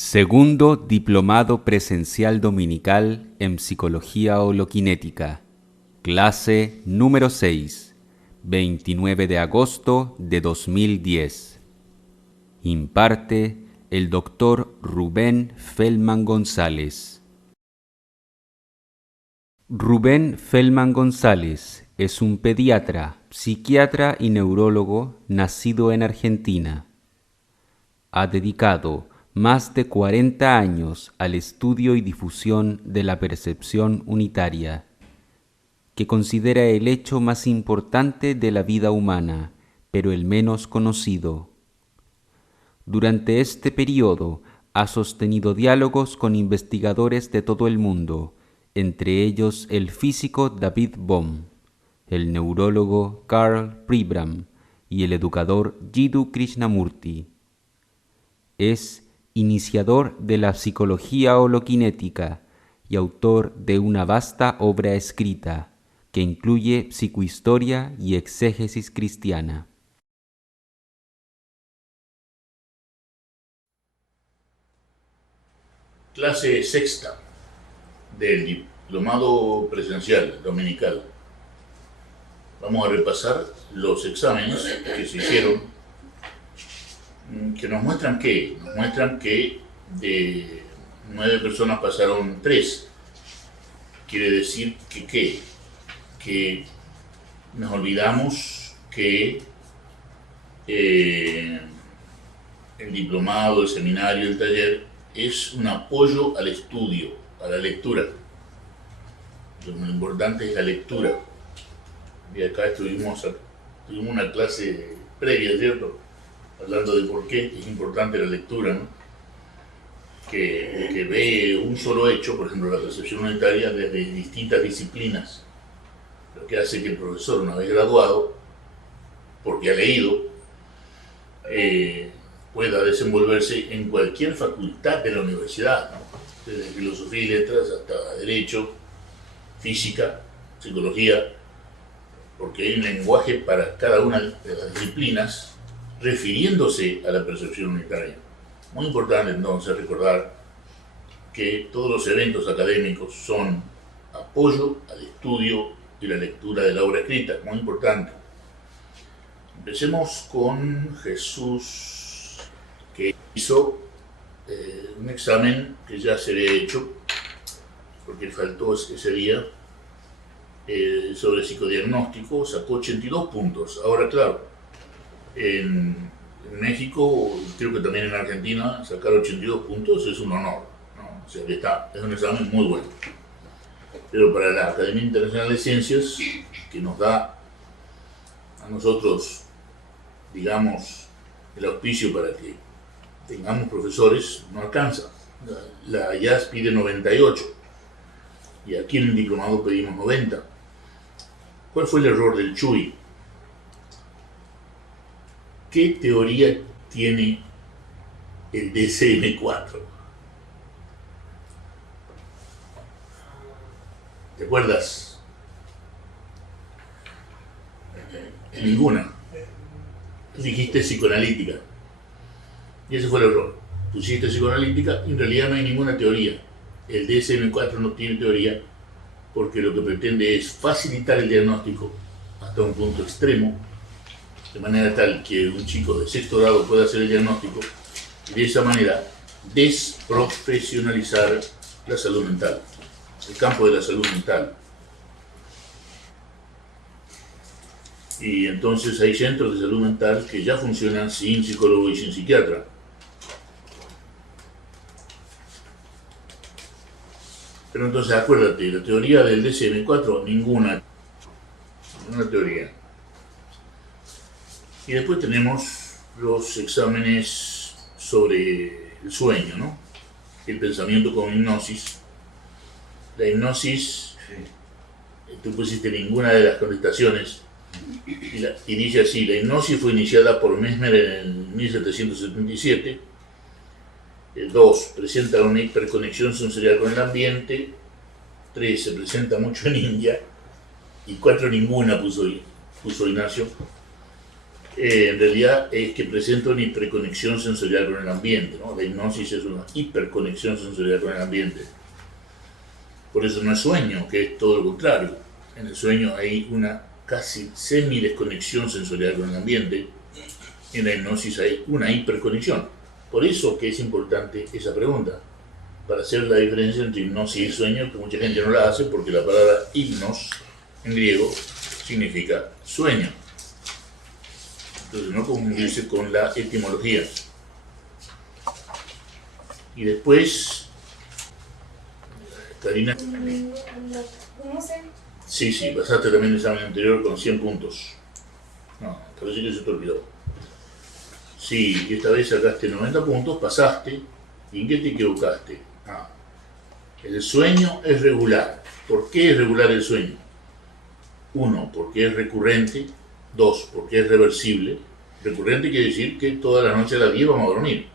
Segundo Diplomado Presencial Dominical en Psicología Holoquinética. Clase número 6, 29 de agosto de 2010. Imparte el Dr. Rubén Feldman González. Rubén Feldman González es un pediatra, psiquiatra y neurólogo nacido en Argentina. Ha dedicado más de 40 años al estudio y difusión de la percepción unitaria, que considera el hecho más importante de la vida humana, pero el menos conocido. Durante este periodo ha sostenido diálogos con investigadores de todo el mundo, entre ellos el físico David Bohm, el neurólogo Karl Pribram y el educador Jiddu Krishnamurti. Es iniciador de la psicología holoquinética y autor de una vasta obra escrita que incluye psicohistoria y exégesis cristiana. Clase sexta del diplomado presencial dominical. Vamos a repasar los exámenes que se hicieron, que nos muestran que de 9 personas pasaron 3. Quiere decir que nos olvidamos que el diplomado, el seminario, el taller es un apoyo al estudio, a la lectura. Lo importante es la lectura. Y acá tuvimos una clase previa, ¿cierto? Hablando de por qué es importante la lectura, ¿no? Que ve un solo hecho, por ejemplo, la percepción unitaria, desde distintas disciplinas. Lo que hace que el profesor, una vez graduado, porque ha leído, pueda desenvolverse en cualquier facultad de la universidad, ¿no? Desde filosofía y letras hasta derecho, física, psicología, porque hay un lenguaje para cada una de las disciplinas refiriéndose a la percepción unitaria. Muy importante entonces recordar que todos los eventos académicos son apoyo al estudio y la lectura de la obra escrita, muy importante. Empecemos con Jesús, que hizo un examen que ya se había hecho, porque faltó ese día, sobre psicodiagnóstico, sacó 82 puntos. Ahora, claro, en México, creo que también en Argentina, sacar 82 puntos es un honor, ¿no? O sea, es un examen muy bueno. Pero para la Academia Internacional de Ciencias, que nos da a nosotros, digamos, el auspicio para que tengamos profesores, no alcanza. La IAS pide 98 y aquí en el diplomado pedimos 90. ¿Cuál fue el error del Chuy? ¿Qué teoría tiene el DSM-4? ¿Te acuerdas? Ninguna. Dijiste psicoanalítica. Y ese fue el error. Pusiste psicoanalítica y en realidad no hay ninguna teoría. El DSM-4 no tiene teoría porque lo que pretende es facilitar el diagnóstico hasta un punto extremo, de manera tal que un chico de 6º grado pueda hacer el diagnóstico y de esa manera desprofesionalizar la salud mental, el campo de la salud mental. Y entonces hay centros de salud mental que ya funcionan sin psicólogo y sin psiquiatra. Pero entonces acuérdate, la teoría del DSM-4, ninguna teoría. Y después tenemos los exámenes sobre el sueño, ¿no? El pensamiento con hipnosis. La hipnosis, tú pusiste ninguna de las contestaciones y dice así: la hipnosis fue iniciada por Mesmer en 1777. 2. Presenta una hiperconexión sensorial con el ambiente. 3. Se presenta mucho en India. Y 4. Ninguna puso Ignacio. En realidad es que presenta una hiperconexión sensorial con el ambiente, ¿no? La hipnosis es una hiperconexión sensorial con el ambiente. Por eso no es sueño, que es todo lo contrario. En el sueño hay una casi semi-desconexión sensorial con el ambiente. En la hipnosis hay una hiperconexión. Por eso que es importante esa pregunta, para hacer la diferencia entre hipnosis y sueño, que mucha gente no la hace porque la palabra hipnos en griego significa sueño. Entonces no confundirse con la etimología. Y después, Karina. No sé. Sí, pasaste también el examen anterior con 100 puntos. No, parece que se te olvidó. Sí, esta vez sacaste 90 puntos, pasaste. ¿Y en qué te equivocaste? El sueño es regular. ¿Por qué es regular el sueño? 1, porque es recurrente. 2, porque es reversible. Recurrente quiere decir que todas las noches a las 10 vamos a dormir.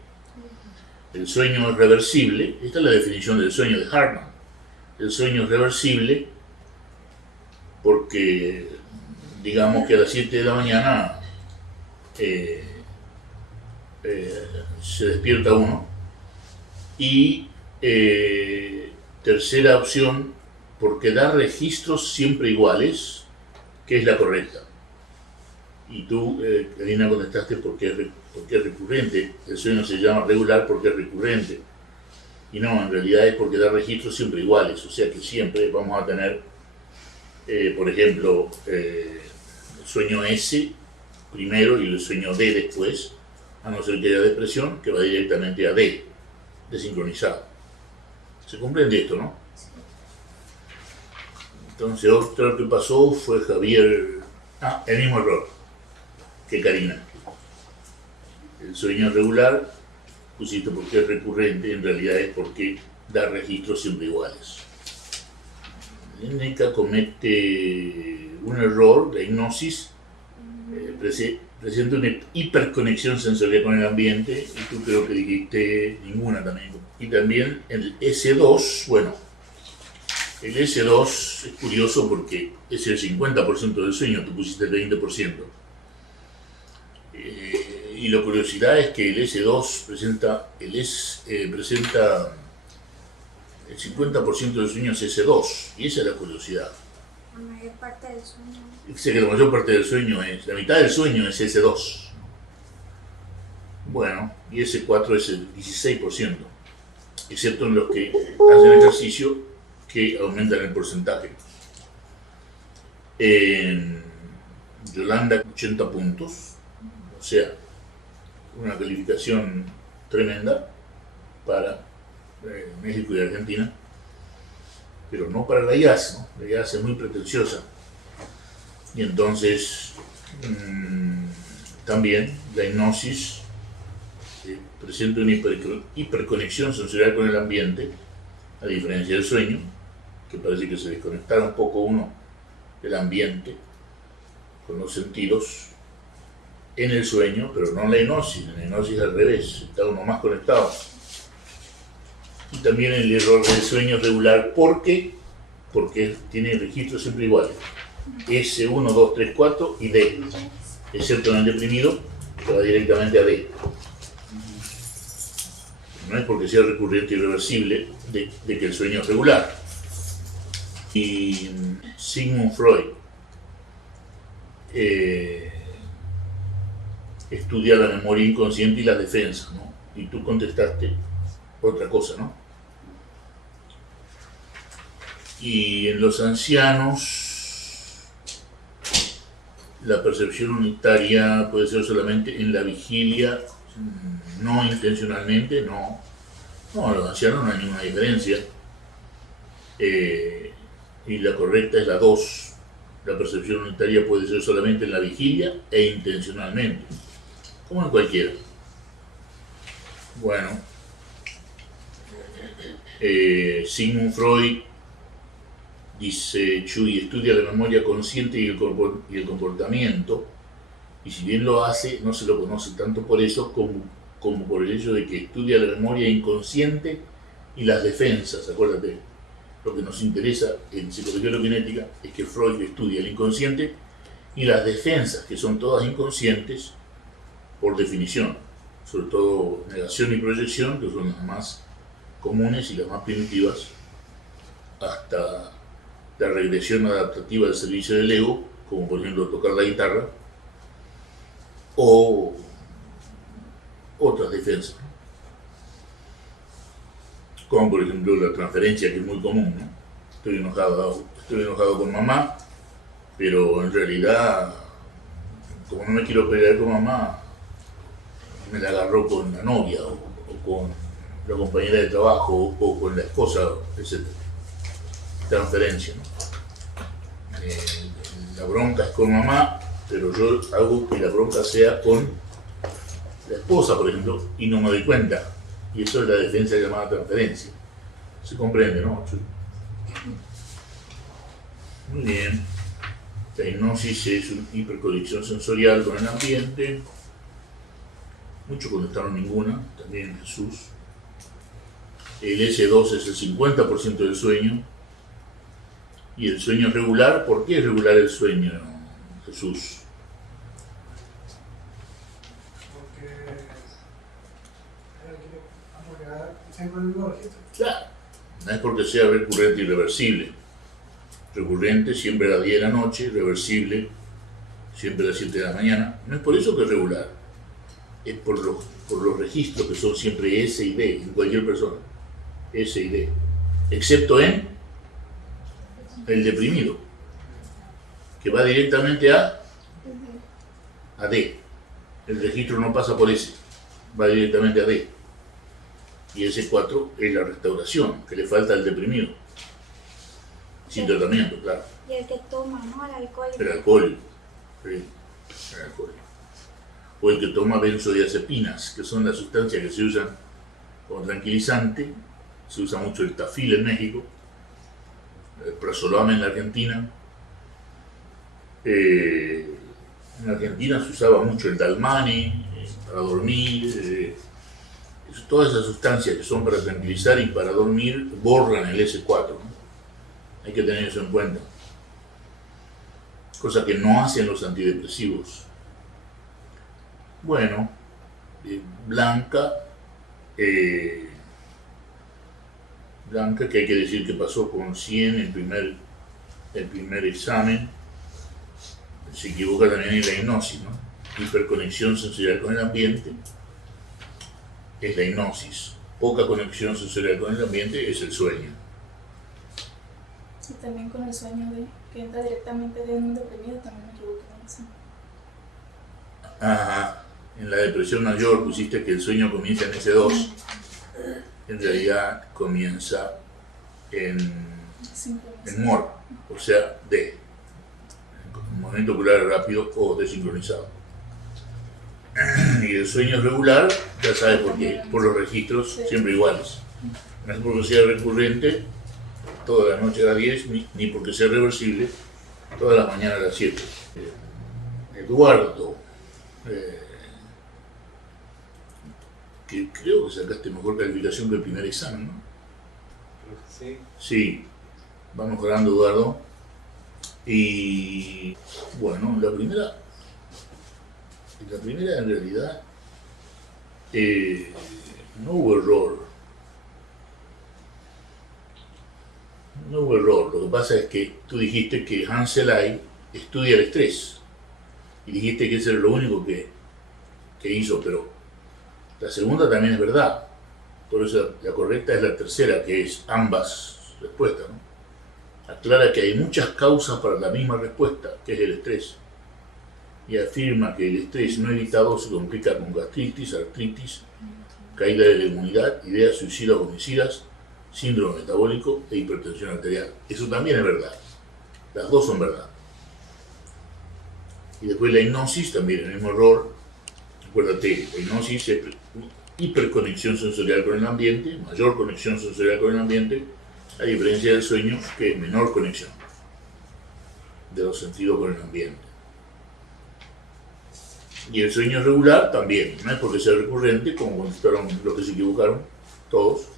El sueño es reversible. Esta es la definición del sueño de Hartman. El sueño es reversible porque, digamos que a las 7 de la mañana se despierta uno. Y tercera opción, porque da registros siempre iguales, que es la correcta. Y tú, Karina, contestaste porque es recurrente. El sueño se llama regular porque es recurrente. Y no, en realidad es porque da registros siempre iguales. O sea que siempre vamos a tener, por ejemplo, el sueño S primero y el sueño D después, a no ser que haya depresión, que va directamente a D, desincronizado. ¿Se comprende esto, no? Entonces, otro que pasó fue Javier. El mismo error que Karina. El sueño regular, pusiste porque es recurrente, en realidad es porque da registros siempre iguales. Neca comete un error, la hipnosis, presenta una hiperconexión sensorial con el ambiente, y tú creo que dijiste ninguna también. Y también el S2, bueno, el S2 es curioso porque es el 50% del sueño, tú pusiste el 20%. Y la curiosidad es que el S2 presenta el 50% del sueño es S2, y esa es la curiosidad. La mayor parte del sueño. Dice que la mayor parte del sueño la mitad del sueño es S2. Bueno, y S4 es el 16%, excepto en los que hacen ejercicio, que aumentan el porcentaje. En Yolanda, 80 puntos, o sea, una calificación tremenda para México y Argentina, pero no para la IAS, ¿no? La IAS es muy pretenciosa. Y entonces, también la hipnosis presenta una hiperconexión sensorial con el ambiente, a diferencia del sueño, que parece que se desconectara un poco uno del ambiente con los sentidos en el sueño, pero no en la hipnosis. En la hipnosis al revés, está uno más conectado. Y también el error del sueño regular, porque tiene registros siempre iguales. S1, 2, 3, 4 y D, excepto en el deprimido, que va directamente a D. No es porque sea recurrente y irreversible de que el sueño es regular. Y Sigmund Freud estudia la memoria inconsciente y las defensas, ¿no? Y tú contestaste otra cosa, ¿no? Y en los ancianos, la percepción unitaria puede ser solamente en la vigilia, no intencionalmente, no. No, en los ancianos no hay ninguna diferencia. Y la correcta es la 2. La percepción unitaria puede ser solamente en la vigilia e intencionalmente, como en cualquiera. Bueno, Sigmund Freud dice: Chuy estudia la memoria consciente y el comportamiento, y si bien lo hace, no se lo conoce tanto por eso como por el hecho de que estudia la memoria inconsciente y las defensas. Acuérdate, lo que nos interesa en psicología loginética es que Freud estudia el inconsciente y las defensas, que son todas inconscientes por definición, sobre todo negación y proyección, que son las más comunes y las más primitivas, hasta la regresión adaptativa del servicio del ego, como por ejemplo tocar la guitarra, o otras defensas, como por ejemplo la transferencia, que es muy común, ¿no? Estoy enojado con mamá, pero en realidad, como no me quiero pelear con mamá, me la agarró con la novia, o con la compañera de trabajo, o con la esposa, etc. Transferencia, ¿no? La bronca es con mamá, pero yo hago que la bronca sea con la esposa, por ejemplo, y no me doy cuenta. Y eso es la defensa llamada transferencia. Se comprende, ¿no? Muy bien. La hipnosis es una hiperconexión sensorial con el ambiente. Muchos contestaron ninguna, también Jesús. El S2 es el 50% del sueño. Y el sueño es regular. ¿Por qué es regular el sueño, Jesús? Claro, no es porque sea recurrente y reversible. Recurrente siempre a las 10 de la noche, reversible siempre a las 7 de la mañana. No es por eso que es regular, es por los registros que son siempre S y D en cualquier persona. S y D. Excepto en el deprimido, que va directamente a D. El registro no pasa por S, va directamente a D. Y ese 4 es la restauración, que le falta al deprimido. Sin tratamiento, claro. Y el que toma, ¿no? El alcohol. El alcohol. Sí, el alcohol. O el que toma benzodiazepinas, que son las sustancias que se usan como tranquilizante. Se usa mucho el tafil en México, el prazolam en la Argentina. En Argentina se usaba mucho el dalmani para dormir. Todas esas sustancias que son para tranquilizar y para dormir borran el S4, ¿no? Hay que tener eso en cuenta. Cosa que no hacen los antidepresivos. Bueno, Blanca, que hay que decir que pasó con 100 el primer examen, se equivoca también en la hipnosis, ¿no? Hiperconexión sensorial con el ambiente es la hipnosis. Poca conexión sensorial con el ambiente es el sueño. Y también con el sueño que entra directamente de un deprimido, también me equivoqué con eso. Ajá. En la depresión mayor pusiste que el sueño comienza en S2. En realidad comienza en MOR, o sea, D. Movimiento ocular rápido o desincronizado. Y el sueño es regular, ya sabes por qué, por los registros siempre iguales. No es porque sea recurrente toda la noche a las 10, ni porque sea reversible toda la mañana a las 7. Eduardo, que creo que sacaste mejor calificación que el primer examen, ¿no? Creo que sí. Sí, va mejorando Eduardo. Y bueno, la primera en realidad no hubo error. No hubo error. Lo que pasa es que tú dijiste que Hans Selye estudia el estrés. Y dijiste que eso era lo único que hizo, pero la segunda también es verdad. Por eso la correcta es la tercera, que es ambas respuestas, ¿no? Aclara que hay muchas causas para la misma respuesta, que es el estrés. Y afirma que el estrés no evitado se complica con gastritis, artritis, caída de la inmunidad, ideas suicidas o homicidas, síndrome metabólico e hipertensión arterial. Eso también es verdad. Las dos son verdad. Y después la hipnosis, también el mismo error. Acuérdate, la hipnosis es hiperconexión sensorial con el ambiente, mayor conexión sensorial con el ambiente, a diferencia del sueño, que es menor conexión de los sentidos con el ambiente. Y el sueño regular también, no es porque sea recurrente, como contestaron los que se equivocaron, todos,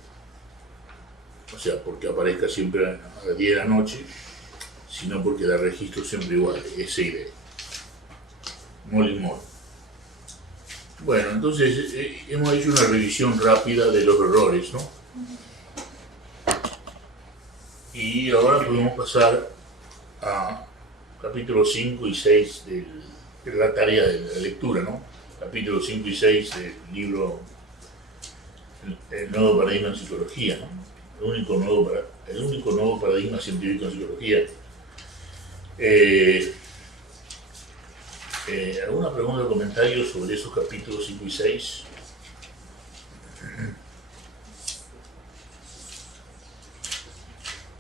o sea, porque aparezca siempre a las 10 de la noche, sino porque da registros siempre iguales, S y D. Molly Moore. Bueno, entonces hemos hecho una revisión rápida de los errores, ¿no? Y ahora podemos pasar a capítulos 5 y 6 de la tarea de la lectura, ¿no? Capítulos 5 y 6 del libro El nuevo paradigma en psicología, ¿no? El único nuevo paradigma científico en psicología. ¿Alguna pregunta o comentario sobre esos capítulos 5 y 6?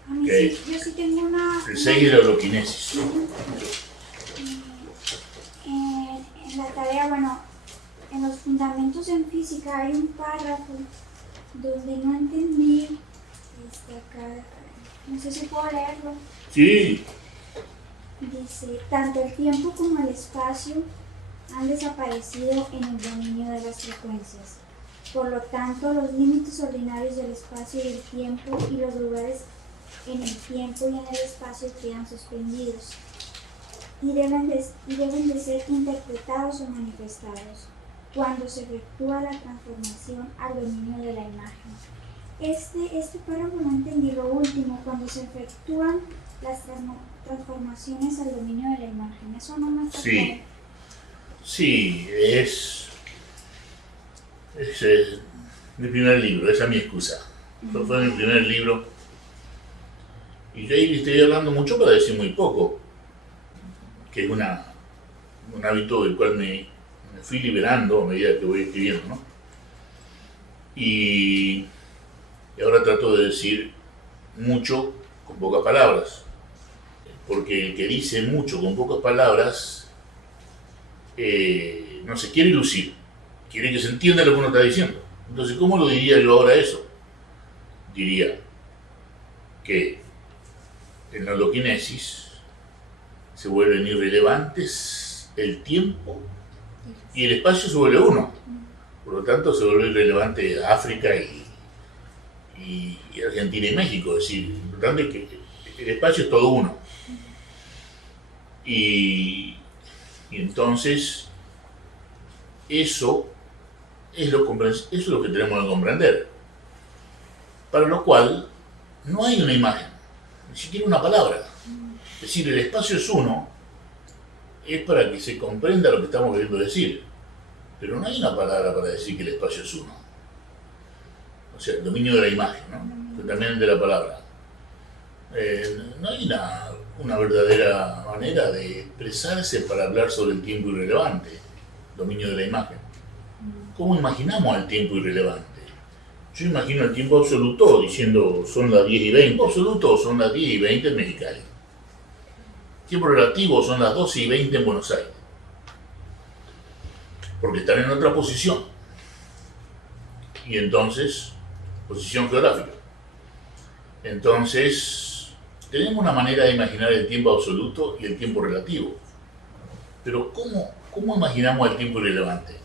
A mí Okay. sí, yo sí tengo una... El 6 de la holoquinesis. En la tarea, bueno, en los fundamentos en física hay un párrafo donde no entendí, acá, no sé si puedo leerlo. Sí, Dice, tanto el tiempo como el espacio han desaparecido en el dominio de las frecuencias. Por lo tanto, los límites ordinarios del espacio y del tiempo y los lugares en el tiempo y en el espacio quedan suspendidos y deben de ser interpretados o manifestados cuando se efectúa la transformación al dominio de la imagen. Este párrafo no entendí lo último, cuando se efectúan las transformaciones al dominio de la imagen. Eso no me está claro. Sí, es mi primer libro, esa es mi excusa. Fue mi primer libro. Y yo ahí estoy hablando mucho para decir muy poco, que es un hábito del cual me fui liberando a medida que voy escribiendo, ¿no? Y ahora trato de decir mucho con pocas palabras, porque el que dice mucho con pocas palabras no se quiere lucir, quiere que se entienda lo que uno está diciendo. Entonces, ¿cómo lo diría yo ahora eso? Diría que en la holoquinesis se vuelven irrelevantes el tiempo y el espacio se vuelve uno. Por lo tanto, se vuelve irrelevante África y Argentina y México. Es decir, lo importante es que el espacio es todo uno. Y entonces, eso es lo que tenemos que comprender. Para lo cual, no hay una imagen, ni siquiera una palabra. Es decir, el espacio es uno, es para que se comprenda lo que estamos queriendo decir. Pero no hay una palabra para decir que el espacio es uno. O sea, el dominio de la imagen, ¿no? Que también es de la palabra. No hay una verdadera manera de expresarse para hablar sobre el tiempo irrelevante, dominio de la imagen. ¿Cómo imaginamos el tiempo irrelevante? Yo imagino el tiempo absoluto diciendo son las 10 y 20. Absoluto son las 10 y 20 en Mexicali. Tiempo relativo son las 12 y 20 en Buenos Aires. Porque están en otra posición. Y entonces, posición geográfica. Entonces, tenemos una manera de imaginar el tiempo absoluto y el tiempo relativo. Pero ¿cómo imaginamos el tiempo irrelevante?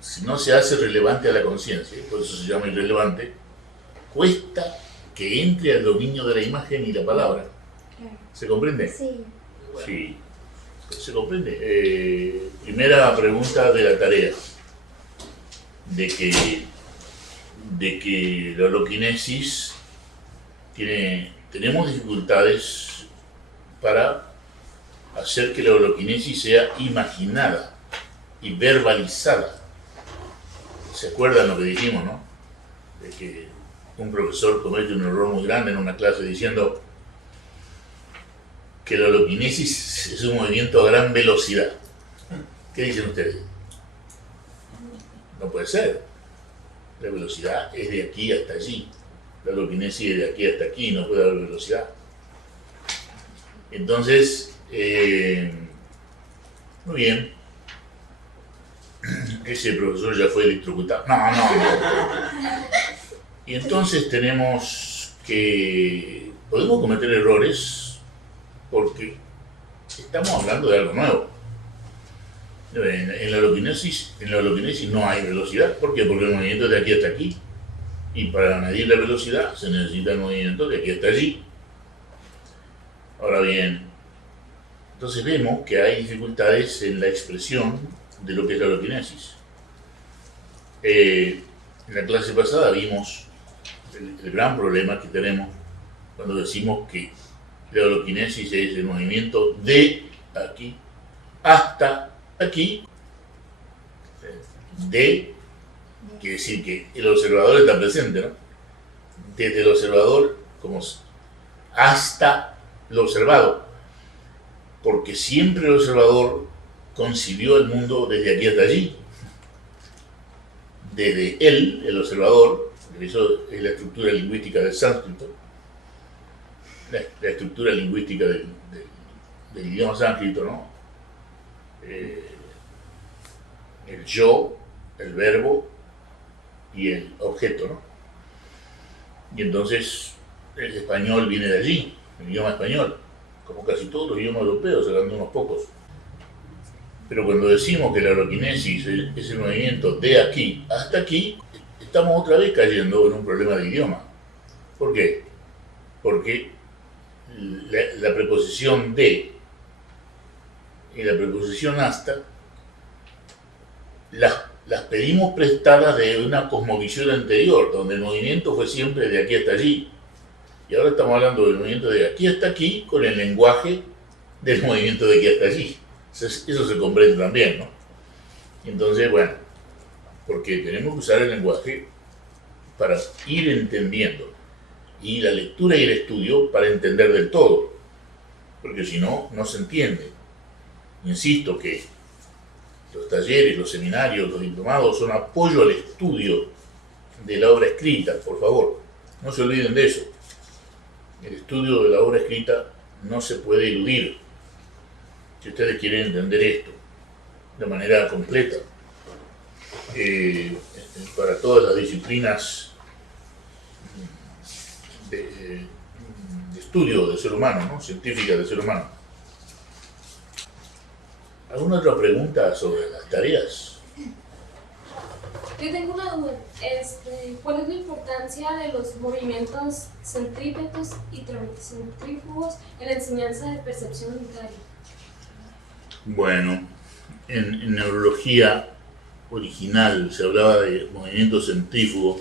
Si no se hace relevante a la conciencia, por eso se llama irrelevante, cuesta que entre al dominio de la imagen y la palabra. ¿Se comprende? Sí. Sí, se comprende. Primera pregunta de la tarea, de que la holoquinesis tenemos dificultades para hacer que la holoquinesis sea imaginada y verbalizada. ¿Se acuerdan lo que dijimos, no? De que un profesor comete un error muy grande en una clase diciendo que la holoquinesis es un movimiento a gran velocidad. ¿Qué dicen ustedes? No puede ser. La velocidad es de aquí hasta allí. La holoquinesis es de aquí hasta aquí, no puede haber velocidad. Entonces, muy bien. Ese profesor ya fue electrocutado. No. Y entonces tenemos que... podemos cometer errores porque estamos hablando de algo nuevo. En la holoquinesis no hay velocidad. ¿Por qué? Porque el movimiento es de aquí hasta aquí. Y para medir la velocidad se necesita el movimiento de aquí hasta allí. Ahora bien, Entonces vemos que hay dificultades en la expresión de lo que es la oroquinesis. En la clase pasada vimos el gran problema que tenemos cuando decimos que la oroquinesis es el movimiento de aquí hasta aquí. De quiere decir que el observador está presente, ¿no? Desde el observador como hasta lo observado, porque siempre el observador concibió el mundo desde aquí hasta allí. Desde él, el observador, eso es la estructura lingüística del sánscrito, la estructura lingüística del idioma sánscrito, ¿no? El yo, el verbo y el objeto, ¿no? Y entonces el español viene de allí, el idioma español, como casi todos los idiomas europeos, sacando unos pocos. Pero cuando decimos que la oroquinesis es el movimiento de aquí hasta aquí, estamos otra vez cayendo en un problema de idioma. ¿Por qué? Porque la preposición de y la preposición hasta las pedimos prestadas de una cosmovisión anterior, donde el movimiento fue siempre de aquí hasta allí. Y ahora estamos hablando del movimiento de aquí hasta aquí con el lenguaje del movimiento de aquí hasta allí. Eso se comprende también, ¿no? Entonces, bueno, porque tenemos que usar el lenguaje para ir entendiendo, y la lectura y el estudio para entender del todo, porque si no, no se entiende. Insisto que los talleres, los seminarios, los diplomados son apoyo al estudio de la obra escrita, por favor, no se olviden de eso. El estudio de la obra escrita no se puede eludir si ustedes quieren entender esto de manera completa, para todas las disciplinas de estudio del ser humano, ¿no? Científicas del ser humano. ¿Alguna otra pregunta sobre las tareas? Yo tengo una duda. ¿Cuál es la importancia de los movimientos centrípetos y centrífugos en la enseñanza de percepción unitaria? Bueno, en neurología original se hablaba de movimiento centrífugo.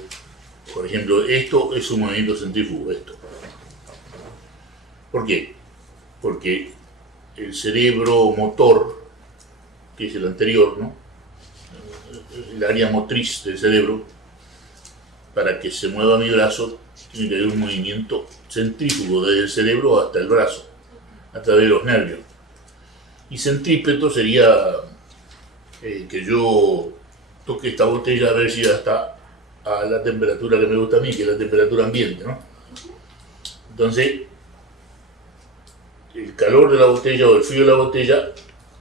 Por ejemplo, esto es un movimiento centrífugo, esto. ¿Por qué? Porque el cerebro motor, que es el anterior, ¿no? El área motriz del cerebro, para que se mueva mi brazo, tiene que haber un movimiento centrífugo desde el cerebro hasta el brazo, a través de los nervios. Y centrípeto sería que yo toque esta botella a ver si ya está a la temperatura que me gusta a mí, que es la temperatura ambiente, ¿no? Entonces, el calor de la botella o el frío de la botella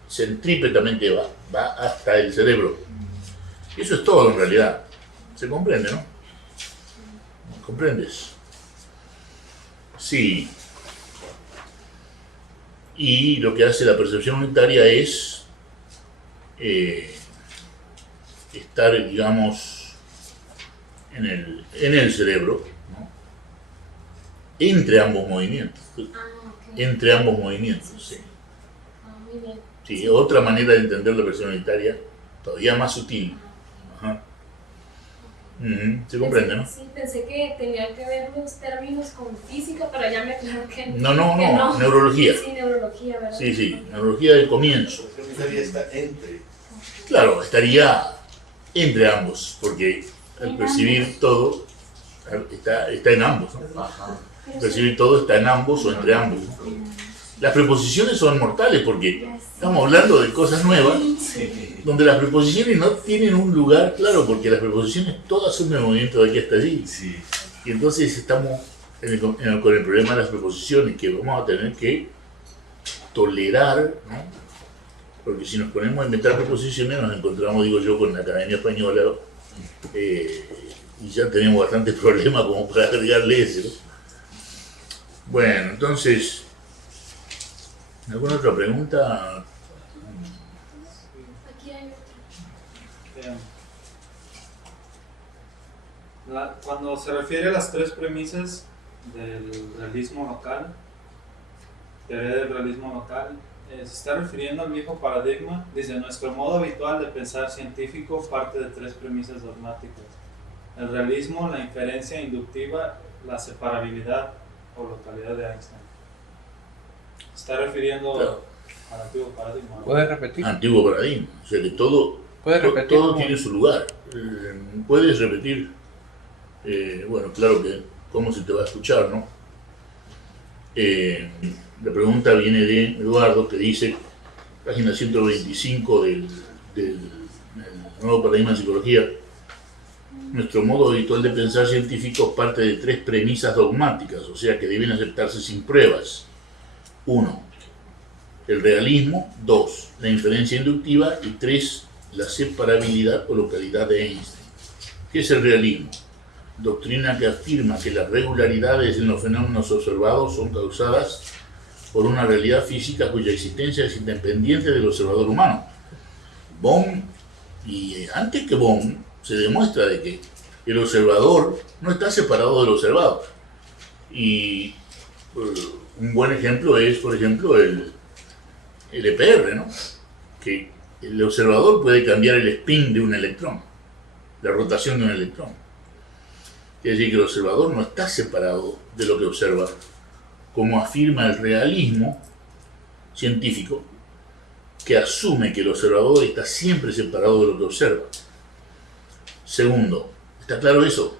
centrípetamente va hasta el cerebro. Eso es todo en realidad. ¿Se comprende, no? ¿Comprendes? Sí. Y lo que hace la percepción unitaria es estar, digamos, en el cerebro, ¿no? Entre ambos movimientos. Entre ambos movimientos, sí. Muy bien. Sí, otra manera de entender la percepción unitaria, todavía más sutil. Ajá. ¿Se comprende, no? Sí, pensé que tenía que ver los términos con física, pero ya me aclaró que No, no. Neurología. Sí, neurología, ¿verdad? Sí, neurología del comienzo. La percepción unitaria está entre. Claro, estaría entre ambos, porque al percibir todo está en ambos, ¿no? Ajá. Percibir todo está en ambos o entre ambos, ¿no? Las preposiciones son mortales porque estamos hablando de cosas nuevas, donde las preposiciones no tienen un lugar claro, porque las preposiciones todas son de movimiento de aquí hasta allí. Sí. Y entonces estamos con el problema de las preposiciones, que vamos a tener que tolerar, ¿no? Porque si nos ponemos a inventar preposiciones nos encontramos, digo yo, con la Academia Española, y ya tenemos bastantes problemas como para agregarle ese, ¿no? Bueno, entonces, ¿alguna otra pregunta? Aquí hay otra. Cuando se refiere a las tres premisas del realismo local, teoría del realismo local, se está refiriendo al viejo paradigma. Dice, nuestro modo habitual de pensar científico parte de tres premisas dogmáticas: el realismo, la inferencia inductiva, la separabilidad o localidad de Einstein. Se está refiriendo Claro. al antiguo paradigma, ¿no? ¿Puedes repetir? Antiguo paradigma. O sea que todo, ¿Puedes repetir? todo cómo? tiene su lugar. ¿Puedes repetir? Bueno, claro que cómo se te va a escuchar, ¿no? La pregunta viene de Eduardo, que dice, página 125 del nuevo paradigma de psicología: nuestro modo habitual de pensar científico parte de tres premisas dogmáticas, o sea que deben aceptarse sin pruebas. 1. El realismo. 2. La inferencia inductiva. Y 3. La separabilidad o localidad de Einstein. ¿Qué es el realismo? Doctrina que afirma que las regularidades en los fenómenos observados son causadas por una realidad física cuya existencia es independiente del observador humano. Bohm, y antes que Bohm, se demuestra de que el observador no está separado del observado. Y un buen ejemplo es, por ejemplo, el EPR, ¿no? Que el observador puede cambiar el spin de un electrón, la rotación de un electrón. Quiere decir que el observador no está separado de lo que observa, como afirma el realismo científico, que asume que el observador está siempre separado de lo que observa. Segundo, ¿está claro eso?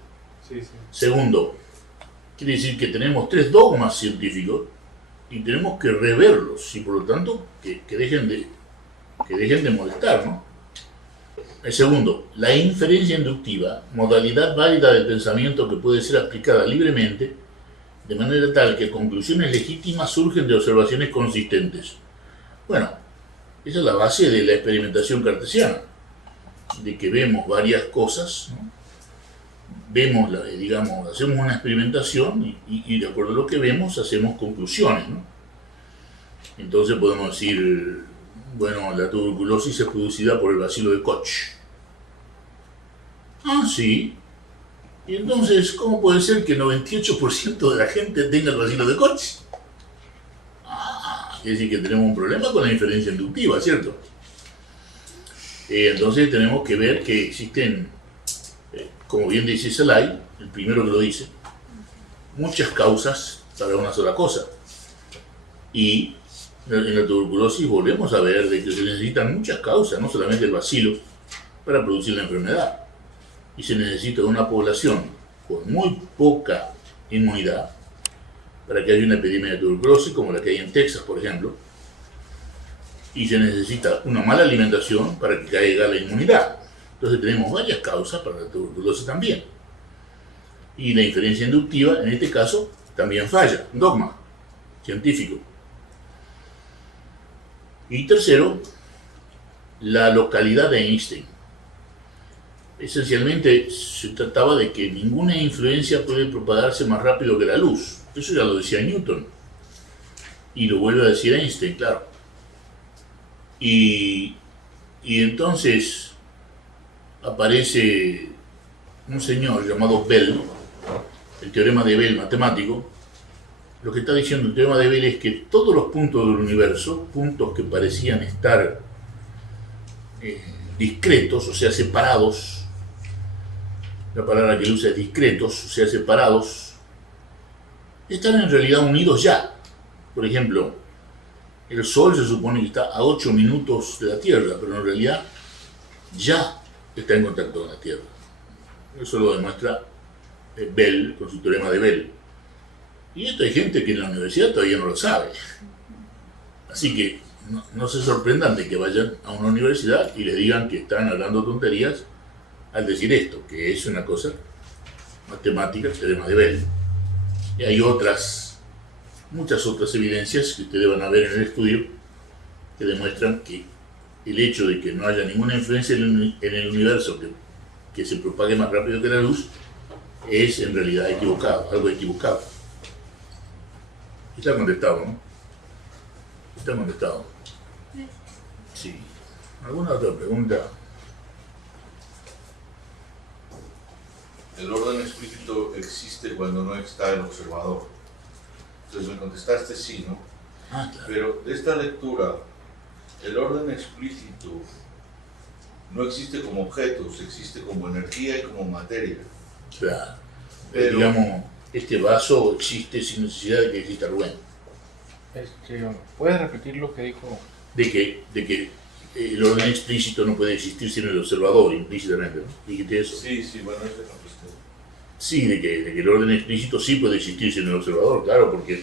Sí, sí. Segundo, quiere decir que tenemos tres dogmas científicos y tenemos que reverlos y por lo tanto que dejen de molestar, ¿no? El segundo, la inferencia inductiva, modalidad válida del pensamiento que puede ser aplicada libremente, de manera tal que conclusiones legítimas surgen de observaciones consistentes. Bueno, esa es la base de la experimentación cartesiana, de que vemos varias cosas, ¿no? Vemos, digamos, hacemos una experimentación y de acuerdo a lo que vemos hacemos conclusiones, ¿no? Entonces podemos decir, bueno, la tuberculosis es producida por el bacilo de Koch. Ah, sí. Y entonces, ¿cómo puede ser que el 98% de la gente tenga el bacilo de Koch? Ah, quiere decir que tenemos un problema con la inferencia inductiva, ¿cierto? Entonces tenemos que ver que existen, como bien dice Salai, el primero que lo dice, muchas causas para una sola cosa. Y en la tuberculosis volvemos a ver de que se necesitan muchas causas, no solamente el bacilo, para producir la enfermedad. Y se necesita una población con muy poca inmunidad para que haya una epidemia de tuberculosis como la que hay en Texas, por ejemplo. Y se necesita una mala alimentación para que caiga la inmunidad. Entonces tenemos varias causas para la tuberculosis también. Y la inferencia inductiva, en este caso, también falla, un dogma científico. Y tercero, la localidad de Einstein. Esencialmente se trataba de que ninguna influencia puede propagarse más rápido que la luz. Eso ya lo decía Newton. Y lo vuelve a decir Einstein, claro. Y entonces aparece un señor llamado Bell, el teorema de Bell matemático. Lo que está diciendo el teorema de Bell es que todos los puntos del universo, puntos que parecían estar discretos, o sea, separados, la palabra que él usa es discretos, o sea, separados, están en realidad unidos ya. Por ejemplo, el Sol se supone que está a 8 minutos de la Tierra, pero en realidad ya está en contacto con la Tierra. Eso lo demuestra Bell con su teorema de Bell. Y esto hay gente que en la universidad todavía no lo sabe. Así que no se sorprendan de que vayan a una universidad y les digan que están hablando tonterías al decir esto, que es una cosa matemática, el teorema de Bell. Y hay muchas otras evidencias que ustedes van a ver en el estudio que demuestran que el hecho de que no haya ninguna influencia en el universo que se propague más rápido que la luz es en realidad equivocado, algo equivocado. Está contestado, ¿no? Está contestado. Sí. ¿Alguna otra pregunta? El orden explícito existe cuando no está el observador. Entonces me contestaste sí, ¿no? Ah, claro. Pero de esta lectura, el orden explícito no existe como objetos, existe como energía y como materia. Claro. Pero- Digamos, este vaso existe sin necesidad de que exista Rubén. ¿Puedes repetir lo que dijo? De que el orden explícito no puede existir sin el observador, implícitamente, ¿no? Dijiste eso. Sí, bueno, ese es el usted. Sí, de que el orden explícito sí puede existir sin el observador, claro, porque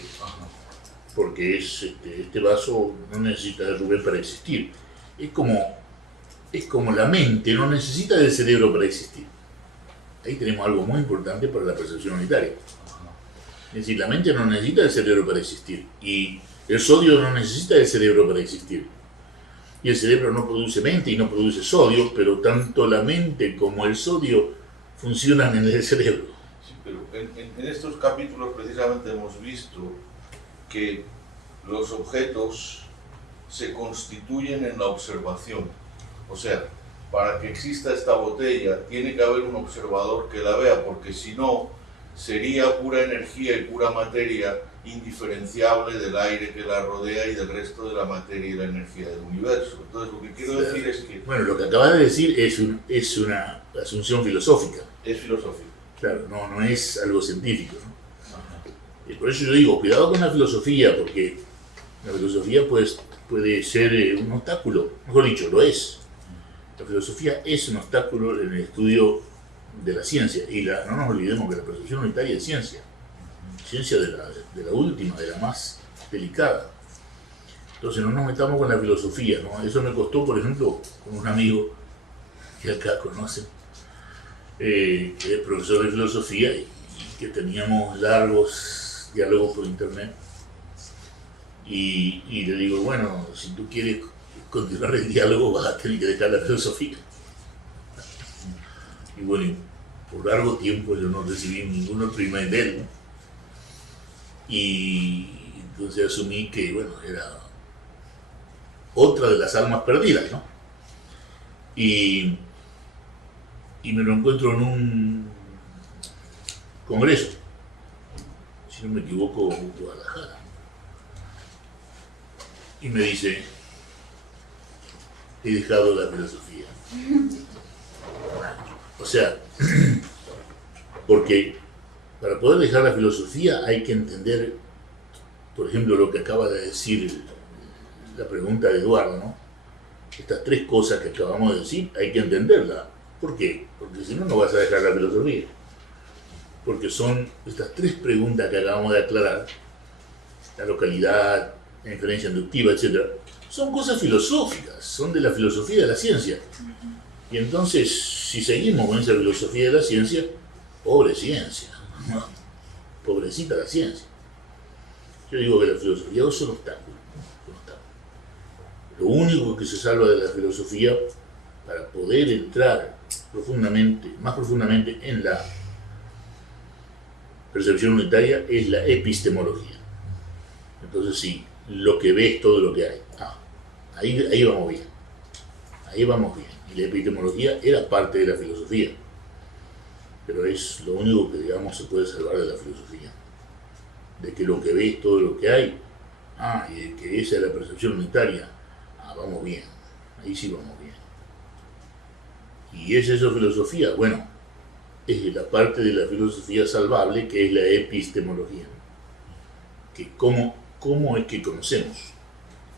este vaso no necesita de Rubén para existir. Es como la mente no necesita del cerebro para existir. Ahí tenemos algo muy importante para la percepción unitaria. Es decir, la mente no necesita del cerebro para existir. Y el sodio no necesita del cerebro para existir. Y el cerebro no produce mente y no produce sodio, pero tanto la mente como el sodio funcionan en el cerebro. Sí, pero en estos capítulos precisamente hemos visto que los objetos se constituyen en la observación. O sea, para que exista esta botella tiene que haber un observador que la vea, porque si no, sería pura energía y pura materia indiferenciable del aire que la rodea y del resto de la materia y la energía del universo. Entonces, lo que quiero decir es que Bueno, lo que acabas de decir es una asunción filosófica. es filosófico. Claro, no es algo científico, ¿no? Y por eso yo digo, cuidado con la filosofía, porque la filosofía puede ser un obstáculo, mejor dicho, lo es. La filosofía es un obstáculo en el estudio de la ciencia, y no nos olvidemos que la percepción unitaria es ciencia de la última, de la más delicada. Entonces no nos metamos con la filosofía, ¿no? Eso me costó, por ejemplo, con un amigo que acá conocen, que es profesor de filosofía y que teníamos largos diálogos por internet. Y le digo, bueno, si tú quieres continuar el diálogo vas a tener que dejar la filosofía. Y bueno, por largo tiempo yo no recibí ningún otro email de él, ¿no? Y entonces asumí que, bueno, era otra de las almas perdidas, ¿no? Y me lo encuentro en un congreso, si no me equivoco, en Guadalajara. Y me dice, he dejado la filosofía. O sea, porque para poder dejar la filosofía hay que entender, por ejemplo, lo que acaba de decir la pregunta de Eduardo, ¿no? Estas tres cosas que acabamos de decir hay que entenderlas. ¿Por qué? Porque si no, no vas a dejar la filosofía. Porque son estas tres preguntas que acabamos de aclarar, la localidad, la inferencia inductiva, etc., son cosas filosóficas, son de la filosofía de la ciencia. Y entonces, si seguimos con esa filosofía de la ciencia, pobre ciencia, ¿no? Pobrecita la ciencia. Yo digo que la filosofía es un obstáculo. Lo único que se salva de la filosofía para poder entrar más profundamente en la percepción unitaria es la epistemología. Entonces sí, lo que ves, todo lo que hay. Ahí vamos bien. Ahí vamos bien. Y la epistemología era parte de la filosofía. Pero es lo único que, digamos, se puede salvar de la filosofía. De que lo que ves, todo lo que hay. Y de que esa es la percepción unitaria. Vamos bien. Ahí sí vamos bien. ¿Y es eso filosofía? Bueno, es la parte de la filosofía salvable que es la epistemología. Que cómo es que conocemos.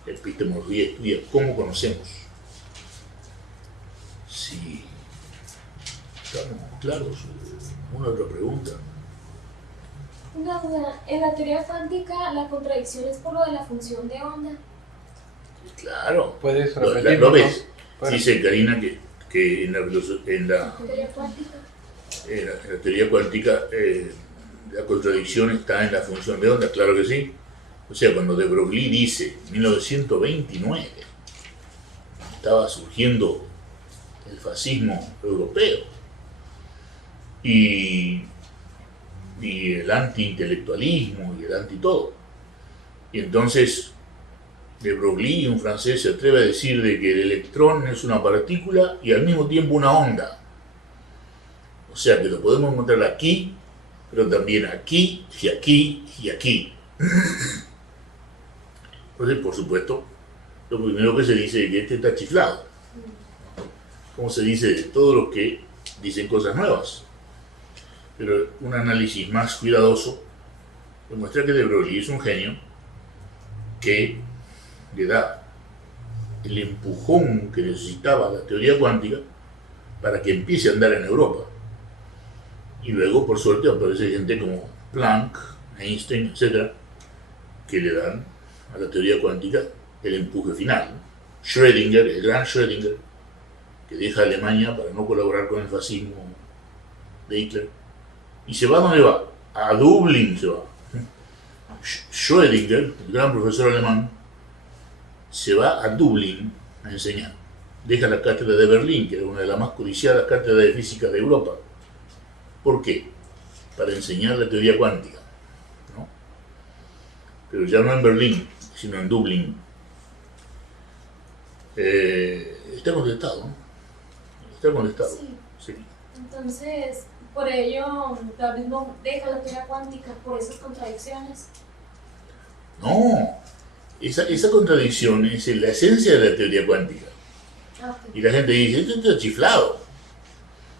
La epistemología estudia cómo conocemos. Si estamos claros, ¿alguna otra pregunta? Una duda, en la teoría cuántica la contradicción es por lo de la función de onda. Claro. ¿Puedes ¿Lo repetirlo? ves? Bueno. Dice Karina que en la Teoría cuántica. en la teoría cuántica la contradicción está en la función de onda, claro que sí. O sea, cuando de Broglie dice, en 1929, estaba surgiendo el fascismo europeo y el anti-intelectualismo y el anti-todo. Y entonces de Broglie, un francés, se atreve a decir de que el electrón es una partícula y al mismo tiempo una onda. O sea que lo podemos encontrar aquí, pero también aquí y aquí y aquí. Entonces, por supuesto, lo primero que se dice es que este está chiflado. Como se dice de todos los que dicen cosas nuevas. Pero un análisis más cuidadoso demuestra que de Broglie es un genio que le da el empujón que necesitaba la teoría cuántica para que empiece a andar en Europa. Y luego, por suerte, aparece gente como Planck, Einstein, etc., que le dan a la teoría cuántica el empuje final. Schrödinger, el gran Schrödinger, que deja a Alemania para no colaborar con el fascismo de Hitler. ¿Y se va a dónde va? A Dublín se va. Schrödinger, el gran profesor alemán, se va a Dublín a enseñar. Deja la cátedra de Berlín, que era una de las más codiciadas cátedras de física de Europa. ¿Por qué? Para enseñar la teoría cuántica, ¿no? Pero ya no en Berlín, sino en Dublín. Está contestado, ¿no? Está contestado. Sí. Sí. Entonces, por ello, David Bohm deja la teoría cuántica por esas contradicciones. No, esa contradicción es la esencia de la teoría cuántica. Y la gente dice, esto está chiflado.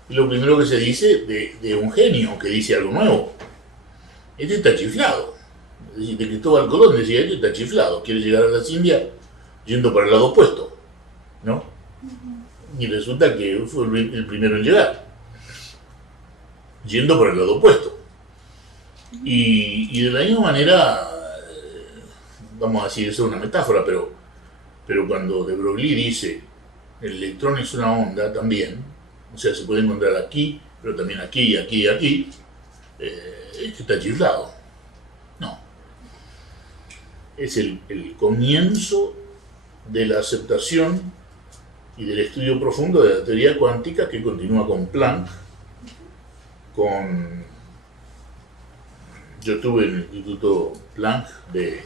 Y lo primero que se dice de un genio que dice algo nuevo, este está chiflado. Es decir, de Cristóbal Colón decía, este está chiflado, quiere llegar a las Indias yendo para el lado opuesto, ¿no? Y resulta que fue el primero en llegar, yendo por el lado opuesto. Y de la misma manera, vamos a decir, eso es una metáfora, pero cuando de Broglie dice, el electrón es una onda también, o sea, se puede encontrar aquí, pero también aquí, aquí y aquí, este está chiflado. No. Es el comienzo de la aceptación y del estudio profundo de la teoría cuántica, que continúa con Planck, yo estuve en el Instituto Planck de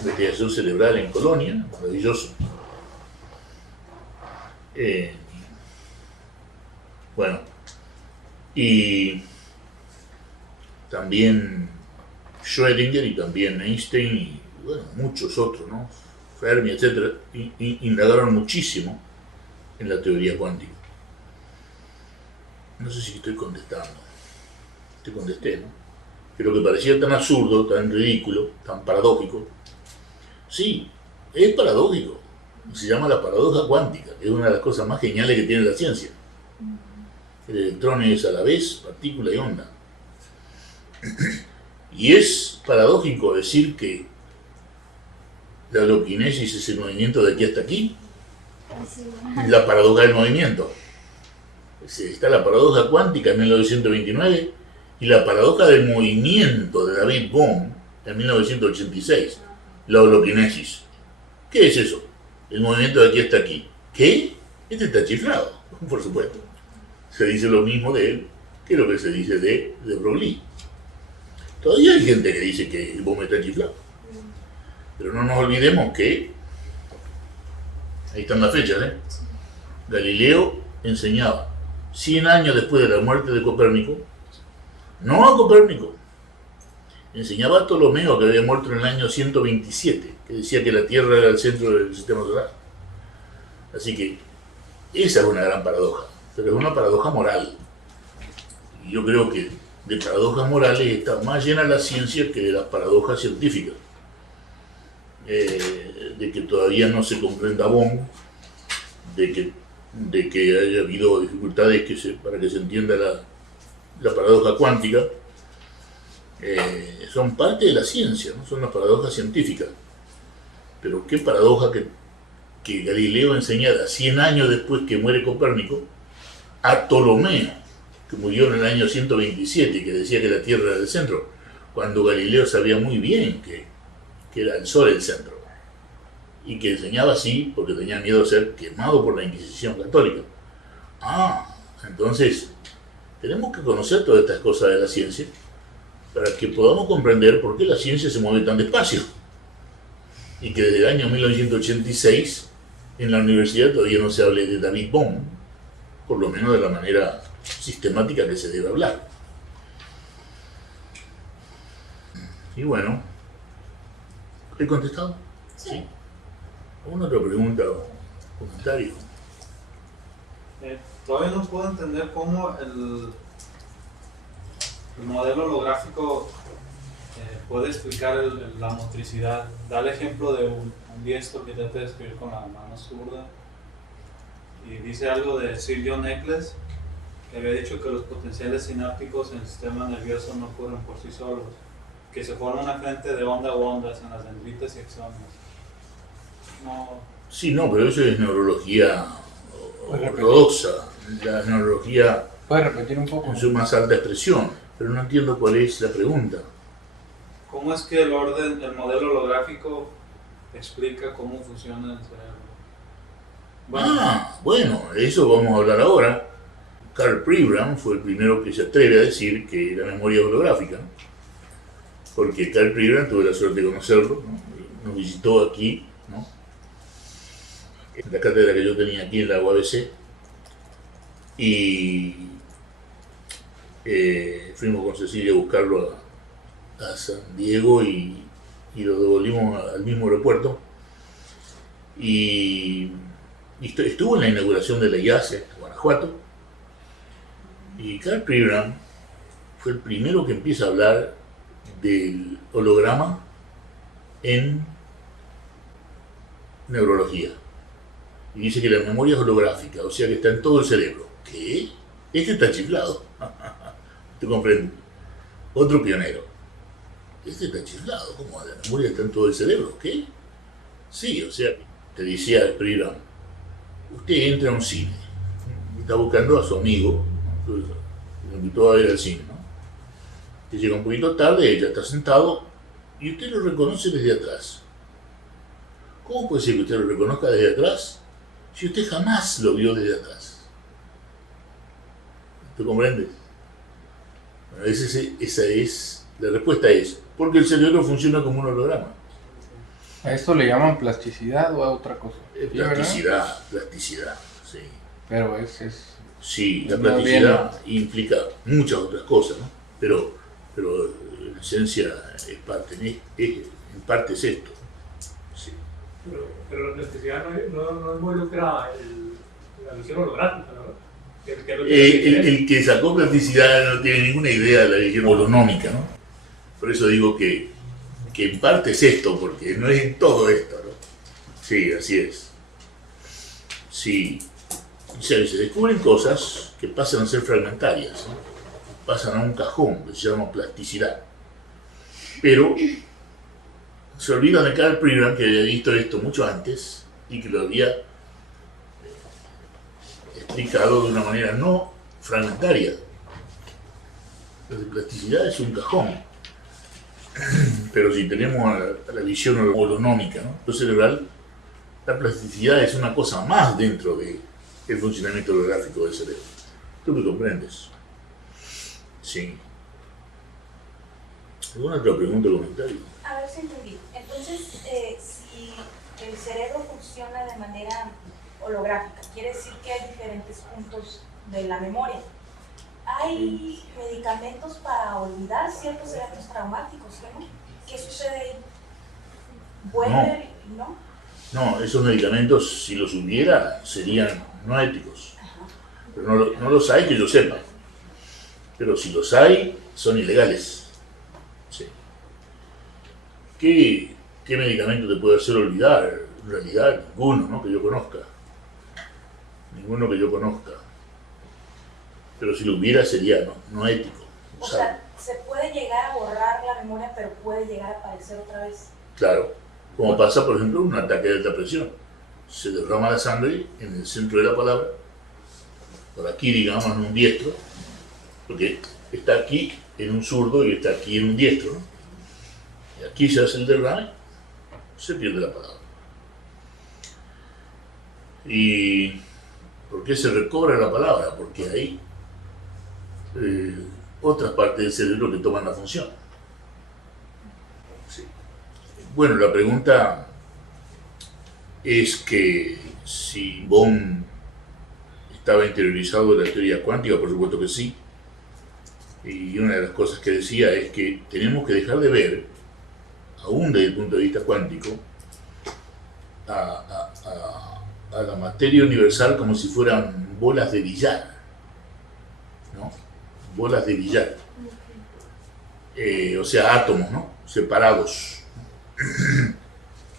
investigación cerebral en Colonia, maravilloso. Bueno, y también Schrödinger y también Einstein y bueno, muchos otros, ¿no? Fermi, etc., indagaron muchísimo en la teoría cuántica. No sé si estoy contestando. Te contesté, ¿no? Pero que parecía tan absurdo, tan ridículo, tan paradójico. Sí, es paradójico. Se llama la paradoja cuántica, que es una de las cosas más geniales que tiene la ciencia. El electrón es a la vez partícula y onda. Y es paradójico decir que la holoquinesis es el movimiento de aquí hasta aquí. La paradoja del movimiento. Está la paradoja cuántica en 1929 y la paradoja del movimiento de David Bohm en 1986. La holoquinesis. ¿Qué es eso? El movimiento de aquí hasta aquí. ¿Qué? Este está chiflado, por supuesto. Se dice lo mismo de él que lo que se dice de Broglie. Todavía hay gente que dice que el Bohm está chiflado. Pero no nos olvidemos que, ahí están las fechas, Galileo enseñaba 100 años después de la muerte de Copérnico, no a Copérnico, enseñaba a Ptolomeo, que había muerto en el año 127, que decía que la Tierra era el centro del sistema solar. Así que esa es una gran paradoja, pero es una paradoja moral. Y yo creo que de paradojas morales está más llena la ciencia que de las paradojas científicas. De que todavía no se comprenda Bohm, de que haya habido dificultades para que se entienda la paradoja cuántica, son parte de la ciencia, ¿no? Son las paradojas científicas. Pero qué paradoja que Galileo enseñara 100 años después que muere Copérnico a Ptolomeo, que murió en el año 127 y que decía que la Tierra era el centro, cuando Galileo sabía muy bien que era el Sol el centro, y que enseñaba así porque tenía miedo de ser quemado por la Inquisición católica. Entonces tenemos que conocer todas estas cosas de la ciencia para que podamos comprender por qué la ciencia se mueve tan despacio, y que desde el año 1986 en la universidad todavía no se hable de David Bohm, por lo menos de la manera sistemática que se debe hablar. Y bueno, ¿he contestado? ¿Sí? ¿Alguna otra pregunta o comentario? Todavía no puedo entender cómo el modelo holográfico puede explicar la motricidad. Da el ejemplo de un diestro que trata de escribir con la mano zurda y dice algo de Sir John Eccles, que había dicho que los potenciales sinápticos en el sistema nervioso no ocurren por sí solos, que se forma una frente de onda o ondas en las dendritas y axones. No. Sí, no, pero eso es neurología ortodoxa, la neurología ¿Puedes repetir un poco? en su más alta expresión, pero no entiendo cuál es la pregunta. ¿Cómo es que el modelo holográfico explica cómo funciona el cerebro? Bueno, eso vamos a hablar ahora. Carl Pribram fue el primero que se atreve a decir que la memoria es holográfica, ¿no? Porque Carl Pribram, tuve la suerte de conocerlo, ¿no? Nos visitó aquí, ¿no? En la cátedra que yo tenía aquí en la UABC, y fuimos con Cecilia a buscarlo a San Diego y lo devolvimos al mismo aeropuerto, y estuvo en la inauguración de la IACE, Guanajuato, y Carl Pribram fue el primero que empieza a hablar del holograma en neurología. Y dice que la memoria es holográfica, o sea que está en todo el cerebro. ¿Qué? Este está chiflado. ¿Te comprendo? Otro pionero. Este está chiflado. ¿Cómo? La memoria está en todo el cerebro. ¿Qué? Sí, o sea, te decía Pribram, usted entra a un cine, está buscando a su amigo, lo invitó a ir al cine, ¿no? Que llega un poquito tarde, ella está sentado y usted lo reconoce desde atrás. ¿Cómo puede ser que usted lo reconozca desde atrás si usted jamás lo vio desde atrás? ¿Te comprendes? Bueno, esa es, la respuesta es, porque el cerebro funciona como un holograma. ¿A esto le llaman plasticidad o a otra cosa? Plasticidad, sí. Pero Sí, la plasticidad implica muchas otras cosas, ¿no? Pero en esencia es parte, en parte es esto. Sí. Pero la plasticidad no involucra la visión holográfica, ¿no? El que sacó plasticidad no tiene ninguna idea de la visión holonómica, ¿no? Por eso digo que en parte es esto, porque no es en todo esto, ¿no? Sí, así es. Sí. Se descubren cosas que pasan a ser fragmentarias, ¿no? Pasan a un cajón que se llama plasticidad. Pero se olvidan de Carl Pribram, que había visto esto mucho antes y que lo había explicado de una manera no fragmentaria. La plasticidad es un cajón, pero si tenemos a la visión holonómica, ¿no? Lo cerebral, la plasticidad es una cosa más dentro del funcionamiento holográfico del cerebro. ¿Tú me comprendes? Sí. ¿Alguna otra pregunta o comentario? A ver si entendí. Entonces, si el cerebro funciona de manera holográfica, quiere decir que hay diferentes puntos de la memoria. ¿Hay medicamentos para olvidar ciertos eventos traumáticos, ¿no? ¿Qué sucede ahí? ¿Vuelve? ¿No? No, esos medicamentos, si los hubiera, serían no éticos. Pero no los hay que yo sepa. Pero si los hay, son ilegales. Sí. ¿Qué medicamento te puede hacer olvidar? En realidad, ninguno, ¿no? Que yo conozca. Ninguno que yo conozca. Pero si lo hubiera, sería no ético. O sea, se puede llegar a borrar la memoria, pero puede llegar a aparecer otra vez. Claro. Como pasa, por ejemplo, en un ataque de alta presión. Se derrama la sangre en el centro de la palabra, por aquí, digamos, en un diestro, porque está aquí en un zurdo y está aquí en un diestro, ¿no? Y aquí se hace el derrame, se pierde la palabra. ¿Y por qué se recobra la palabra? Porque hay otras partes del cerebro que toman la función. Sí. Bueno, la pregunta es que si Bohm estaba interiorizado en la teoría cuántica, por supuesto que sí. Y una de las cosas que decía es que tenemos que dejar de ver, aún desde el punto de vista cuántico, a la materia universal como si fueran bolas de billar, ¿no? Bolas de billar. O sea, átomos, ¿no? Separados.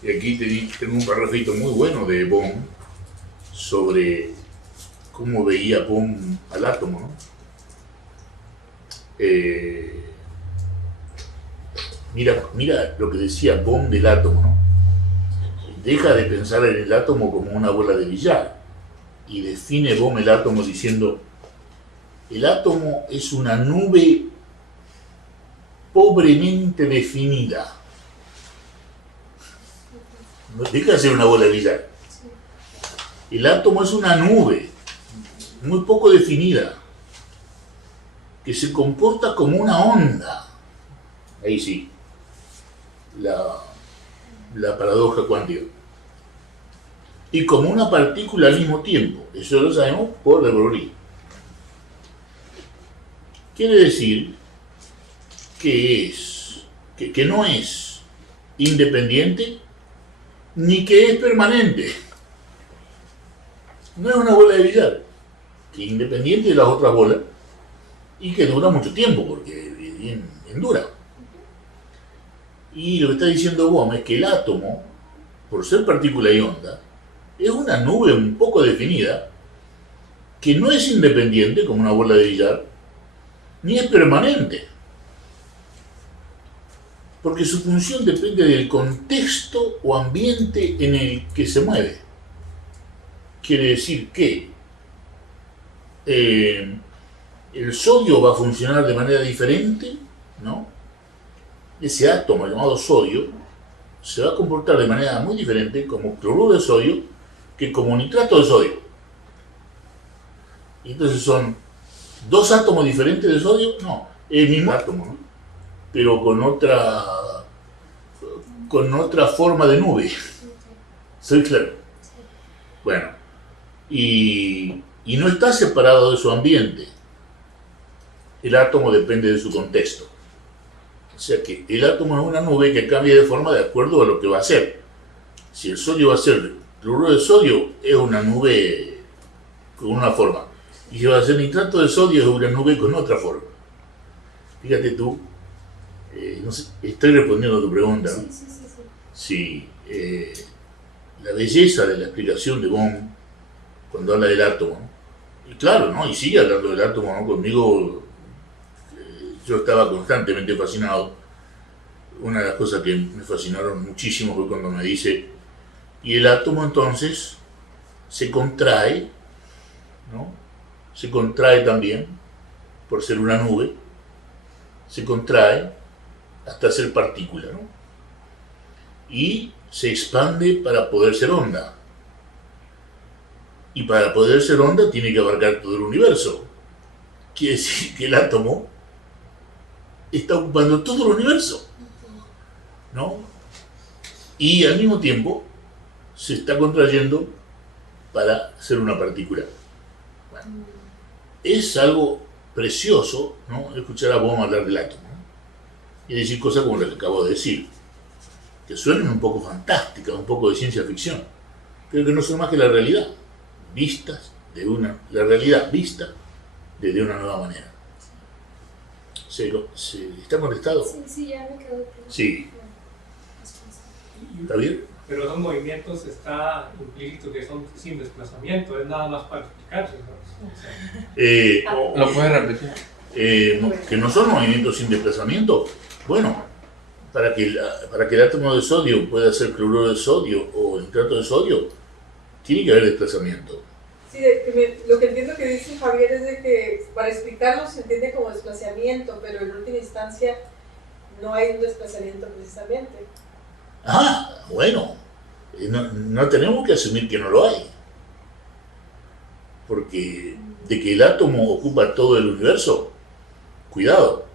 Y aquí tengo un parrafito muy bueno de Bohm sobre cómo veía Bohm al átomo, ¿no? Mira lo que decía Bohm del átomo, ¿no? Deja de pensar en el átomo como una bola de billar y define Bohm el átomo diciendo: el átomo es una nube pobremente definida. No deja de ser una bola de billar. El átomo es una nube muy poco definida que se comporta como una onda. Ahí sí, la paradoja cuántica. Y como una partícula al mismo tiempo. Eso lo sabemos por de Broglie. Quiere decir que no es independiente ni que es permanente. No es una bola de billar, que es independiente de las otras bolas y que dura mucho tiempo, porque es bien dura. Y lo que está diciendo Bohm es que el átomo, por ser partícula y onda, es una nube un poco definida, que no es independiente como una bola de billar, ni es permanente, porque su función depende del contexto o ambiente en el que se mueve. Quiere decir que el sodio va a funcionar de manera diferente, ¿no? Ese átomo llamado sodio se va a comportar de manera muy diferente como cloruro de sodio que como nitrato de sodio. Y entonces son dos átomos diferentes de sodio, no, el mismo átomo, ¿no? Pero con otra forma de nube. ¿Soy claro? Bueno, y no está separado de su ambiente. El átomo depende de su contexto. O sea que el átomo es una nube que cambia de forma de acuerdo a lo que va a ser. Si el sodio va a ser cloruro de sodio, es una nube con una forma. Y si va a ser nitrato de sodio, es una nube con otra forma. Fíjate tú, no sé, estoy respondiendo a tu pregunta, ¿no? Sí, la belleza de la explicación de Bohm cuando habla del átomo, ¿no? Y claro, ¿no? Y sigue hablando del átomo, ¿no? Conmigo, yo estaba constantemente fascinado. Una de las cosas que me fascinaron muchísimo fue cuando me dice: y el átomo entonces se contrae, ¿no? Se contrae también, por ser una nube, se contrae hasta ser partícula, ¿no? Y se expande para poder ser onda. Y para poder ser onda tiene que abarcar todo el universo. Quiere decir que el átomo está ocupando todo el universo, ¿no? Y al mismo tiempo se está contrayendo para ser una partícula. Bueno, es algo precioso, ¿no? Escuchar a Bohm hablar del átomo, ¿no? Y decir cosas como las que acabo de decir, que suenan un poco fantásticas, un poco de ciencia ficción, pero que no son más que la realidad, la realidad vista desde una nueva manera. ¿Se está contestado? Sí, ya me quedó claro. Sí. ¿Está bien? Pero esos movimientos está implícito que son sin desplazamiento, es nada más para explicarse, ¿no? ¿Lo puedes repetir? Que no son movimientos sin desplazamiento. Bueno, para que el átomo de sodio pueda ser cloruro de sodio o nitrato de sodio, tiene que haber desplazamiento. Sí, lo que entiendo que dice Javier es de que para explicarlo se entiende como desplazamiento, pero en última instancia no hay un desplazamiento precisamente. Ah, bueno, no tenemos que asumir que no lo hay. Porque de que el átomo ocupa todo el universo, cuidado.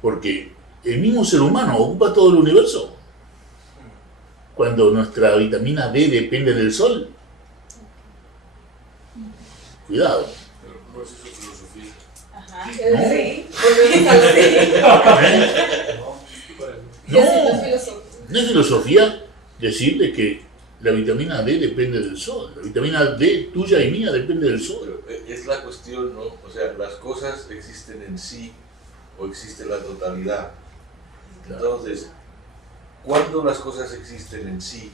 Porque el mismo ser humano ocupa todo el universo. Cuando nuestra vitamina D depende del sol. Cuidado. Pero no es eso filosofía. Ajá. ¿No? Sí, volvemos a lo de... No es filosofía decirle que la vitamina D depende del sol. La vitamina D tuya y mía depende del sol. Pero es la cuestión, ¿no? O sea, las cosas existen en sí o existe la totalidad. Entonces, ¿cuándo las cosas existen en sí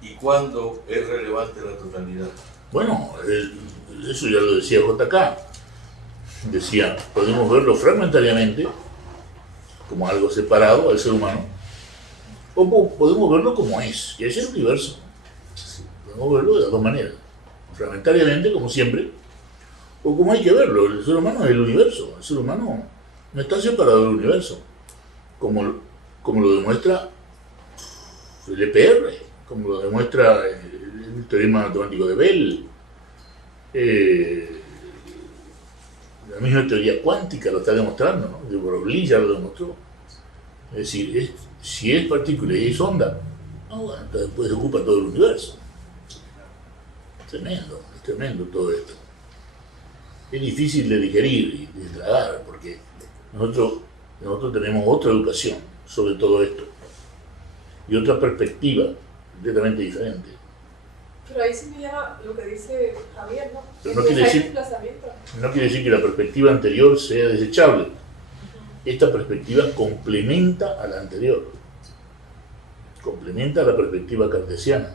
y cuándo es relevante la totalidad? Bueno, eso ya lo decía JK. Decía, podemos verlo fragmentariamente, como algo separado al ser humano, o podemos verlo como es, y es el universo. Podemos verlo de las dos maneras, fragmentariamente, como siempre, o como hay que verlo. El ser humano es el universo, el ser humano no está separado del universo, como lo demuestra el EPR, como lo demuestra el teorema matemático de Bell, la misma teoría cuántica lo está demostrando, ¿no? De Broglie ya lo demostró. Es decir, si es partícula y es onda, bueno, entonces después ocupa todo el universo. Es tremendo todo esto. Es difícil de digerir y de tragar, porque nosotros tenemos otra educación sobre todo esto y otra perspectiva completamente diferente. Pero ahí sí me llama lo que dice Javier, ¿no? Pero no quiere decir que la perspectiva anterior sea desechable. Esta perspectiva complementa a la anterior, complementa a la perspectiva cartesiana.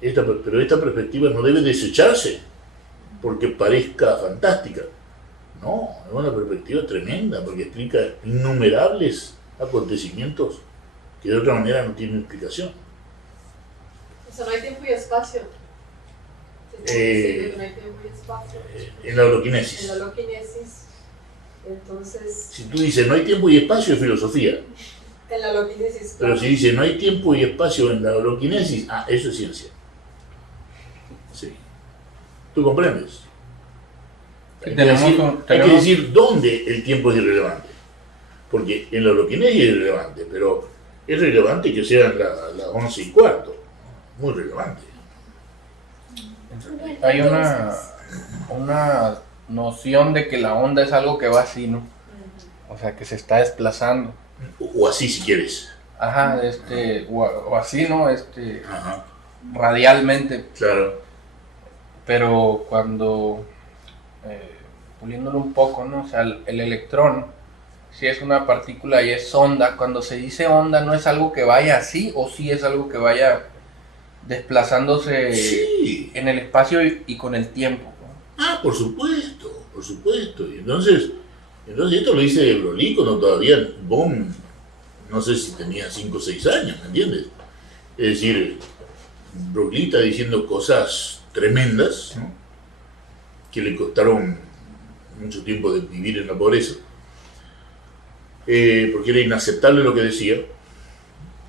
Pero esta perspectiva no debe desecharse porque parezca fantástica. No, es una perspectiva tremenda porque explica innumerables acontecimientos que de otra manera no tienen explicación. O sea, no hay tiempo y espacio. No hay tiempo y espacio. En la holoquinesis. En la holoquinesis. Entonces. Si tú dices no hay tiempo y espacio, es filosofía. En la holoquinesis. Pero si dice no hay tiempo y espacio en la holoquinesis, eso es ciencia. Sí. ¿Tú comprendes? Hay que decir dónde el tiempo es irrelevante. Porque en la holoquinesis es irrelevante, pero es relevante que sean las 11:15. Muy relevante. Hay una noción de que la onda es algo que va así, ¿no? O sea, que se está desplazando. O así si quieres. Ajá, o así, ¿no? Ajá. Radialmente. Claro. Pero cuando, puliéndolo un poco, ¿no? O sea, el electrón, si es una partícula y es onda, cuando se dice onda, ¿no es algo que vaya así o sí es algo que vaya desplazándose en el espacio y con el tiempo, ¿no? Por supuesto. Y entonces esto lo dice Broglie cuando todavía Bohm, no sé si tenía 5 o 6 años, ¿me entiendes? Es decir, Broglie está diciendo cosas tremendas, ¿no? Que le costaron mucho tiempo de vivir en la pobreza, porque era inaceptable lo que decía.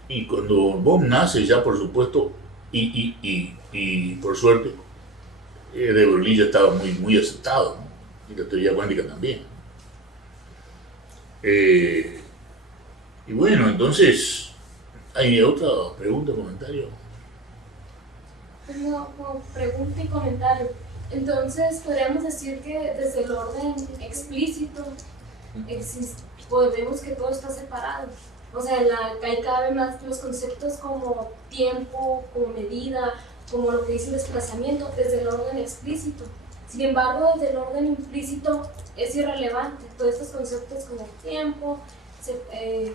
Y cuando Bohm nace ya, por supuesto, y por suerte, de Broglie ya estaba muy aceptado, ¿no? Y la teoría cuántica también. Y bueno, entonces, ¿hay otra pregunta, comentario? No, como pregunta y comentario. Entonces, podríamos decir que desde el orden explícito vemos que todo está separado. O sea, ahí caben más los conceptos como tiempo, como medida, como lo que dice desplazamiento, desde el orden explícito. Sin embargo, desde el orden implícito es irrelevante. Todos estos conceptos como tiempo, que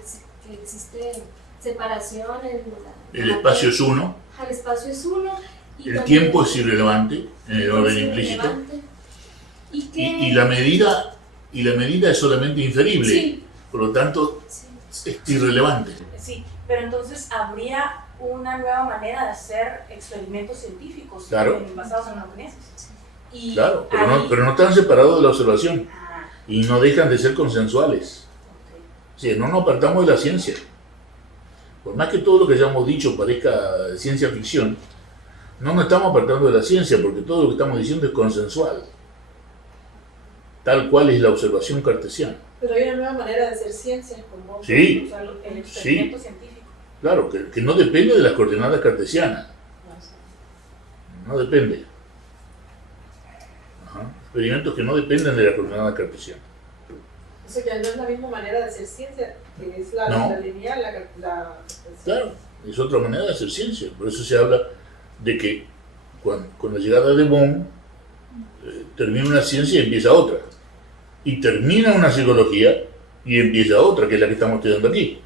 existe separación el espacio es uno. El espacio es uno. El tiempo es irrelevante en el orden implícito. Y la medida es solamente inferible. Sí. Por lo tanto, es irrelevante. Sí, pero entonces habría una nueva manera de hacer experimentos científicos, claro, basados en holoquinesis. Claro, pero no están separados de la observación y no dejan de ser consensuales. Okay. Sí, no nos apartamos de la ciencia. Por más que todo lo que hayamos dicho parezca ciencia ficción, no nos estamos apartando de la ciencia porque todo lo que estamos diciendo es consensual, tal cual es la observación cartesiana. Pero hay una nueva manera de hacer ciencia, como sí, el experimento científico. Claro, que no depende de las coordenadas cartesianas. No depende. Experimentos que no dependen de las coordenadas cartesianas. O sea que no es la misma manera de hacer ciencia, que es la lineal, Claro, es otra manera de hacer ciencia. Por eso se habla de que con la llegada de Bohm termina una ciencia y empieza otra. Y termina una psicología y empieza otra, que es la que estamos estudiando aquí.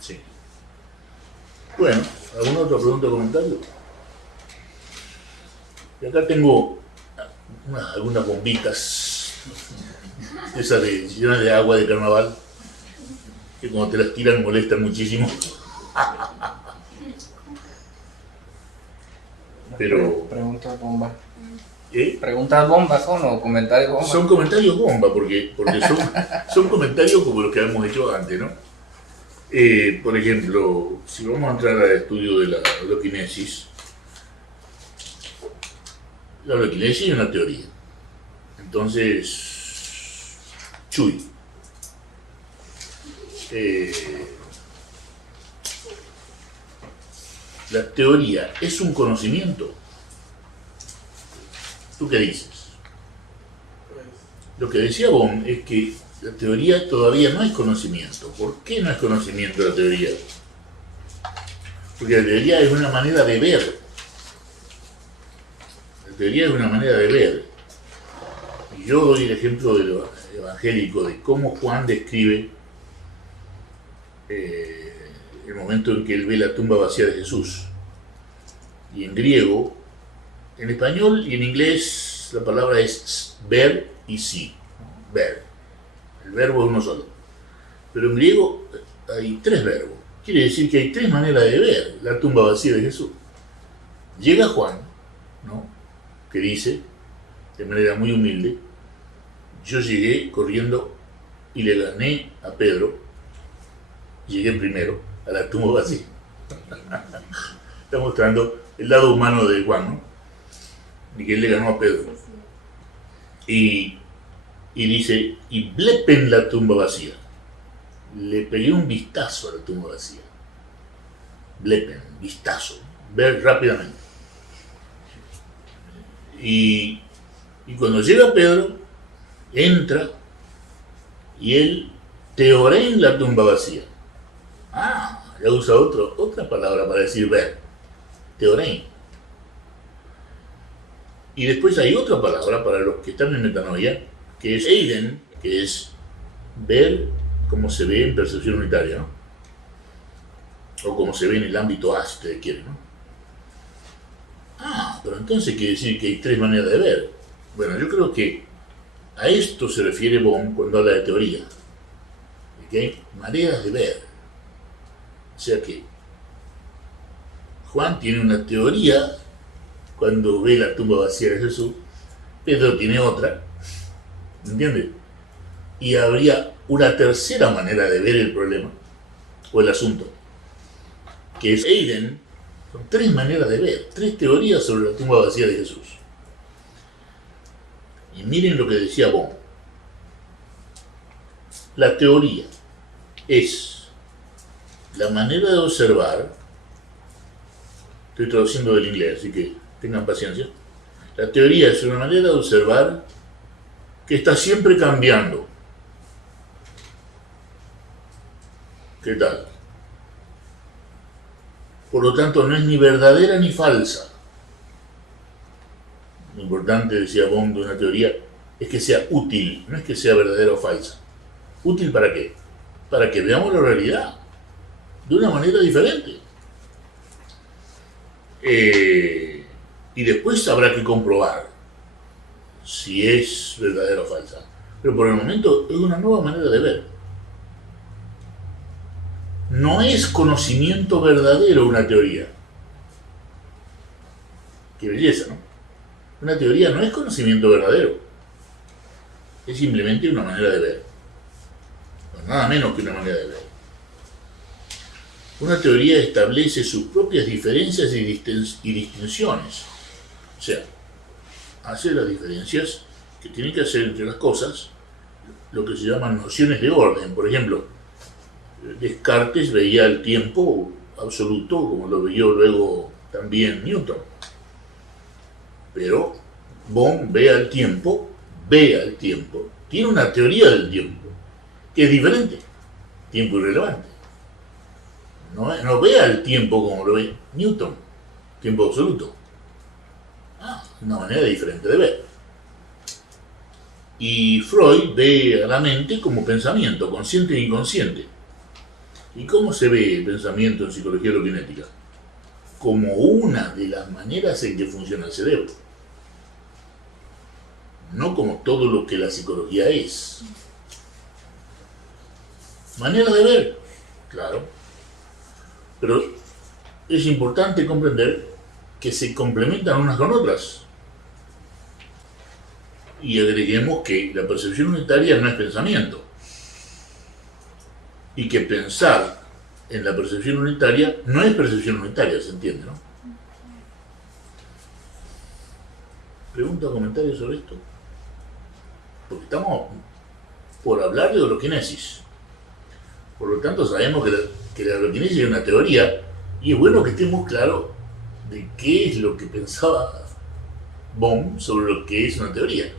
Sí. Bueno, ¿alguna otra pregunta o comentario? Y acá tengo algunas bombitas, esas llenas de agua de carnaval, que cuando te las tiran molestan muchísimo. Pero... Preguntas bomba. ¿Eh? ¿Preguntas bomba son o comentarios bomba? Son comentarios bomba, porque son comentarios como los que hemos hecho antes, ¿no? Por ejemplo, si vamos a entrar al estudio de la holoquinesis, la holoquinesis es una teoría. Entonces, Chuy, la teoría es un conocimiento. ¿Tú qué dices? Lo que decía Bohm es que la teoría todavía no es conocimiento. ¿Por qué no es conocimiento la teoría? Porque la teoría es una manera de ver. La teoría es una manera de ver. Y yo doy el ejemplo de lo evangélico, de cómo Juan describe el momento en que él ve la tumba vacía de Jesús. Y en griego, en español y en inglés la palabra es ver y sí. Ver. El verbo es uno solo. Pero en griego hay tres verbos. Quiere decir que hay tres maneras de ver la tumba vacía de Jesús. Llega Juan, ¿no?, que dice, de manera muy humilde, yo llegué corriendo y le gané a Pedro, llegué primero a la tumba vacía. Está mostrando el lado humano de Juan, ¿no? Y que él le ganó a Pedro. Y dice, y blepen la tumba vacía. Le pegué un vistazo a la tumba vacía. Blepen, vistazo, ver rápidamente. Y cuando llega Pedro, entra y él teorein la tumba vacía. Ya usa otra palabra para decir ver. Teorein. Y después hay otra palabra para los que están en metanoia, que es eiden, que es ver como se ve en percepción unitaria, ¿no? O como se ve en el ámbito A, si ustedes quieren, ¿no? Pero entonces quiere decir que hay tres maneras de ver. Bueno, yo creo que a esto se refiere Bohm cuando habla de teoría, de que hay maneras de ver. O sea que Juan tiene una teoría cuando ve la tumba vacía de Jesús, Pedro tiene otra, ¿entiendes? Y habría una tercera manera de ver el problema o el asunto, que es eiden. Son tres maneras de ver, tres teorías sobre la tumba vacía de Jesús. Y miren lo que decía Bohm. La teoría es la manera de observar, estoy traduciendo del inglés, así que tengan paciencia. La teoría es una manera de observar que está siempre cambiando. ¿Qué tal? Por lo tanto, no es ni verdadera ni falsa. Lo importante, decía Bohm, de una teoría es que sea útil, no es que sea verdadera o falsa. ¿Útil para qué? Para que veamos la realidad de una manera diferente. Y después habrá que comprobar si es verdadera o falsa. Pero por el momento es una nueva manera de ver. No es conocimiento verdadero una teoría. Qué belleza, ¿no? Una teoría no es conocimiento verdadero. Es simplemente una manera de ver. No, nada menos que una manera de ver. Una teoría establece sus propias diferencias y distinciones. O sea, hace las diferencias que tienen que hacer entre las cosas, lo que se llaman nociones de orden. Por ejemplo, Descartes veía el tiempo absoluto, como lo vio luego también Newton. Pero Bohm ve al tiempo, tiene una teoría del tiempo, que es diferente. tiempo irrelevante. No vea el tiempo como lo ve Newton, tiempo absoluto. Una manera diferente de ver. Y Freud ve a la mente como pensamiento, consciente e inconsciente. ¿Y cómo se ve el pensamiento en psicología holokinética? Como una de las maneras en que funciona el cerebro. No como todo lo que la psicología es. Manera de ver, claro. Pero es importante comprender que se complementan unas con otras. Y agreguemos que la percepción unitaria no es pensamiento. Y que pensar en la percepción unitaria no es percepción unitaria, ¿se entiende, no? ¿Pregunta o comentario sobre esto? Porque estamos por hablar de holoquinesis. Por lo tanto, sabemos que la holoquinesis es una teoría, y es bueno que estemos claros de qué es lo que pensaba Bohm sobre lo que es una teoría.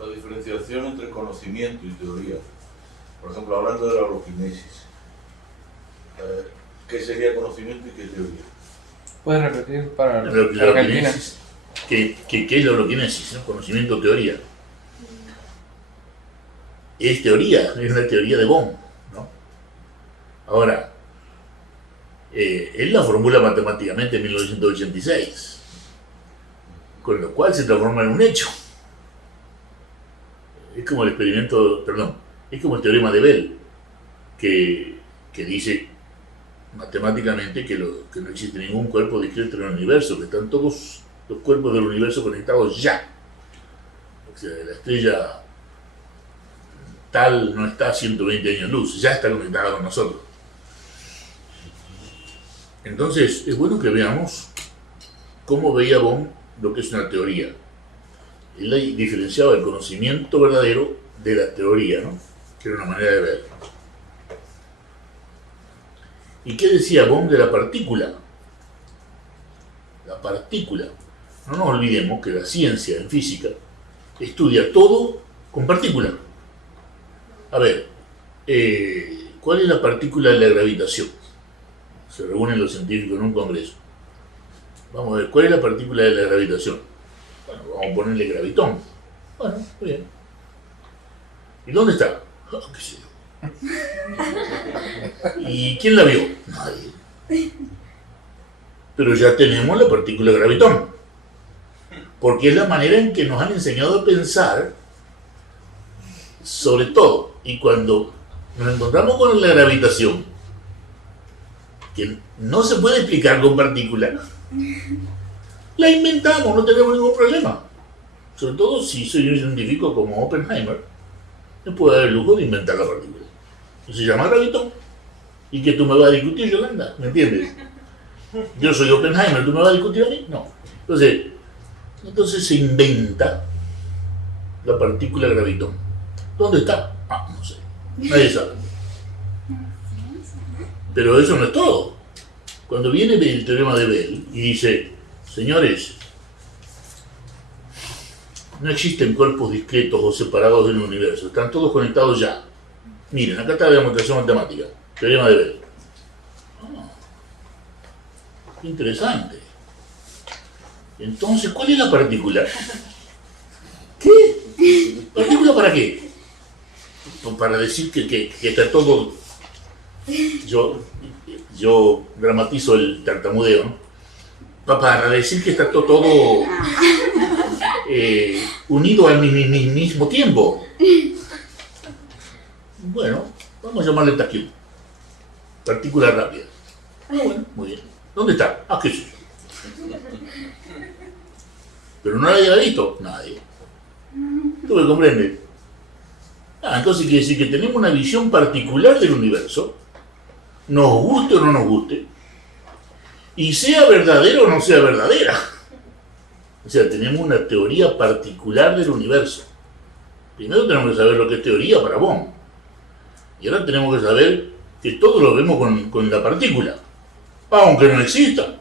La diferenciación entre conocimiento y teoría. Por ejemplo, hablando de la holoquinesis, ¿qué sería conocimiento y qué teoría? ¿Puedes repetir para La Argentina? holoquinesis, ¿qué es la holoquinesis? ¿No? Conocimiento, teoría. Es teoría, es una teoría de Bohm, ¿no? Ahora, él la formula matemáticamente en 1986, con lo cual se transforma en un hecho. Es como el experimento, perdón, es como el teorema de Bell, que dice matemáticamente que no existe ningún cuerpo discreto en el universo, que están todos los cuerpos del universo conectados ya. O sea, la estrella tal no está a 120 años luz, ya está conectada con nosotros. Entonces, es bueno que veamos cómo veía Bohm lo que es una teoría. Él diferenciaba el conocimiento verdadero de la teoría, ¿no? Que era una manera de ver. ¿Y qué decía Bohm de la partícula? La partícula. No nos olvidemos que la ciencia en física estudia todo con partículas. A ver, ¿cuál es la partícula de la gravitación? Se reúnen los científicos en un congreso. Vamos a ver, ¿cuál es la partícula de la gravitación? Bueno, vamos a ponerle gravitón. Bueno, muy bien. ¿Y dónde está? ¿Qué sé yo? ¿Y quién la vio? Nadie. Pero ya tenemos la partícula gravitón. Porque es la manera en que nos han enseñado a pensar sobre todo. Y cuando nos encontramos con la gravitación, que no se puede explicar con partículas, la inventamos, no tenemos ningún problema. Sobre todo si soy un científico como Oppenheimer, me puedo dar el lujo de inventar la partícula. Se llama gravitón. ¿Y que tú me vas a discutir, Yolanda? ¿Me entiendes? Yo soy Oppenheimer, ¿tú me vas a discutir a mí? No. Entonces se inventa la partícula gravitón. ¿Dónde está? No sé. Nadie sabe. Pero eso no es todo. Cuando viene el teorema de Bell y dice, señores, no existen cuerpos discretos o separados del universo, están todos conectados ya. Miren, acá está la demostración matemática, teorema de Bell. Qué interesante. Entonces, ¿cuál es la partícula? ¿Qué? ¿Partícula para qué? Para decir que está todo... Yo dramatizo el tartamudeo, ¿no? Para decir que está todo unido al mismo tiempo. Bueno, vamos a llamarle taquión. Partícula rápida. Bueno, muy bien. ¿Dónde está? ¿Qué sé yo? Pero no nadie la ha visto. Nadie. ¿Tú me comprendes? Entonces quiere decir que tenemos una visión particular del universo, nos guste o no nos guste, y sea verdadera o no sea verdadera. O sea, tenemos una teoría particular del universo. Primero tenemos que saber lo que es teoría para Bohm. Y ahora tenemos que saber que todo lo vemos con la partícula, aunque no exista.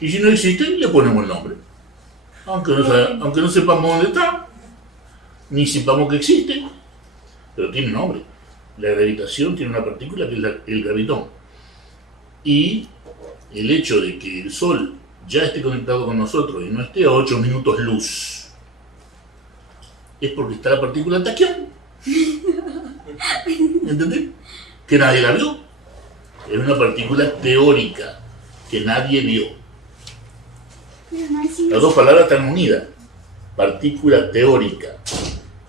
Y si no existe, le ponemos el nombre. Aunque no sepamos dónde está, ni sepamos que existe, pero tiene nombre. La gravitación tiene una partícula que es el gravitón. Y el hecho de que el Sol ya esté conectado con nosotros y no esté a 8 minutos luz, es porque está la partícula taquión. ¿Entendés? Que nadie la vio. Es una partícula teórica que nadie vio. Las dos palabras están unidas. Partícula teórica.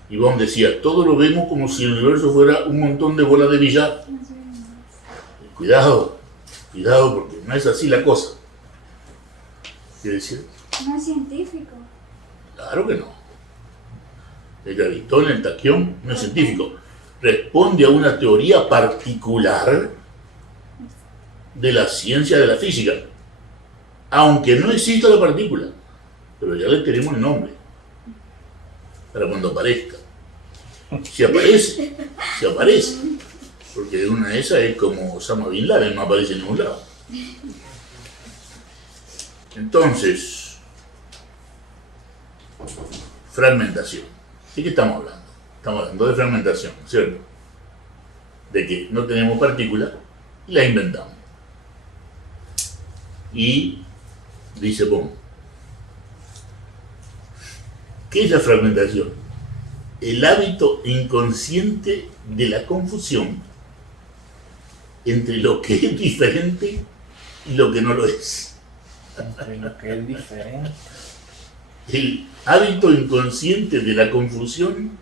Y Bohm decía, todo lo vemos como si el universo fuera un montón de bolas de billar. Cuidado, porque no es así la cosa. ¿Qué decir? No es científico. Claro que no. El gravitón, el taquión, no es científico. Responde a una teoría particular de la ciencia de la física. Aunque no exista la partícula. Pero ya le tenemos el nombre. Para cuando aparezca. Si aparece. Porque una de esas es como Osama Bin Laden, no aparece en ningún lado. Entonces, fragmentación. ¿De qué estamos hablando? Estamos hablando de fragmentación, ¿cierto? De que no tenemos partículas y las inventamos. Y dice Bohm, ¿qué es la fragmentación? El hábito inconsciente de la confusión entre lo que es diferente y lo que no lo es. Entre lo que es diferente. El hábito inconsciente de la confusión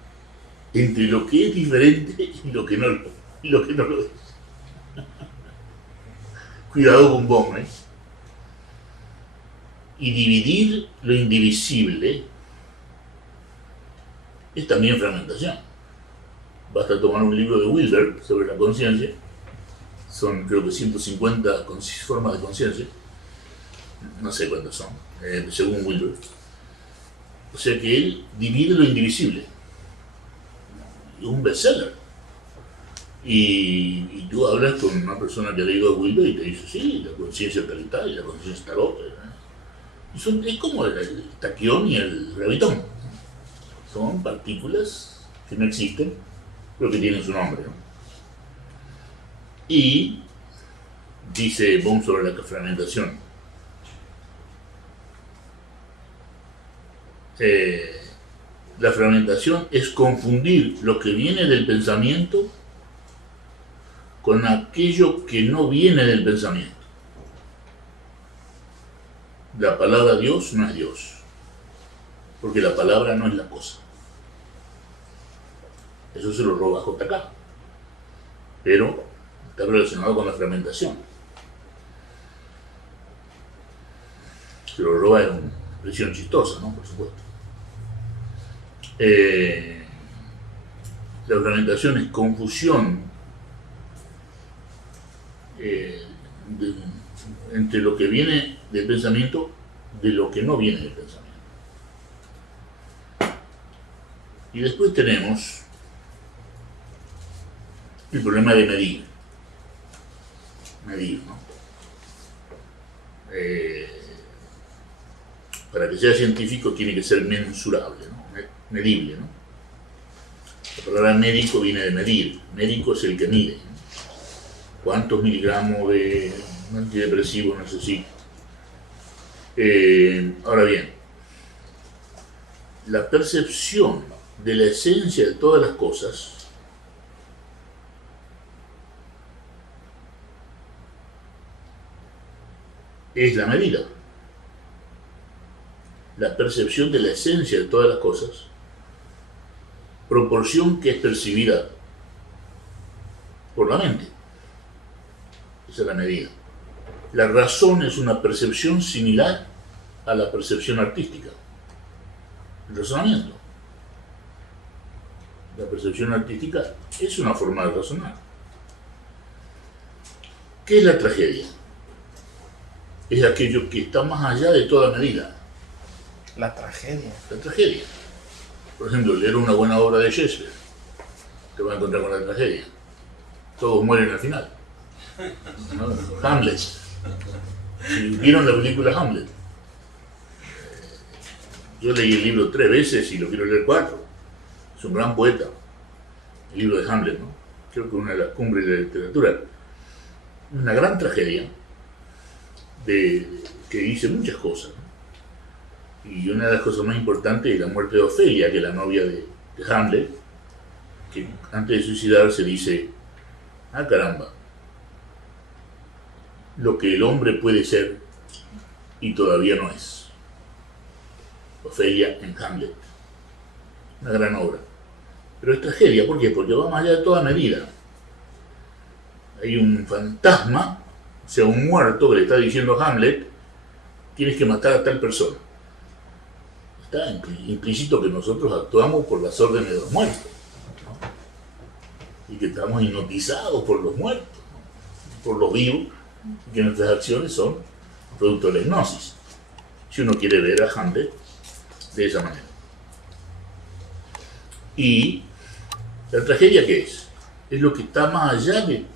entre lo que es diferente y lo que no lo es. Cuidado con Bohm, ¿eh? Y dividir lo indivisible es también fragmentación. Basta tomar un libro de Wilber sobre la conciencia, son creo que 150 formas de conciencia, no sé cuántas son, según Wilber. O sea que él divide lo indivisible. Es un bestseller. Y tú hablas con una persona que ha leído a Wilber y te dice, sí, la conciencia tal y tal, y la conciencia tal otra. Es como el taquión y el gravitón. Son partículas que no existen, pero que tienen su nombre, ¿no? Y dice Bohm sobre la fragmentación. La fragmentación es confundir lo que viene del pensamiento con aquello que no viene del pensamiento. La palabra Dios no es Dios, porque la palabra no es la cosa. Eso se lo roba JK, pero está relacionado con la fragmentación. Se lo roba en una expresión chistosa, ¿no? Por supuesto. La fragmentación es confusión entre lo que viene del pensamiento de lo que no viene del pensamiento. Y después tenemos el problema de medir, ¿no? Para que sea científico tiene que ser mensurable, ¿no? Medible, ¿no? La palabra médico viene de medir. Médico es el que mide, ¿no? ¿Cuántos miligramos de antidepresivo necesito? Ahora bien, la percepción de la esencia de todas las cosas es la medida. La percepción de la esencia de todas las cosas, proporción que es percibida por la mente. Esa es la medida. La razón es una percepción similar a la percepción artística. El razonamiento. La percepción artística es una forma de razonar. ¿Qué es la tragedia? Es aquello que está más allá de toda medida. La tragedia. La tragedia. Por ejemplo, leer una buena obra de Shakespeare, te vas a encontrar con la tragedia. Todos mueren al final. ¿No? Hamlet. Si vieron la película Hamlet, yo leí el libro 3 veces y lo quiero leer 4. Es un gran poeta, el libro de Hamlet, ¿no? creo que una de las cumbres de la literatura, una gran tragedia que dice muchas cosas, ¿no? Y una de las cosas más importantes es la muerte de Ofelia, que es la novia de Hamlet, que antes de suicidarse dice: ah, caramba, lo que el hombre puede ser y todavía no es. Ofelia en Hamlet, una gran obra. Pero es tragedia, ¿por qué? Porque va más allá de toda medida. Hay un fantasma, o sea, un muerto que le está diciendo a Hamlet: tienes que matar a tal persona. Está implícito que nosotros actuamos por las órdenes de los muertos, ¿no? Y que estamos hipnotizados por los muertos, ¿no? Por los vivos, y que nuestras acciones son producto de la hipnosis, si uno quiere ver a Hamlet de esa manera. Y la tragedia, ¿qué es? Es lo que está más allá de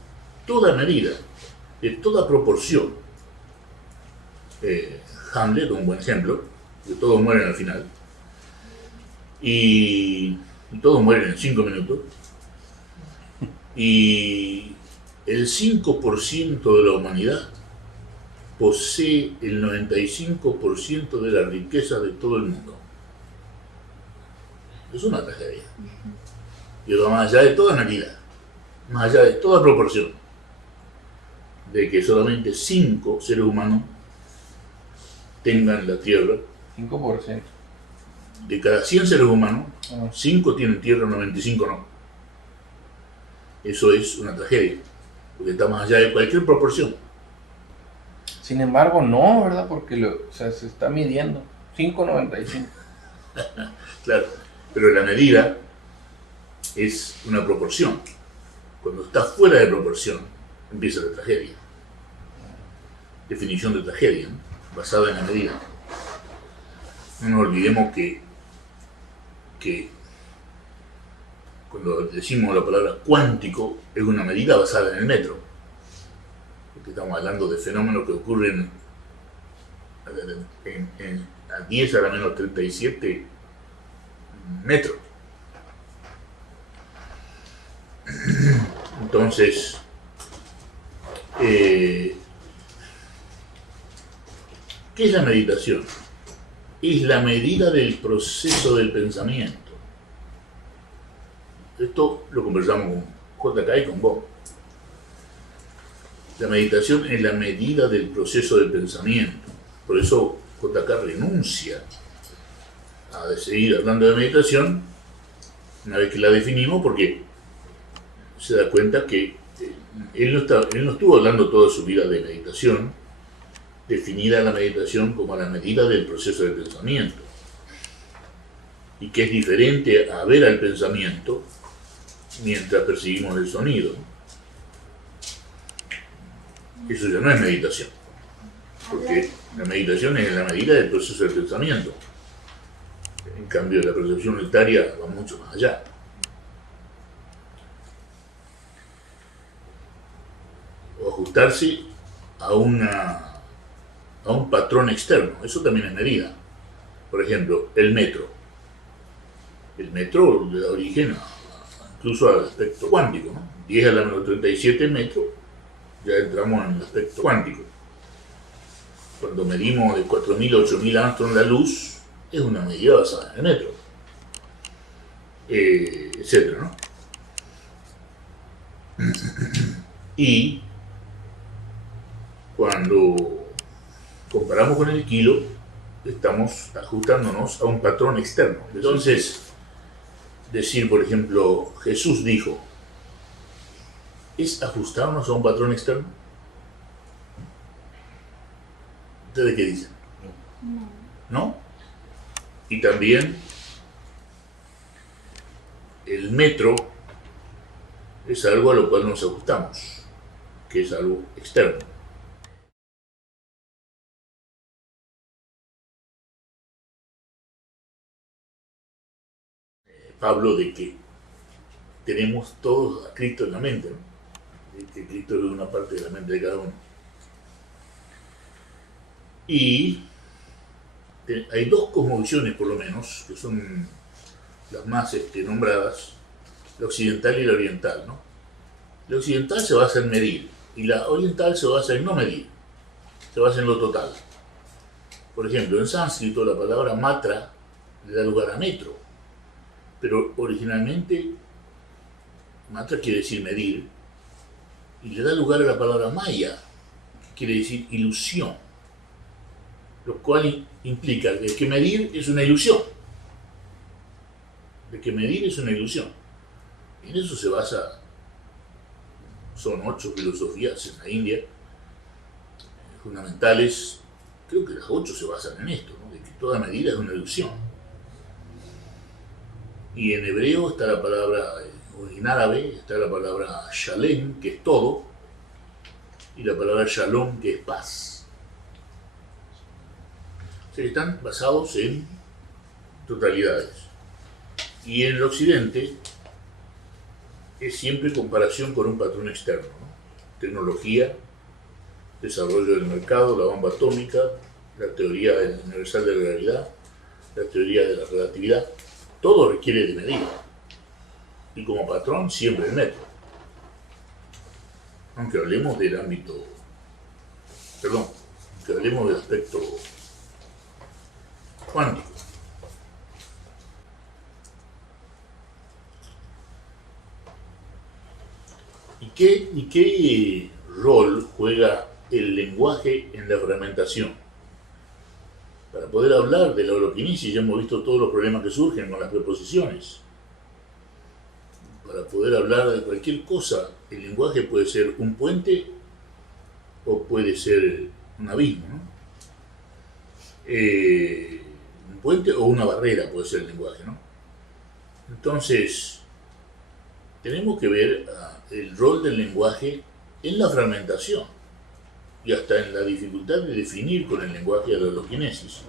toda medida, de toda proporción. Hamlet, un buen ejemplo, que todos mueren al final, y todos mueren en 5 minutos, y el 5% de la humanidad posee el 95% de la riqueza de todo el mundo. Es una tragedia. Y va más allá de toda medida, más allá de toda proporción, de que solamente 5 seres humanos tengan la tierra. 5%. De cada 100 seres humanos, 5 tienen tierra, 95 no. Eso es una tragedia, porque está más allá de cualquier proporción. Sin embargo, no, ¿verdad? Porque se está midiendo. 5.95. Claro, pero la medida es una proporción. Cuando está fuera de proporción, empieza la tragedia. Definición de tragedia, ¿no? Basada en la medida. No nos olvidemos que cuando decimos la palabra cuántico es una medida basada en el metro, porque estamos hablando de fenómenos que ocurren a 10 a la menos 37 metros. Entonces, ¿qué es la meditación? Es la medida del proceso del pensamiento. Esto lo conversamos con JK y con vos. La meditación es la medida del proceso del pensamiento. Por eso JK renuncia a seguir hablando de meditación una vez que la definimos, porque se da cuenta que él no estuvo hablando toda su vida de meditación, definida la meditación como la medida del proceso del pensamiento, y que es diferente a ver al pensamiento mientras percibimos el sonido. Eso ya no es meditación, porque la meditación es la medida del proceso del pensamiento. En cambio, la percepción unitaria va mucho más allá. O ajustarse a un patrón externo, eso también es medida. Por ejemplo, el metro. El metro le da origen incluso al aspecto cuántico, ¿no? 10 a la menos 37 metros, ya entramos en el aspecto cuántico. Cuando medimos de 4.000 a 8.000 angstroms la luz, es una medida basada en el metro, etcétera, ¿no? Y cuando comparamos con el kilo, estamos ajustándonos a un patrón externo. Entonces, decir, por ejemplo, Jesús dijo, ¿es ajustarnos a un patrón externo? ¿Ustedes qué dicen? ¿No? Y también el metro es algo a lo cual nos ajustamos, que es algo externo. Hablo de que tenemos todos a Cristo en la mente, ¿no? De que Cristo es una parte de la mente de cada uno. Y hay dos cosmovisiones, por lo menos, que son las más nombradas, la occidental y la oriental, ¿no? La occidental se basa en medir y la oriental se basa en no medir, se basa en lo total. Por ejemplo, en sánscrito la palabra matra le da lugar a metro, pero originalmente matra quiere decir medir y le da lugar a la palabra maya, que quiere decir ilusión, lo cual implica que medir es una ilusión, de que medir es una ilusión. Y en eso se basa, son 8 filosofías en la India fundamentales, creo que las 8 se basan en esto, ¿no? De que toda medida es una ilusión. Y en hebreo está la palabra, o en árabe está la palabra shalem, que es todo, y la palabra shalom, que es paz. O sea, están basados en totalidades. Y en el occidente es siempre comparación con un patrón externo, ¿no? Tecnología, desarrollo del mercado, la bomba atómica, la teoría universal de la gravedad, la teoría de la relatividad, todo requiere de medida. Y como patrón siempre el metro. Aunque hablemos del ámbito, perdón, aunque hablemos del aspecto cuántico. ¿Y qué rol juega el lenguaje en la fragmentación? Para poder hablar de la holoquinesis ya hemos visto todos los problemas que surgen con las preposiciones. Para poder hablar de cualquier cosa, el lenguaje puede ser un puente o puede ser un abismo, ¿no? Un puente o una barrera puede ser el lenguaje, ¿no? Entonces, tenemos que ver el rol del lenguaje en la fragmentación y hasta en la dificultad de definir con el lenguaje a la holoquinesis.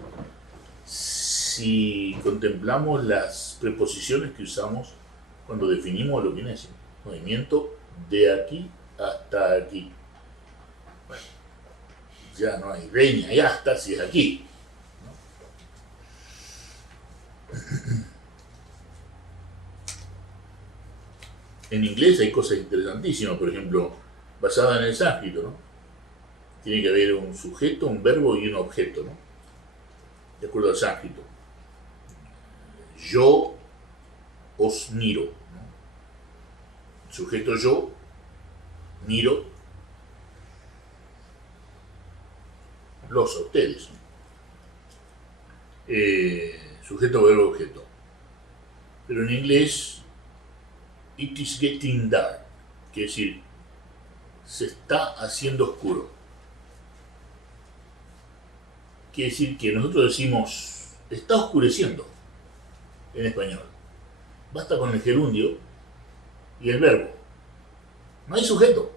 Si contemplamos las preposiciones que usamos cuando definimos holoquinesis, movimiento de aquí hasta aquí. Bueno, ya no hay reña y hasta si es aquí, ¿no? En inglés hay cosas interesantísimas, por ejemplo, basadas en el sánscrito, ¿no? Tiene que haber un sujeto, un verbo y un objeto, ¿no? De acuerdo al sánscrito. Yo os miro, ¿no? Sujeto yo, miro los a ustedes, ¿no? Sujeto, verbo, objeto. Pero en inglés, it is getting dark, quiere decir, se está haciendo oscuro. Quiere decir que nosotros decimos, está oscureciendo, en español. Basta con el gerundio y el verbo. No hay sujeto.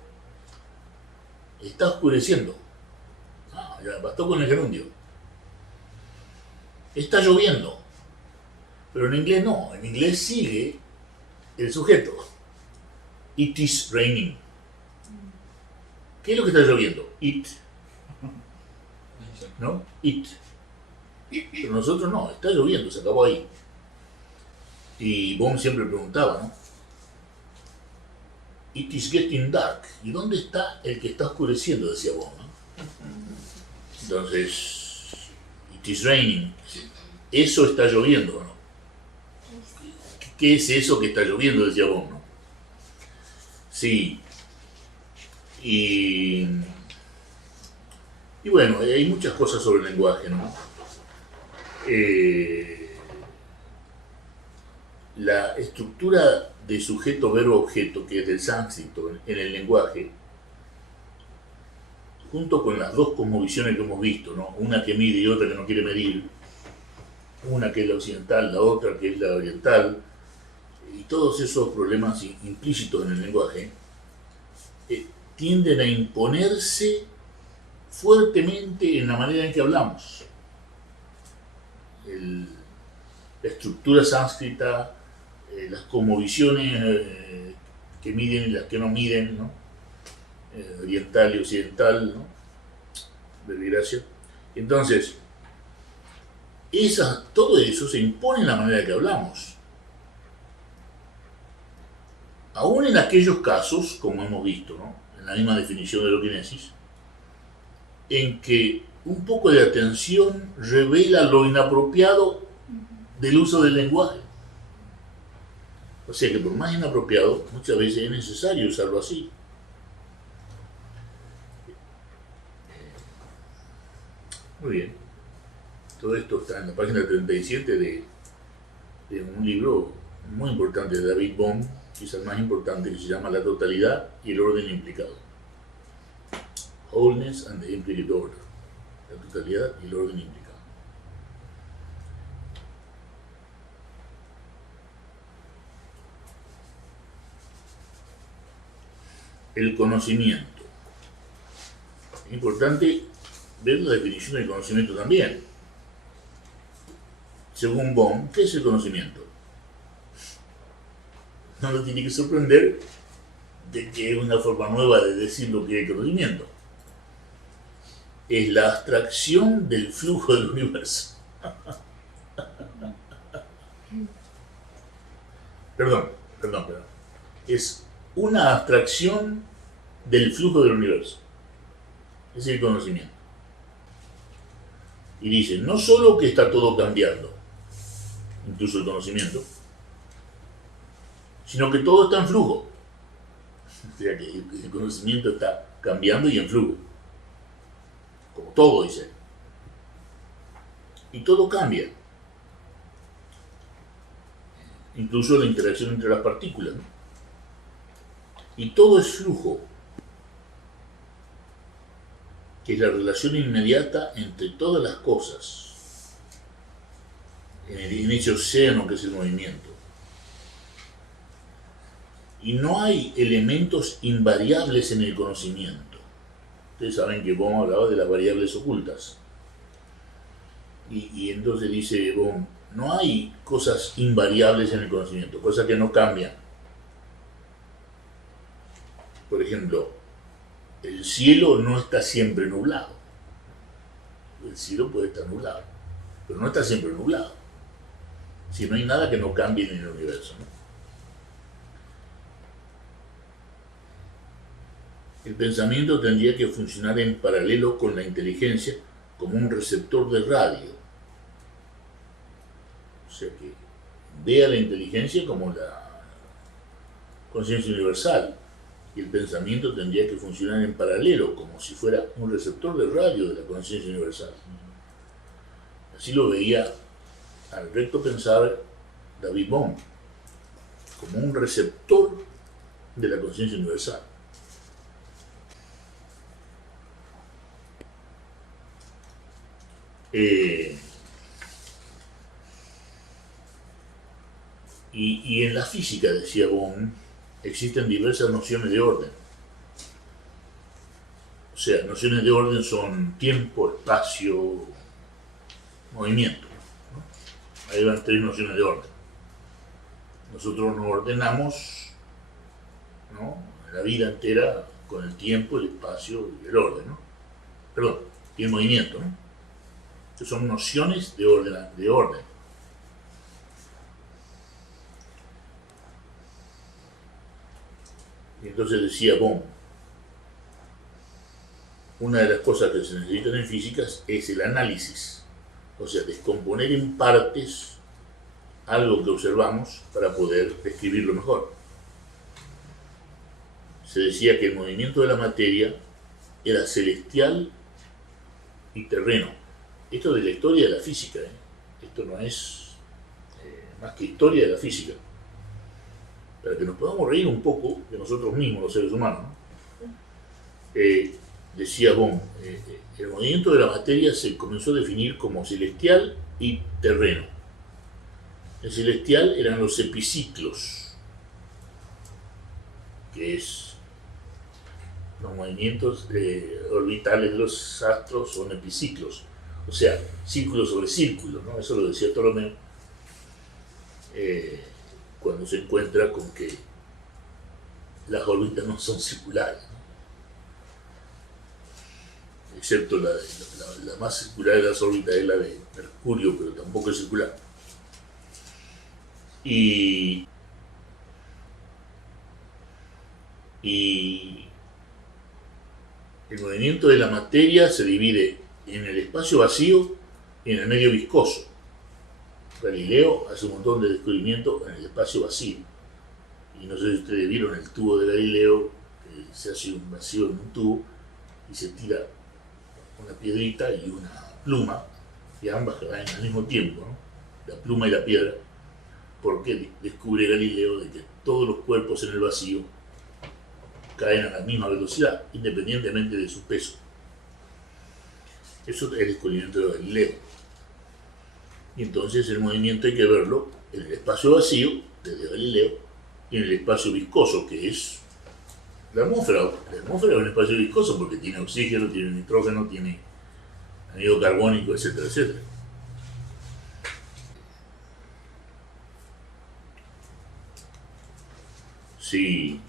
Está oscureciendo. Ah, ya bastó con el gerundio. Está lloviendo. Pero en inglés no, en inglés sigue el sujeto. It is raining. ¿Qué es lo que está lloviendo? It. ¿No? It. Pero nosotros no, está lloviendo, se acabó ahí. Y Bohm siempre preguntaba, ¿no? It is getting dark. ¿Y dónde está el que está oscureciendo? Decía Bohm, ¿no? Entonces, it is raining. Eso está lloviendo, ¿no? ¿Qué es eso que está lloviendo? Decía Bohm, ¿no? Sí. Y bueno, hay muchas cosas sobre el lenguaje, ¿no? La estructura de sujeto, verbo, objeto, que es del sánscrito en el lenguaje, junto con las dos cosmovisiones que hemos visto, ¿no? Una que mide y otra que no quiere medir, una que es la occidental, la otra que es la oriental, y todos esos problemas implícitos en el lenguaje tienden a imponerse fuertemente en la manera en que hablamos. La estructura sánscrita, las cosmovisiones que miden y las que no miden, ¿no? Oriental y occidental, ¿no? Verbigracia. Entonces, todo eso se impone en la manera que hablamos. aún en aquellos casos, como hemos visto, ¿no?, en la misma definición de loquinesis, en que un poco de atención revela lo inapropiado del uso del lenguaje. O sea que por más inapropiado, muchas veces es necesario usarlo así. Muy bien. Todo esto está en la página 37 de un libro muy importante de David Bohm, quizás el más importante, que se llama La totalidad y el orden implicado. Wholeness and the Implicate Order. La totalidad y el orden implicado. El conocimiento. Es importante ver la definición del conocimiento también. Según Bohm, ¿qué es el conocimiento? No lo tiene que sorprender de que es una forma nueva de decir lo que es el conocimiento. Es la abstracción del flujo del universo. Perdón. Es una abstracción del flujo del universo. Es el conocimiento. Y dice, no solo que está todo cambiando, incluso el conocimiento, sino que todo está en flujo. O sea que el conocimiento está cambiando y en flujo. Como todo, dice. Y todo cambia. Incluso la interacción entre las partículas, ¿no? Y todo es flujo, que es la relación inmediata entre todas las cosas, en ese océano que es el movimiento. Y no hay elementos invariables en el conocimiento. Ustedes saben que Bohm hablaba de las variables ocultas. Y entonces dice Bohm, no hay cosas invariables en el conocimiento, cosas que no cambian. Por ejemplo, el cielo no está siempre nublado. El cielo puede estar nublado, pero no está siempre nublado. Si no hay nada que no cambie en el universo, ¿no? El pensamiento tendría que funcionar en paralelo con la inteligencia como un receptor de radio. O sea que ve a la inteligencia como la conciencia universal. Y el pensamiento tendría que funcionar en paralelo, como si fuera un receptor de radio de la conciencia universal. Así lo veía al recto pensar David Bohm, como un receptor de la conciencia universal. Y en la física, decía Bohm, existen diversas nociones de orden. O sea, nociones de orden son tiempo, espacio, movimiento, ¿no? Ahí van tres nociones de orden. Nosotros nos ordenamos, ¿no?, la vida entera con el tiempo, el espacio y el orden, ¿no? Perdón, y el movimiento, ¿no? Que son nociones de orden. Y entonces decía Bohm, una de las cosas que se necesitan en físicas es el análisis, o sea, descomponer en partes algo que observamos para poder describirlo mejor. Se decía que el movimiento de la materia era celestial y terreno. Esto de la historia de la física, ¿eh? Esto no es más que historia de la física. Para que nos podamos reír un poco de nosotros mismos, los seres humanos, ¿no? Decía Bohm, el movimiento de la materia se comenzó a definir como celestial y terreno. El celestial eran los epiciclos, que es los movimientos orbitales de los astros son epiciclos, o sea, círculo sobre círculo, ¿no? Eso lo decía Ptolomeo cuando se encuentra con que las órbitas no son circulares, ¿no? Excepto la más circular de las órbitas es la de Mercurio, pero tampoco es circular. Y el movimiento de la materia se divide en el espacio vacío y en el medio viscoso. Galileo hace un montón de descubrimientos en el espacio vacío. Y no sé si ustedes vieron el tubo de Galileo, que se hace un vacío en un tubo y se tira una piedrita y una pluma, y ambas caen al mismo tiempo, ¿no? La pluma y la piedra, porque descubre Galileo de que todos los cuerpos en el vacío caen a la misma velocidad, independientemente de su peso. Eso es el descubrimiento de Galileo. Y entonces el movimiento hay que verlo en el espacio vacío, desde Galileo, y en el espacio viscoso, que es la atmósfera. La atmósfera es un espacio viscoso porque tiene oxígeno, tiene nitrógeno, tiene anhídrido carbónico, etcétera, etcétera. Sí,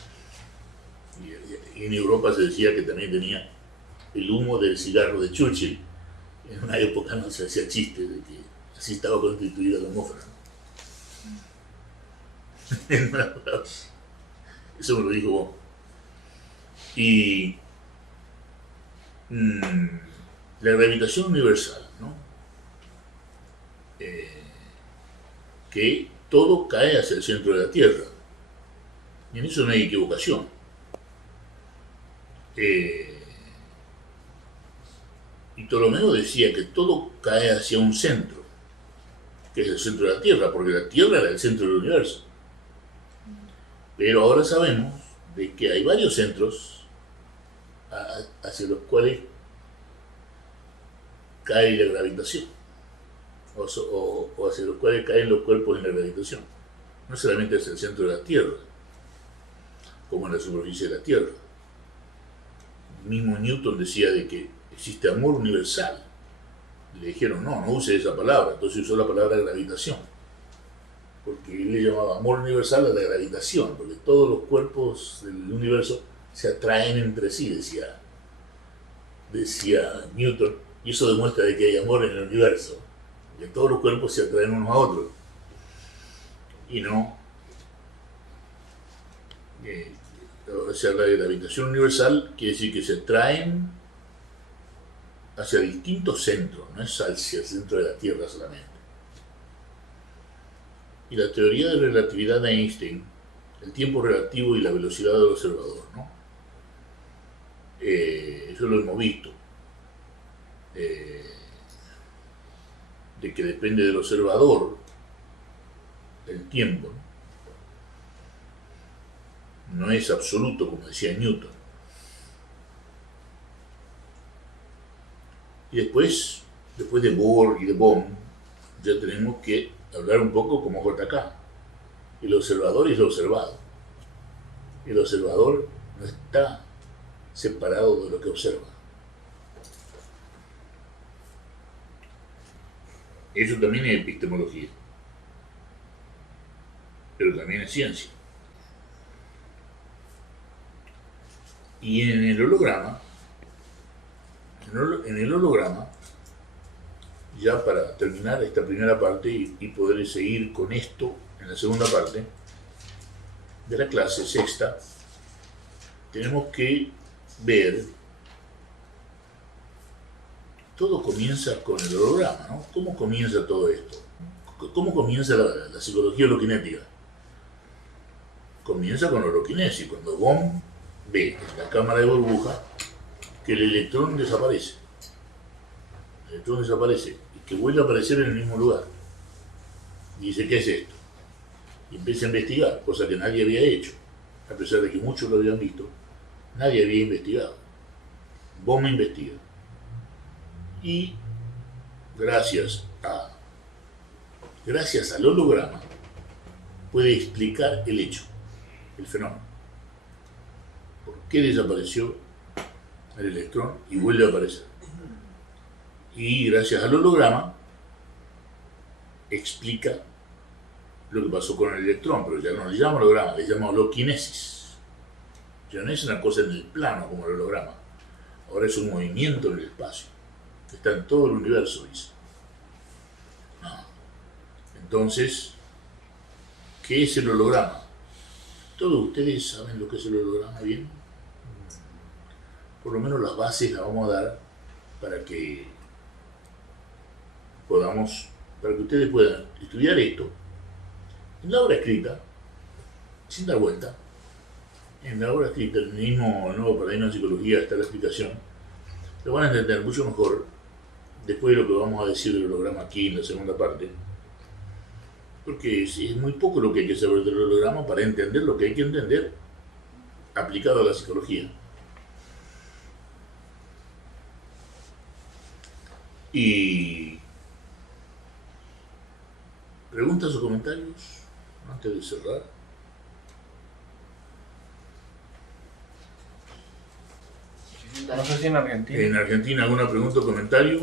y en Europa se decía que también tenía el humo del cigarro de Churchill. En una época no se hacía chiste de que así estaba constituida la atmósfera. Eso me lo dijo vos. Y la gravitación universal, ¿no? Que todo cae hacia el centro de la Tierra. Y en eso no hay equivocación. Y Ptolomeo decía que todo cae hacia un centro, que es el centro de la Tierra, porque la Tierra era el centro del universo. Pero ahora sabemos de que hay varios centros hacia los cuales cae la gravitación, o hacia los cuales caen los cuerpos en la gravitación. No solamente hacia el centro de la Tierra, como en la superficie de la Tierra. Mismo Newton decía de que existe amor universal. Le dijeron, no use esa palabra. Entonces usó la palabra gravitación. Porque él le llamaba amor universal a la gravitación, porque todos los cuerpos del universo se atraen entre sí, decía Newton. Y eso demuestra de que hay amor en el universo, que todos los cuerpos se atraen unos a otros. Y no... o sea, la gravitación universal quiere decir que se atraen hacia distintos centros, no es hacia el centro de la Tierra solamente. Y la teoría de relatividad de Einstein, el tiempo relativo y la velocidad del observador, ¿no? Eso lo hemos visto, de que depende del observador el tiempo, no es absoluto, como decía Newton. Y después de Bohr y de Bohm, ya tenemos que hablar un poco como JK. El observador es lo observado. El observador no está separado de lo que observa. Eso también es epistemología, pero también es ciencia. Y en el holograma, ya para terminar esta primera parte y poder seguir con esto en la segunda parte de la clase sexta, tenemos que ver, todo comienza con el holograma, ¿no? ¿Cómo comienza todo esto? ¿Cómo comienza la psicología holokinética? Comienza con la holoquinesis, cuando Bohm ve en la cámara de burbuja que el electrón desaparece. El electrón desaparece y que vuelve a aparecer en el mismo lugar. Y dice, ¿qué es esto? Y empieza a investigar, cosa que nadie había hecho, a pesar de que muchos lo habían visto. Nadie había investigado. Bohm investiga. Y gracias al holograma puede explicar el hecho, el fenómeno. ¿Por qué desapareció el electrón y vuelve a aparecer? Y gracias al holograma explica lo que pasó con el electrón, pero ya no le llama holograma, le llama holoquinesis. Ya no es una cosa en el plano como el holograma, ahora es un movimiento en el espacio, que está en todo el universo, dice. Entonces, ¿qué es el holograma? ¿Todos ustedes saben lo que es el holograma bien? Por lo menos las bases las vamos a dar para que ustedes puedan estudiar esto en la obra escrita, sin dar vuelta. En la obra escrita, el mismo nuevo paradigma de psicología, está la explicación. Lo van a entender mucho mejor después de lo que vamos a decir del holograma aquí en la segunda parte. Porque es muy poco lo que hay que saber del holograma para entender lo que hay que entender aplicado a la psicología. Y preguntas o comentarios antes de cerrar. No sé si en Argentina. En Argentina, ¿alguna pregunta o comentario?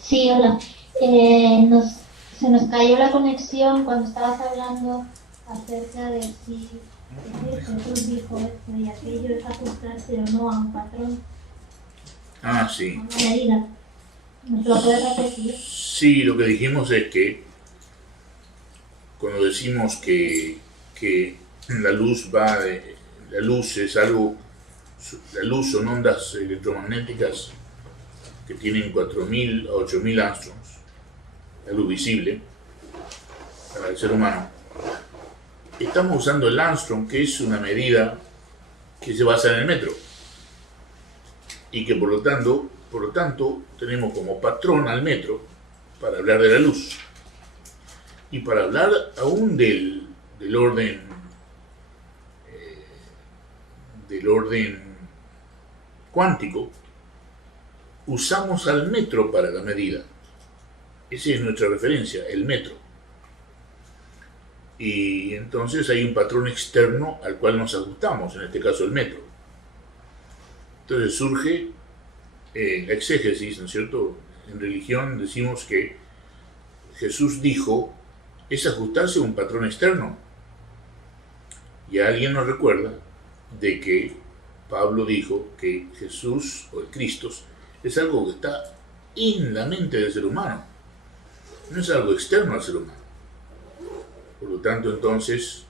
Sí, hola. Se nos cayó la conexión cuando estabas hablando acerca de si Jesús dijo esto y aquello es ajustarse o no a un patrón. Ah, sí. A una medida. ¿Nos lo puedes repetir? Sí, lo que dijimos es que cuando decimos que la luz la luz es algo, la luz son ondas electromagnéticas que tienen 4.000 a 8.000 angstroms, la luz visible para el ser humano. Estamos usando el angstrom, que es una medida que se basa en el metro y que por lo tanto tenemos como patrón al metro para hablar de la luz y para hablar aún del orden cuántico. Usamos al metro para la medida. Esa es nuestra referencia, el metro. Y entonces hay un patrón externo al cual nos ajustamos, en este caso el metro. Entonces surge la exégesis, ¿no es cierto? En religión decimos que Jesús dijo, es ajustarse a un patrón externo. Y alguien nos recuerda de que Pablo dijo que Jesús, o el Cristo, es algo que está en la mente del ser humano, no es algo externo al ser humano. Por lo tanto, entonces,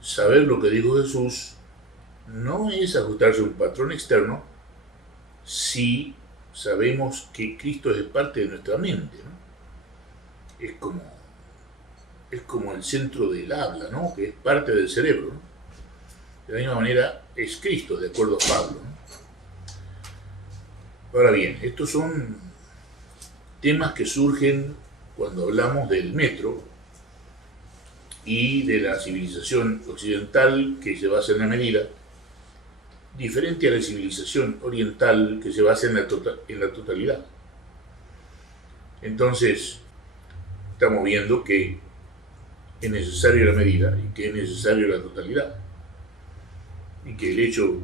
saber lo que dijo Jesús no es ajustarse a un patrón externo si sabemos que Cristo es parte de nuestra mente, ¿no? Es como el centro del habla, ¿no? Que es parte del cerebro, ¿no? De la misma manera es Cristo, de acuerdo a Pablo, ¿no? Ahora bien, estos son temas que surgen cuando hablamos del metro y de la civilización occidental que se basa en la medida, diferente a la civilización oriental que se basa en la totalidad. Entonces, estamos viendo que es necesaria la medida y que es necesaria la totalidad. Y que el hecho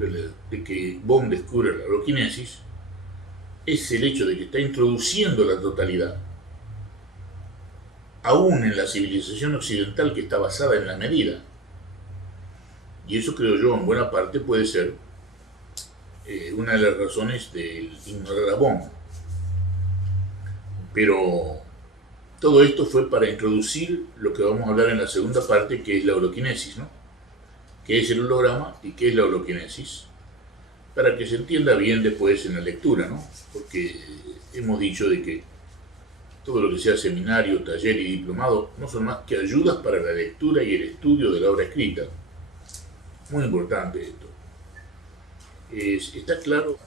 de que Bohm descubra la holoquinesis es el hecho de que está introduciendo la totalidad, aún en la civilización occidental que está basada en la medida. Y eso, creo yo, en buena parte puede ser una de las razones de ignorar a Bohm. Pero todo esto fue para introducir lo que vamos a hablar en la segunda parte, que es la holoquinesis, ¿no? ¿Qué es el holograma y qué es la holoquinesis? Para que se entienda bien después en la lectura, ¿no? Porque hemos dicho de que todo lo que sea seminario, taller y diplomado no son más que ayudas para la lectura y el estudio de la obra escrita. Muy importante esto. ¿Está claro?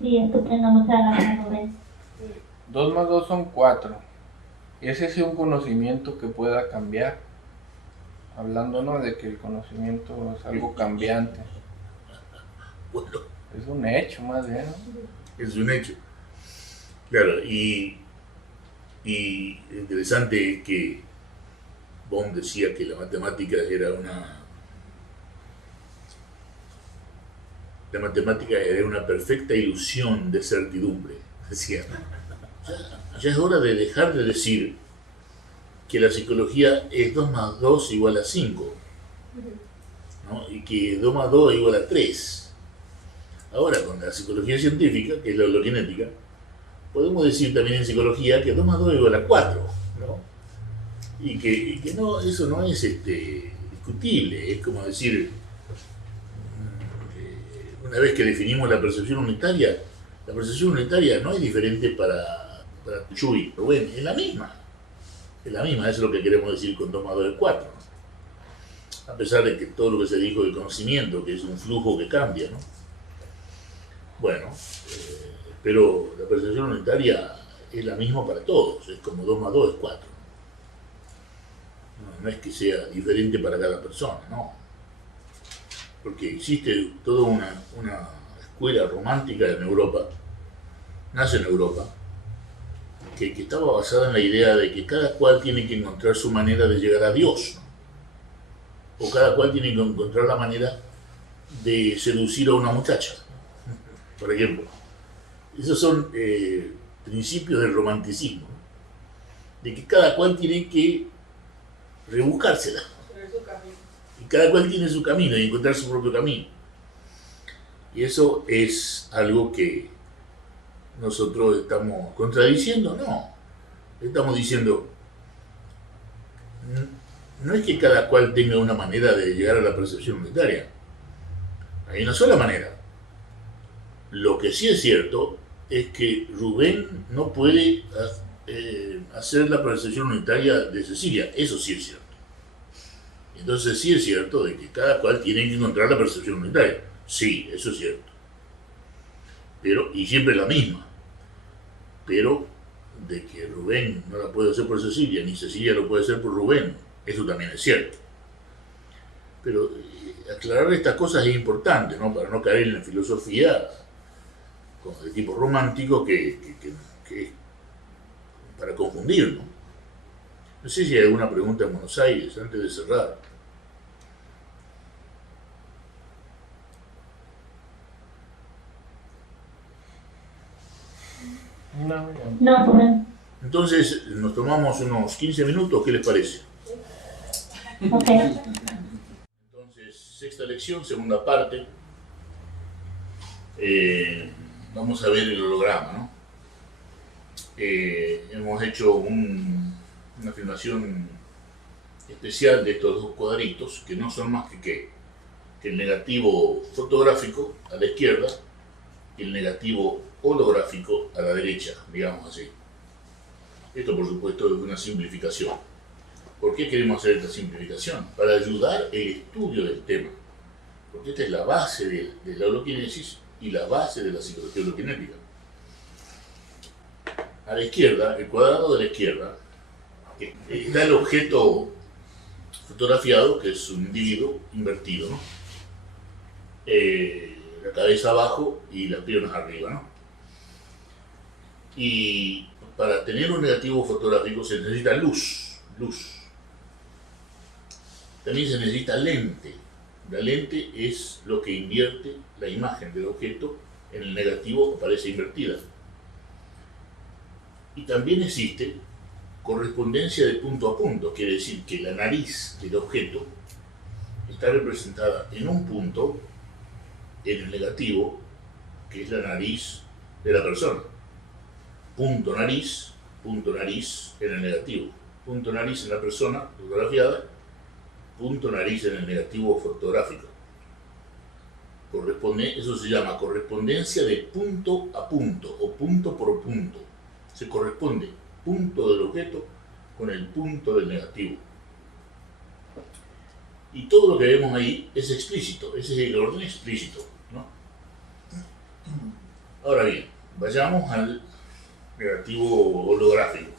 Sí, estupendo, muchas gracias, Rubén. 2 más 2 son 4. Ese es un conocimiento que pueda cambiar. Hablando, ¿no?, de que el conocimiento es algo cambiante. Bueno, es un hecho, más bien, ¿no? Es un hecho. Claro, y interesante que Bohm decía que la matemática era una perfecta ilusión de certidumbre. Decía, ya es hora de dejar de decir que la psicología es 2 más 2 igual a 5, ¿no? Y que 2 más 2 igual a 3. Ahora, con la psicología científica, que es la hologenética, podemos decir también en psicología que 2 más 2 igual a 4, ¿no? Y que no, eso no es discutible, es como decir, una vez que definimos la percepción unitaria no es diferente para Chuy, pero bueno, es la misma, eso es lo que queremos decir con 2 más 2 es 4, ¿no? A pesar de que todo lo que se dijo del conocimiento, que es un flujo que cambia, ¿no? Bueno, pero la percepción unitaria es la misma para todos, es como 2 más 2 es 4. No es que sea diferente para cada persona, no. Porque existe toda una escuela romántica en Europa, nace en Europa, que estaba basada en la idea de que cada cual tiene que encontrar su manera de llegar a Dios, ¿no? O cada cual tiene que encontrar la manera de seducir a una muchacha, por ejemplo. Esos son principios del romanticismo, ¿no? De que cada cual tiene que rebuscársela. Y cada cual tiene su camino y encontrar su propio camino. Y eso es algo que nosotros estamos contradiciendo, no. Estamos diciendo, no es que cada cual tenga una manera de llegar a la percepción unitaria. Hay una sola manera. Lo que sí es cierto es que Rubén no puede hacer la percepción unitaria de Cecilia. Eso sí es cierto. Entonces sí es cierto de que cada cual tiene que encontrar la percepción unitaria. Sí, eso es cierto. Pero, y siempre la misma. Pero de que Rubén no la puede hacer por Cecilia, ni Cecilia lo puede hacer por Rubén, eso también es cierto. Pero aclarar estas cosas es importante, ¿no? Para no caer en la filosofía de tipo romántico que es para confundir, ¿no? No sé si hay alguna pregunta en Buenos Aires antes de cerrar. No, por ahí. Entonces, nos tomamos unos 15 minutos, ¿qué les parece? Ok. Entonces, sexta lección, segunda parte. Vamos a ver el holograma, ¿no? Hemos hecho una filmación especial de estos dos cuadritos, que no son más que el negativo fotográfico a la izquierda y el negativo holográfico a la derecha, digamos así. Esto, por supuesto, es una simplificación. ¿Por qué queremos hacer esta simplificación? Para ayudar el estudio del tema. Porque esta es la base de la holoquinesis y la base de la psicología holoquinética. A la izquierda, el cuadrado de la izquierda, está el objeto fotografiado, que es un individuo invertido, ¿no? La cabeza abajo y las piernas arriba, ¿no? Y para tener un negativo fotográfico se necesita luz. También se necesita lente. La lente es lo que invierte la imagen del objeto en el negativo, aparece invertida. Y también existe correspondencia de punto a punto, quiere decir que la nariz del objeto está representada en un punto en el negativo, que es la nariz de la persona. Punto nariz en el negativo. Punto nariz en la persona fotografiada, punto nariz en el negativo fotográfico. Eso se llama correspondencia de punto a punto o punto por punto. Se corresponde punto del objeto con el punto del negativo. Y todo lo que vemos ahí es explícito, ese es el orden explícito, ¿no? Ahora bien, vayamos al negativo holográfico.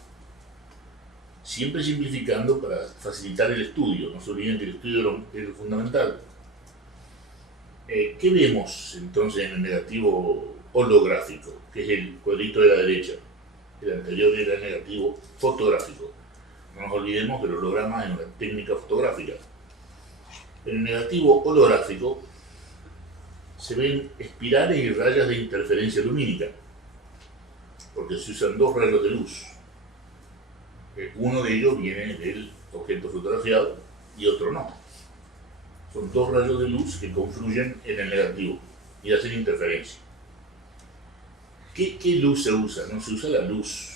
Siempre simplificando para facilitar el estudio, no se olviden que el estudio es lo fundamental. ¿Qué vemos entonces en el negativo holográfico? Que es el cuadrito de la derecha. El anterior era el negativo fotográfico. No nos olvidemos que el holograma es una técnica fotográfica. En el negativo holográfico se ven espirales y rayas de interferencia lumínica, porque se usan dos rayos de luz. Uno de ellos viene del objeto fotografiado y otro no. Son dos rayos de luz que confluyen en el negativo. y hacer interferencia. ¿Qué luz se usa? No se usa la luz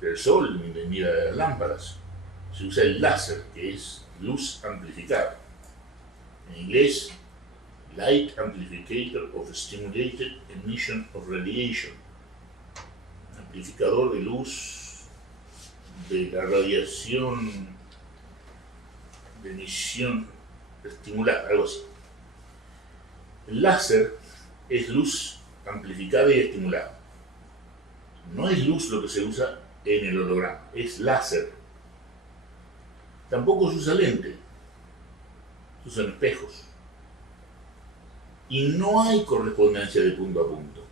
del sol ni de las lámparas. Se usa el láser, que es luz amplificada. En inglés, Light Amplificator of Stimulated Emission of Radiation. Amplificador de luz de la radiación de emisión estimulada, algo así. El láser es luz amplificada y estimulada. No es luz lo que se usa en el holograma, es láser. Tampoco se usa lente, se usan espejos. Y no hay correspondencia de punto a punto.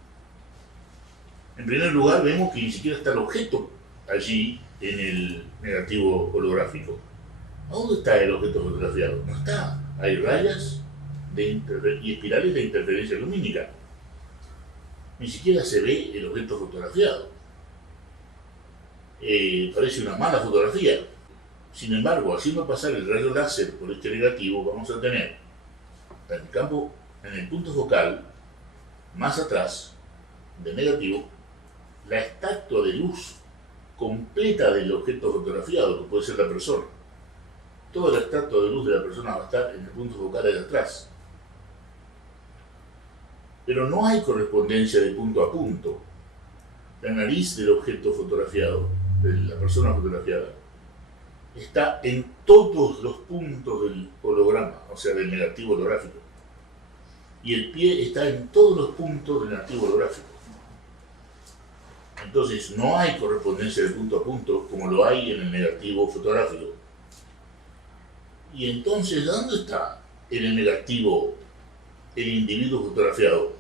En primer lugar, vemos que ni siquiera está el objeto allí en el negativo holográfico. ¿A dónde está el objeto fotografiado? No está. Hay rayas y espirales de interferencia lumínica. Ni siquiera se ve el objeto fotografiado. Parece una mala fotografía. Sin embargo, haciendo pasar el rayo láser por este negativo, vamos a tener en el campo, en el punto focal, más atrás del negativo, la estatua de luz completa del objeto fotografiado, que puede ser la persona. Toda la estatua de luz de la persona va a estar en el punto focal de atrás. Pero no hay correspondencia de punto a punto. La nariz del objeto fotografiado, de la persona fotografiada, está en todos los puntos del holograma, o sea, del negativo holográfico. Y el pie está en todos los puntos del negativo holográfico. Entonces, no hay correspondencia de punto a punto como lo hay en el negativo fotográfico. Y entonces, ¿dónde está en el negativo el individuo fotografiado?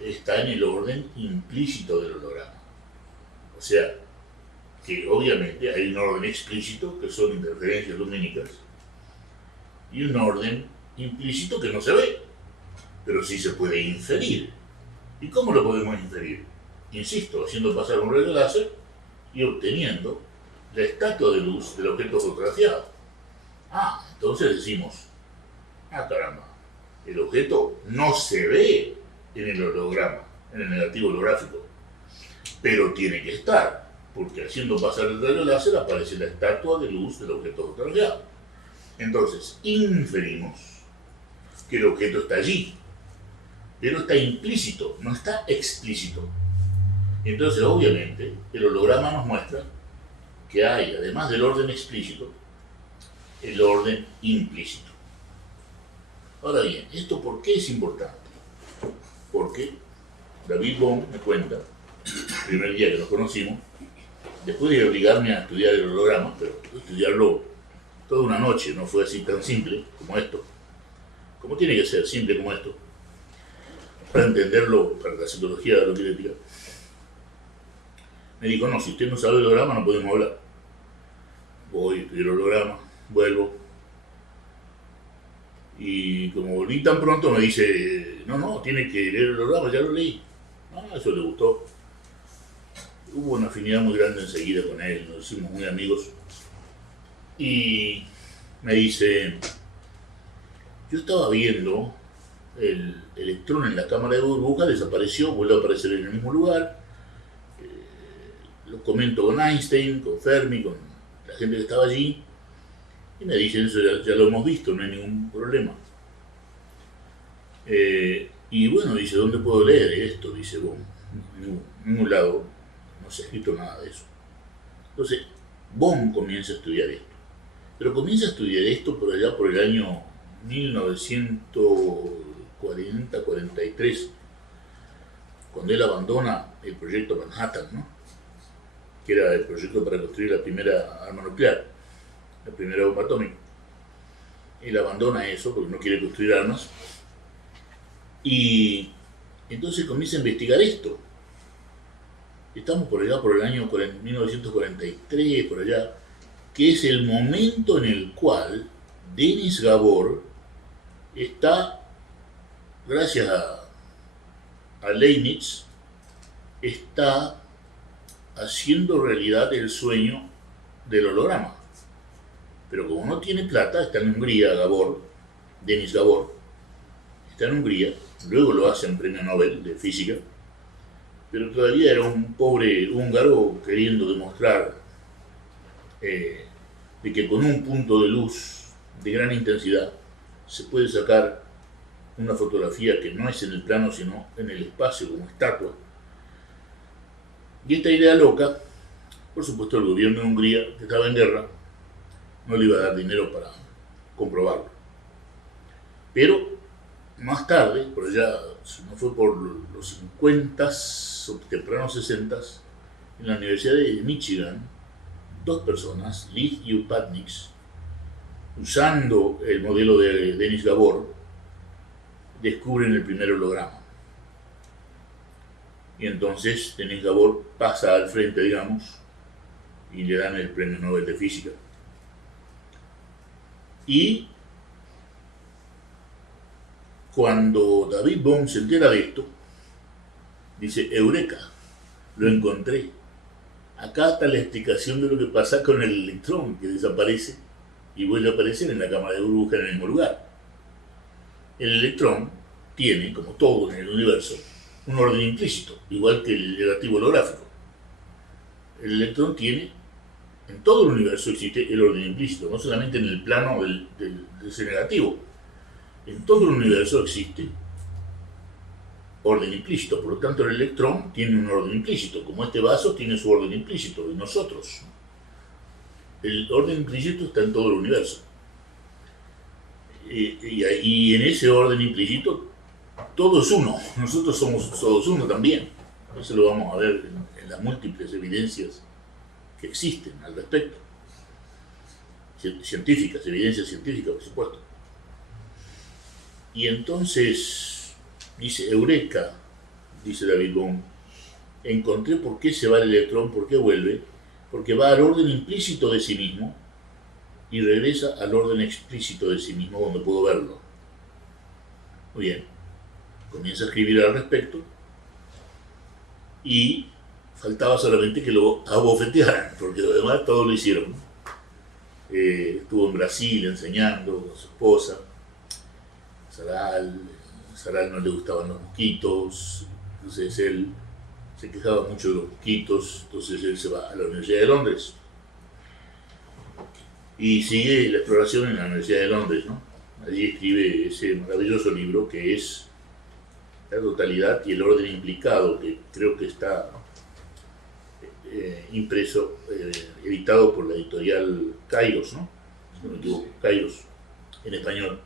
Está en el orden implícito del holograma. O sea, que obviamente hay un orden explícito, que son interferencias lumínicas, y un orden implícito que no se ve, pero sí se puede inferir. ¿Y cómo lo podemos inferir? Insisto, haciendo pasar un rayo láser y obteniendo la estatua de luz del objeto fotografiado. Entonces decimos, caramba, el objeto no se ve en el holograma, en el negativo holográfico, pero tiene que estar, porque haciendo pasar el rayo láser aparece la estatua de luz del objeto fotografiado. Entonces, inferimos que el objeto está allí, pero está implícito, no está explícito. Entonces, obviamente, el holograma nos muestra que hay, además del orden explícito, el orden implícito. Ahora bien, ¿esto por qué es importante? Porque David Bohm me cuenta, el primer día que nos conocimos, después de obligarme a estudiar el holograma, pero estudiarlo toda una noche, no fue así tan simple como esto, como tiene que ser, simple como esto, para entenderlo, para la psicología de la loquinética. Me dijo, no, si usted no sabe el holograma no podemos hablar. Voy, estudié el holograma, vuelvo, y como volví tan pronto me dice, no, tiene que leer el holograma, ya lo leí. Eso le gustó. Hubo una afinidad muy grande enseguida con él, nos hicimos muy amigos. Y me dice, yo estaba viendo el electrón en la cámara de burbuja, desapareció, vuelve a aparecer en el mismo lugar. Lo comento con Einstein, con Fermi, con la gente que estaba allí. Y me dicen, eso ya lo hemos visto, no hay ningún problema. Y bueno, dice, ¿dónde puedo leer esto? Dice, bueno, en ningún lado no se ha escrito nada de eso. Entonces, Bohm comienza a estudiar esto. Pero comienza a estudiar esto por allá por el año 1940-43, cuando él abandona el proyecto Manhattan, ¿no? Que era el proyecto para construir la primera arma nuclear, la primera bomba atómica. Él abandona eso porque no quiere construir armas. Y entonces comienza a investigar esto. Estamos por allá por el año 1943, por allá, que es el momento en el cual Denis Gabor está, gracias a Leibniz, está haciendo realidad el sueño del holograma. Pero como no tiene plata, está en Hungría, Gabor, Denis Gabor, está en Hungría, luego lo hacen premio Nobel de física, pero todavía era un pobre húngaro queriendo demostrar de que con un punto de luz de gran intensidad se puede sacar una fotografía que no es en el plano sino en el espacio como estatua. Y esta idea loca, por supuesto el gobierno de Hungría, que estaba en guerra, no le iba a dar dinero para comprobarlo. Pero más tarde, por allá, si no fue por los 50 o tempranos 60, en la Universidad de Michigan, dos personas, Leith y Upatniks, usando el modelo de Denis Gabor, descubren el primer holograma. Y entonces Denis Gabor pasa al frente, digamos, y le dan el premio Nobel de Física. Y cuando David Bohm se entera de esto, dice: Eureka, lo encontré. Acá está la explicación de lo que pasa con el electrón, que desaparece y vuelve a aparecer en la cámara de burbuja en el mismo lugar. El electrón tiene, como todo en el universo, un orden implícito, igual que el relativo holográfico. El electrón tiene, en todo el universo existe el orden implícito, no solamente en el plano del ser negativo. En todo el universo existe orden implícito, por lo tanto el electrón tiene un orden implícito, como este vaso tiene su orden implícito, y nosotros. El orden implícito está en todo el universo. Y en ese orden implícito todo es uno, nosotros somos todos uno también. Eso lo vamos a ver en las múltiples evidencias que existen al respecto. Científicas, evidencias científicas, por supuesto. Y entonces dice: Eureka, dice David Bohm, encontré por qué se va el electrón, por qué vuelve, porque va al orden implícito de sí mismo y regresa al orden explícito de sí mismo, donde puedo verlo. Muy bien, comienza a escribir al respecto y faltaba solamente que lo abofetearan, porque lo demás todo lo hicieron. Estuvo en Brasil enseñando a su esposa, Saral no le gustaban los mosquitos, entonces él se quejaba mucho de los mosquitos, entonces él se va a la Universidad de Londres y sigue la exploración en la Universidad de Londres, ¿no? Allí escribe ese maravilloso libro que es La totalidad y el orden implicado, que creo que está impreso, editado por la editorial Kairos, ¿no? Si no me equivoco, Kairos, en español.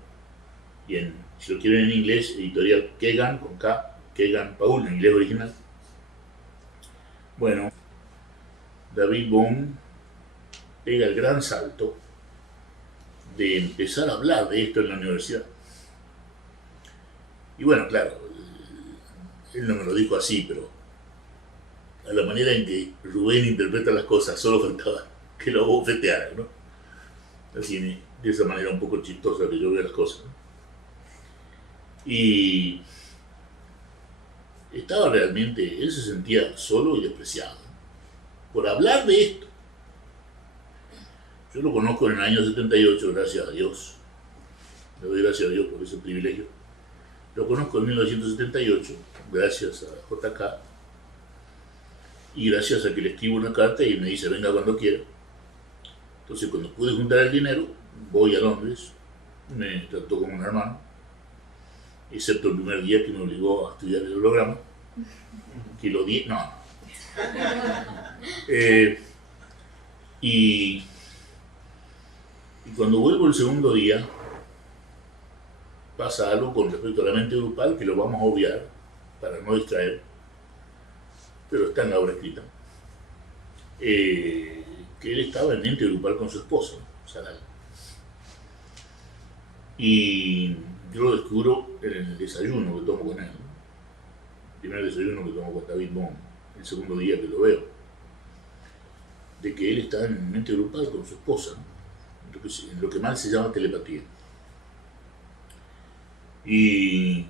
Y si lo quieren en inglés, editorial Kegan, con K, Kegan Paul, en inglés original. Bueno, David Bohm pega el gran salto de empezar a hablar de esto en la universidad. Y bueno, claro, él no me lo dijo así, pero a la manera en que Rubén interpreta las cosas, solo faltaba que lo bofeteara, ¿no? Así, de esa manera un poco chistosa que yo veo las cosas, ¿no? Y estaba realmente, él se sentía solo y despreciado por hablar de esto. Yo lo conozco en el año 78, gracias a Dios. Le doy gracias a Dios por ese privilegio. Lo conozco en 1978, gracias a JK, y gracias a que le escribo una carta y me dice: venga cuando quiera. Entonces, cuando pude juntar el dinero, voy a Londres, me trató como un hermano, excepto el primer día que me obligó a estudiar el holograma, que lo di, no. Y cuando vuelvo el segundo día, pasa algo con respecto a la mente grupal que lo vamos a obviar para no distraer, pero está en la obra escrita, que él estaba en mente grupal con su esposa, Saral. Y yo lo descubro en el desayuno que tomo con él, el primer desayuno que tomo con David Bohm, el segundo día que lo veo, de que él está en mente grupal con su esposa, en lo que mal se llama telepatía. Y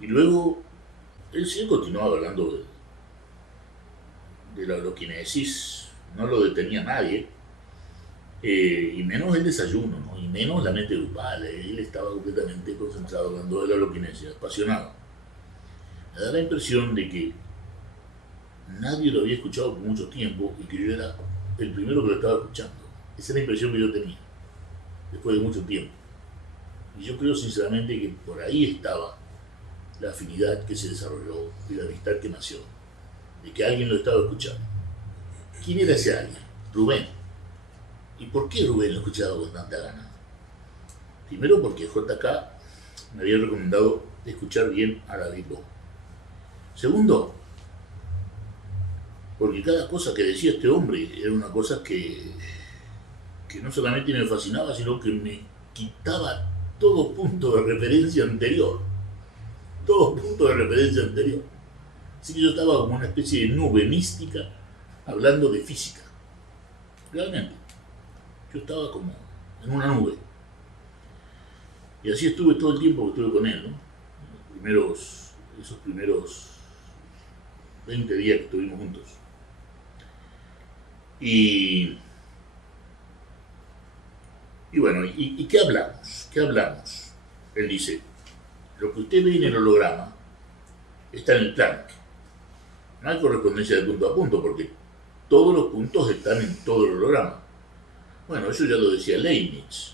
luego él sí continuaba hablando de la holoquinesis, no lo detenía nadie, y menos el desayuno, ¿no? Y menos la mente grupal. Él estaba completamente concentrado hablando de la holoquinesia, apasionado. Me da la impresión de que nadie lo había escuchado por mucho tiempo y que yo era el primero que lo estaba escuchando. Esa es la impresión que yo tenía, después de mucho tiempo. Y yo creo sinceramente que por ahí estaba la afinidad que se desarrolló y la amistad que nació, de que alguien lo estaba escuchando. ¿Quién era ese alguien? Rubén. ¿Y por qué Rubén lo escuchaba con tanta gana? Primero porque JK me había recomendado escuchar bien a David Bohm. Segundo, porque cada cosa que decía este hombre era una cosa que no solamente me fascinaba, sino que me quitaba todo punto de referencia anterior. Todo punto de referencia anterior. Así que yo estaba como una especie de nube mística hablando de física. Realmente. Yo estaba como en una nube. Y así estuve todo el tiempo que estuve con él, ¿no? Esos primeros 20 días que estuvimos juntos. Y bueno, ¿y qué hablamos? ¿Qué hablamos? Él dice, lo que usted ve en el holograma está en el Planck. No hay correspondencia de punto a punto porque todos los puntos están en todo el holograma. Bueno, eso ya lo decía Leibniz,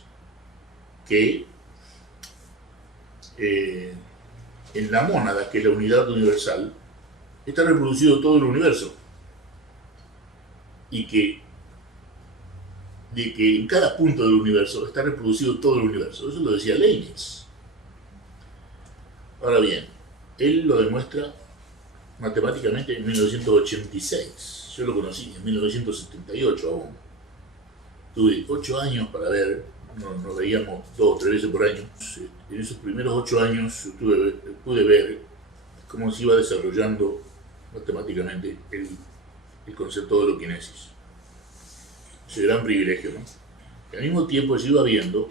que en la mónada, que es la unidad universal, está reproducido todo el universo. Y de que en cada punto del universo está reproducido todo el universo. Eso lo decía Leibniz. Ahora bien, él lo demuestra matemáticamente en 1986. Yo lo conocí en 1978 aún. Tuve 8 años para ver, nos veíamos 2 o 3 veces por año. En esos primeros 8 años pude ver cómo se iba desarrollando matemáticamente el concepto de holoquinesis. Ese gran privilegio, ¿no? Y al mismo tiempo yo iba viendo,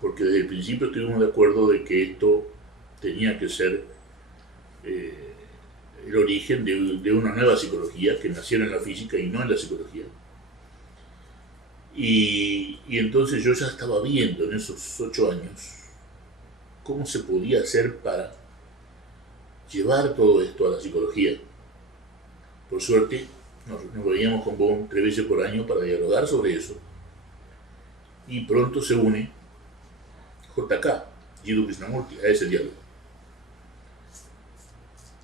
porque desde el principio estuvimos de acuerdo de que esto tenía que ser el origen de una nueva psicología que naciera en la física y no en la psicología. Y entonces yo ya estaba viendo en esos 8 años cómo se podía hacer para llevar todo esto a la psicología. Por suerte, nos veíamos con Bohm 3 veces por año para dialogar sobre eso. Y pronto se une JK, Jiddu Krishnamurti, a ese diálogo.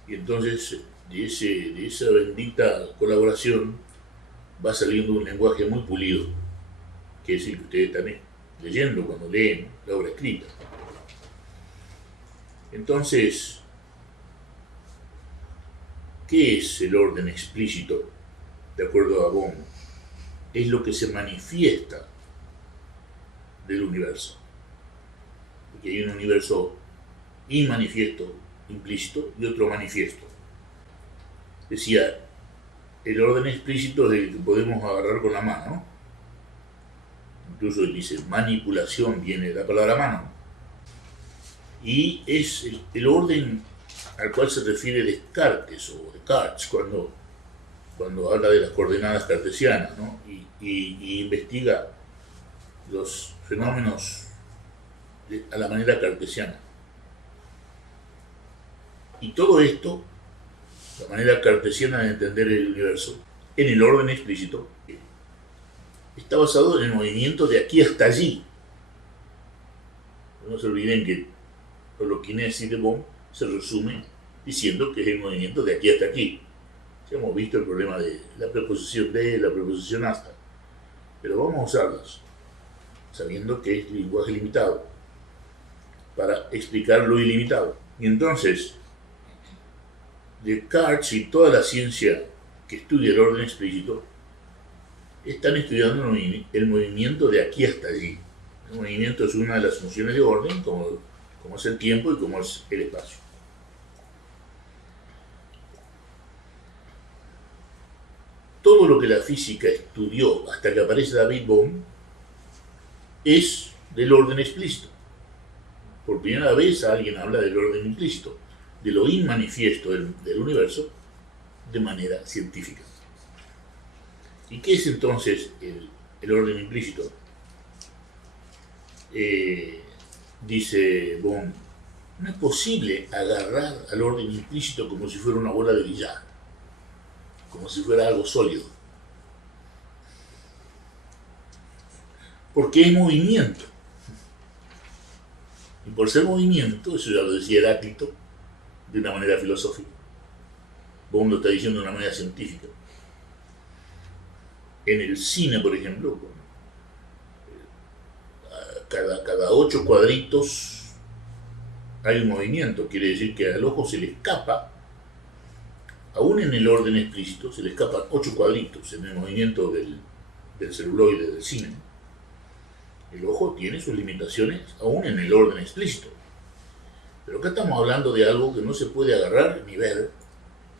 Y entonces, de esa bendita colaboración, va saliendo un lenguaje muy pulido, que es el que ustedes están leyendo cuando leen la obra escrita. Entonces, ¿qué es el orden explícito? De acuerdo a Bohm, es lo que se manifiesta del universo. Porque hay un universo inmanifiesto, implícito, y otro manifiesto. Decía, el orden explícito es el que podemos agarrar con la mano. Incluso él dice, manipulación viene de la palabra mano. Y es el orden al cual se refiere Descartes, o Descartes, cuando habla de las coordenadas cartesianas, ¿no? y investiga los fenómenos a la manera cartesiana. Y todo esto, la manera cartesiana de entender el universo, en el orden explícito, está basado en el movimiento de aquí hasta allí. No se olviden que la holoquinesis de Bohm se resume diciendo que es el movimiento de aquí hasta aquí. Ya hemos visto el problema de la preposición de, la preposición hasta, pero vamos a usarlas, sabiendo que es lenguaje limitado, para explicar lo ilimitado. Y entonces, Descartes y toda la ciencia que estudia el orden explícito están estudiando el movimiento de aquí hasta allí. El movimiento es una de las funciones de orden, como es el tiempo y como es el espacio. Todo lo que la física estudió hasta que aparece David Bohm es del orden explícito. Por primera vez alguien habla del orden implícito, de lo inmanifiesto del universo, de manera científica. ¿Y qué es entonces el orden implícito? Dice Bohm, no es posible agarrar al orden implícito como si fuera una bola de billar, como si fuera algo sólido. Porque es movimiento. Y por ser movimiento, eso ya lo decía Heráclito, de una manera filosófica. Bohm lo está diciendo de una manera científica. En el cine, por ejemplo, cada 8 cuadritos hay un movimiento. Quiere decir que al ojo se le escapa, aún en el orden explícito, se le escapan 8 cuadritos en el movimiento del celuloide del cine. El ojo tiene sus limitaciones aún en el orden explícito. Pero acá estamos hablando de algo que no se puede agarrar ni ver,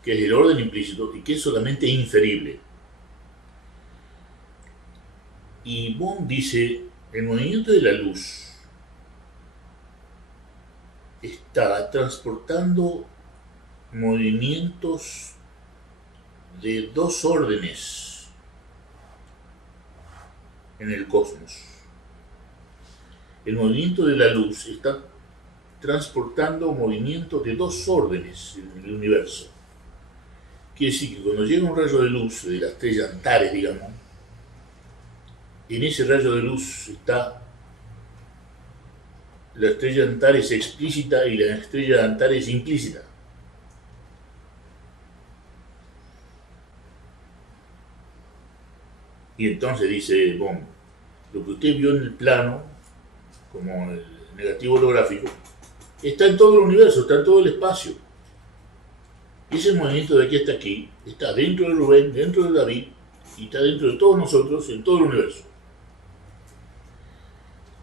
que es el orden implícito y que es solamente inferible. Y Bohm dice, el movimiento de la luz está transportando movimientos de 2 órdenes en el cosmos. El movimiento de la luz está transportando movimientos de 2 órdenes en el universo. Quiere decir que cuando llega un rayo de luz de la estrella Antares, digamos, en ese rayo de luz está la estrella Antares explícita y la estrella Antares implícita. Y entonces dice Bohm, lo que usted vio en el plano, como el negativo holográfico, está en todo el universo, está en todo el espacio. Y ese movimiento de aquí hasta aquí está dentro de Rubén, dentro de David, y está dentro de todos nosotros, en todo el universo.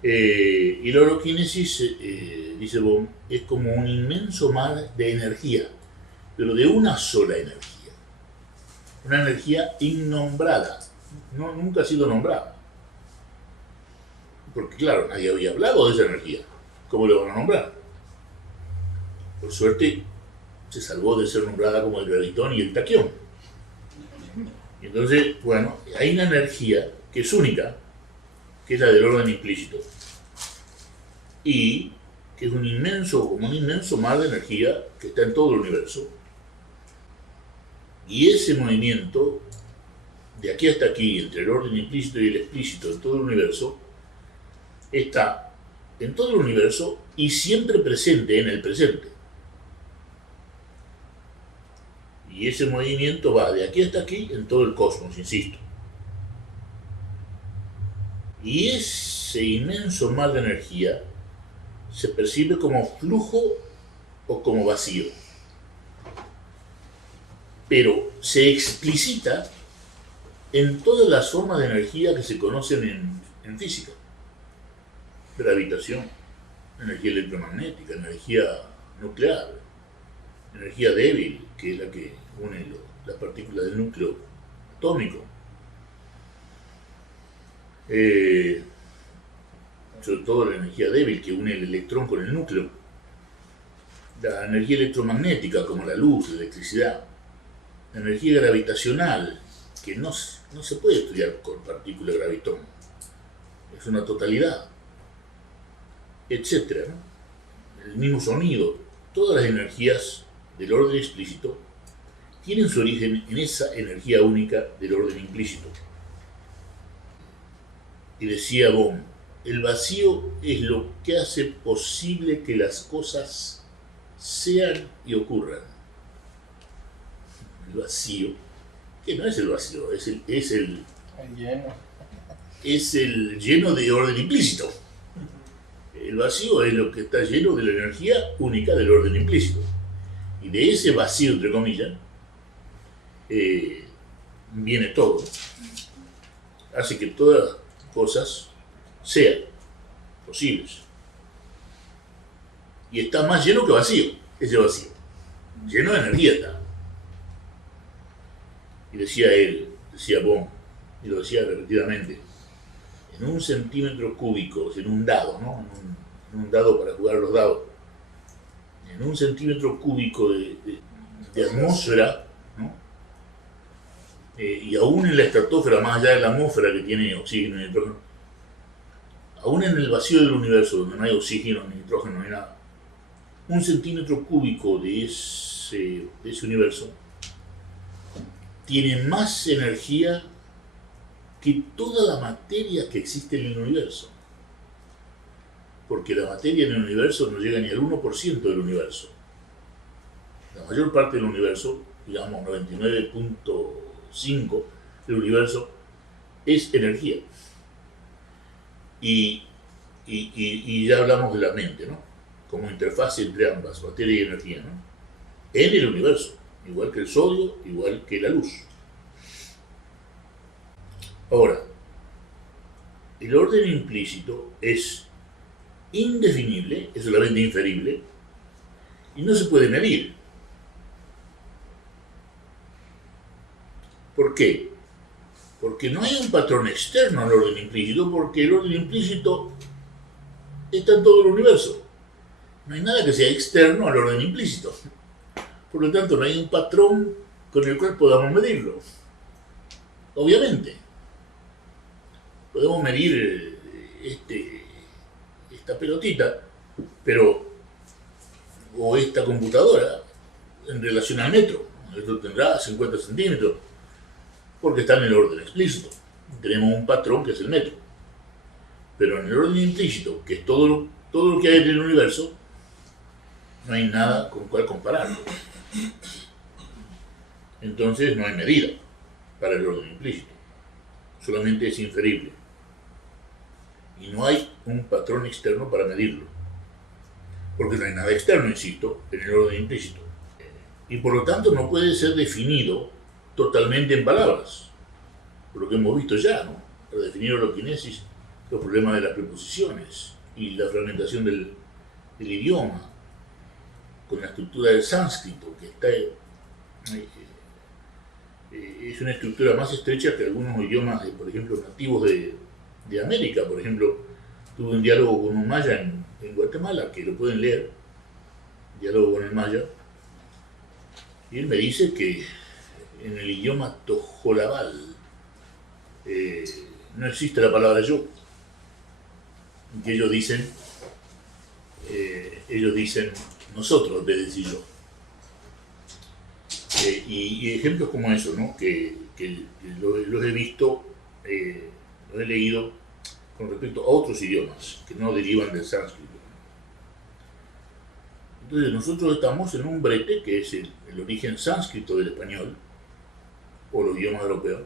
Y la holoquinesis, dice Bohm, es como un inmenso mar de energía, pero de una sola energía. Una energía innombrada, nunca ha sido nombrada. Porque claro, nadie había hablado de esa energía. ¿Cómo lo van a nombrar? Por suerte, se salvó de ser nombrada como el gravitón y el taquión. Y entonces, bueno, hay una energía que es única, que es la del orden implícito, y que es como un inmenso mar de energía que está en todo el universo. Y ese movimiento, de aquí hasta aquí, entre el orden implícito y el explícito en todo el universo, está en todo el universo y siempre presente en el presente. Y ese movimiento va de aquí hasta aquí en todo el cosmos, insisto. Y ese inmenso mar de energía se percibe como flujo o como vacío. Pero se explicita en todas las formas de energía que se conocen en física. Gravitación, energía electromagnética, energía nuclear, energía débil, que es la que une las partículas del núcleo atómico. Sobre todo la energía débil que une el electrón con el núcleo. La energía electromagnética, como la luz, la electricidad. La energía gravitacional, que no se puede estudiar con partícula de gravitón. Es una totalidad. Etcétera, ¿no? El mismo sonido. Todas las energías del orden explícito tienen su origen en esa energía única del orden implícito. Y decía Bohm, el vacío es lo que hace posible que las cosas sean y ocurran. El vacío, que no es el vacío, es el lleno. Es el lleno de orden implícito. El vacío es lo que está lleno de la energía única del orden implícito. Y de ese vacío, entre comillas, viene todo. Hace que todas las cosas sean posibles. Y está más lleno que vacío, ese vacío. Lleno de energía está. Y decía Bohm, y lo decía repetidamente, en 1 centímetro cúbico, en un dado, ¿no? En un dado para jugar los dados, en 1 centímetro cúbico de atmósfera, ¿no? Y aún en la estratosfera, más allá de la atmósfera que tiene oxígeno y nitrógeno, aún en el vacío del universo, donde no hay oxígeno, ni nitrógeno, ni nada, 1 centímetro cúbico de ese universo tiene más energía que toda la materia que existe en el universo. Porque la materia en el universo no llega ni al 1% del universo. La mayor parte del universo, digamos 99.5% del universo, es energía. Y ya hablamos de la mente, ¿no? Como interfaz entre ambas, materia y energía, ¿no? En el universo, igual que el sodio, igual que la luz. Ahora, el orden implícito es indefinible, es solamente inferible, y no se puede medir. ¿Por qué? Porque no hay un patrón externo al orden implícito, porque el orden implícito está en todo el universo. No hay nada que sea externo al orden implícito. Por lo tanto, no hay un patrón con el cual podamos medirlo. Obviamente. Podemos medir esta pelotita, pero, o esta computadora, en relación al metro. Esto tendrá 50 centímetros, porque está en el orden explícito. Tenemos un patrón que es el metro. Pero en el orden implícito, que es todo lo que hay en el universo, no hay nada con cual compararlo. Entonces no hay medida para el orden implícito. Solamente es inferible. Y no hay un patrón externo para medirlo. Porque no hay nada externo, insisto, en el orden implícito. Y por lo tanto no puede ser definido totalmente en palabras. Por lo que hemos visto ya, ¿no? Para definir holoquinesis, los problemas de las preposiciones y la fragmentación del idioma, con la estructura del sánscrito, que está, es una estructura más estrecha que algunos idiomas, por ejemplo, nativos de América. Por ejemplo, tuve un diálogo con un maya en Guatemala, que lo pueden leer, diálogo con el maya, y él me dice que en el idioma tojolabal no existe la palabra yo, que ellos dicen nosotros en vez de decir yo. Y ejemplos como eso, ¿no? que los he visto, los he leído con respecto a otros idiomas que no derivan del sánscrito. Entonces nosotros estamos en un brete que es el origen sánscrito del español, o los idiomas europeos,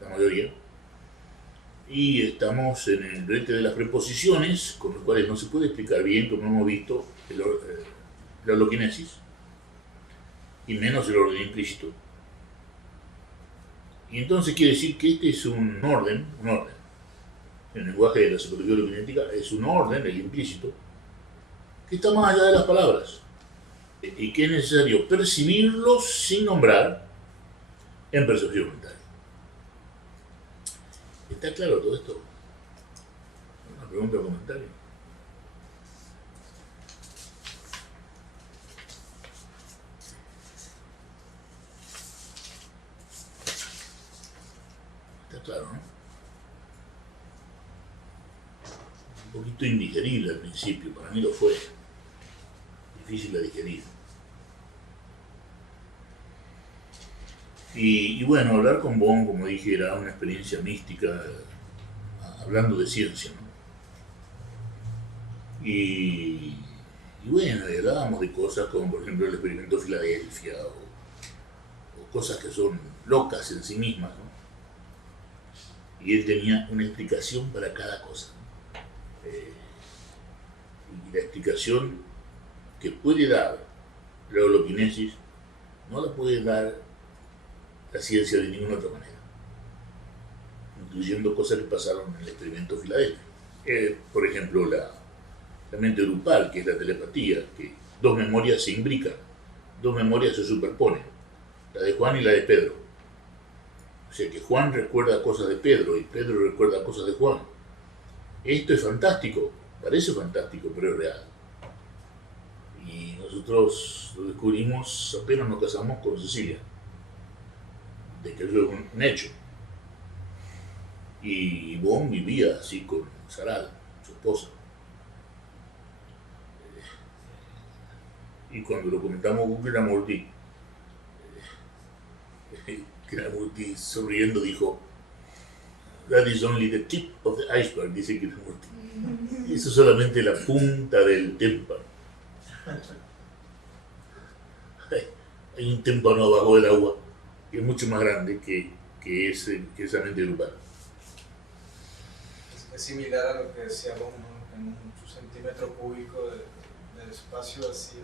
la mayoría, y estamos en el brete de las preposiciones, con los cuales no se puede explicar bien, como hemos visto, la holoquinesis, y menos el orden implícito. Y entonces quiere decir que este es un orden, en el lenguaje de la psicología holoquinética es un orden, el implícito, que está más allá de las palabras, y que es necesario percibirlos sin nombrar en percepción mental. ¿Está claro todo esto? ¿Una pregunta o comentario? Está claro, ¿no? Un poquito indigerible al principio, para mí lo fue. Difícil de digerir. Y bueno, hablar con Bohm, como dije, era una experiencia mística, hablando de ciencia, ¿no? Y bueno, hablábamos de cosas como, por ejemplo, el experimento de Filadelfia, o cosas que son locas en sí mismas, ¿no? Y él tenía una explicación para cada cosa, ¿no? Y la explicación que puede dar la holoquinesis no la puede dar la ciencia de ninguna otra manera, incluyendo cosas que pasaron en el experimento de Filadelfia. Por ejemplo, la mente grupal, que es la telepatía, que dos memorias se imbrican, dos memorias se superponen, la de Juan y la de Pedro. O sea que Juan recuerda cosas de Pedro y Pedro recuerda cosas de Juan. Esto es fantástico, parece fantástico, pero es real. Y nosotros lo descubrimos apenas nos casamos con Cecilia, de que eso es un hecho. Y Bohm vivía así con Saral, su esposa. Y cuando lo comentamos con Krishnamurti, Krishnamurti sonriendo dijo, "That is only the tip of the iceberg", dice Krishnamurti. Eso es solamente la punta del témpano. Hay un témpano abajo del agua que es mucho más grande que esa mente grupal. Es similar a lo que decía Bohm, ¿no? En un centímetro cúbico de espacio vacío.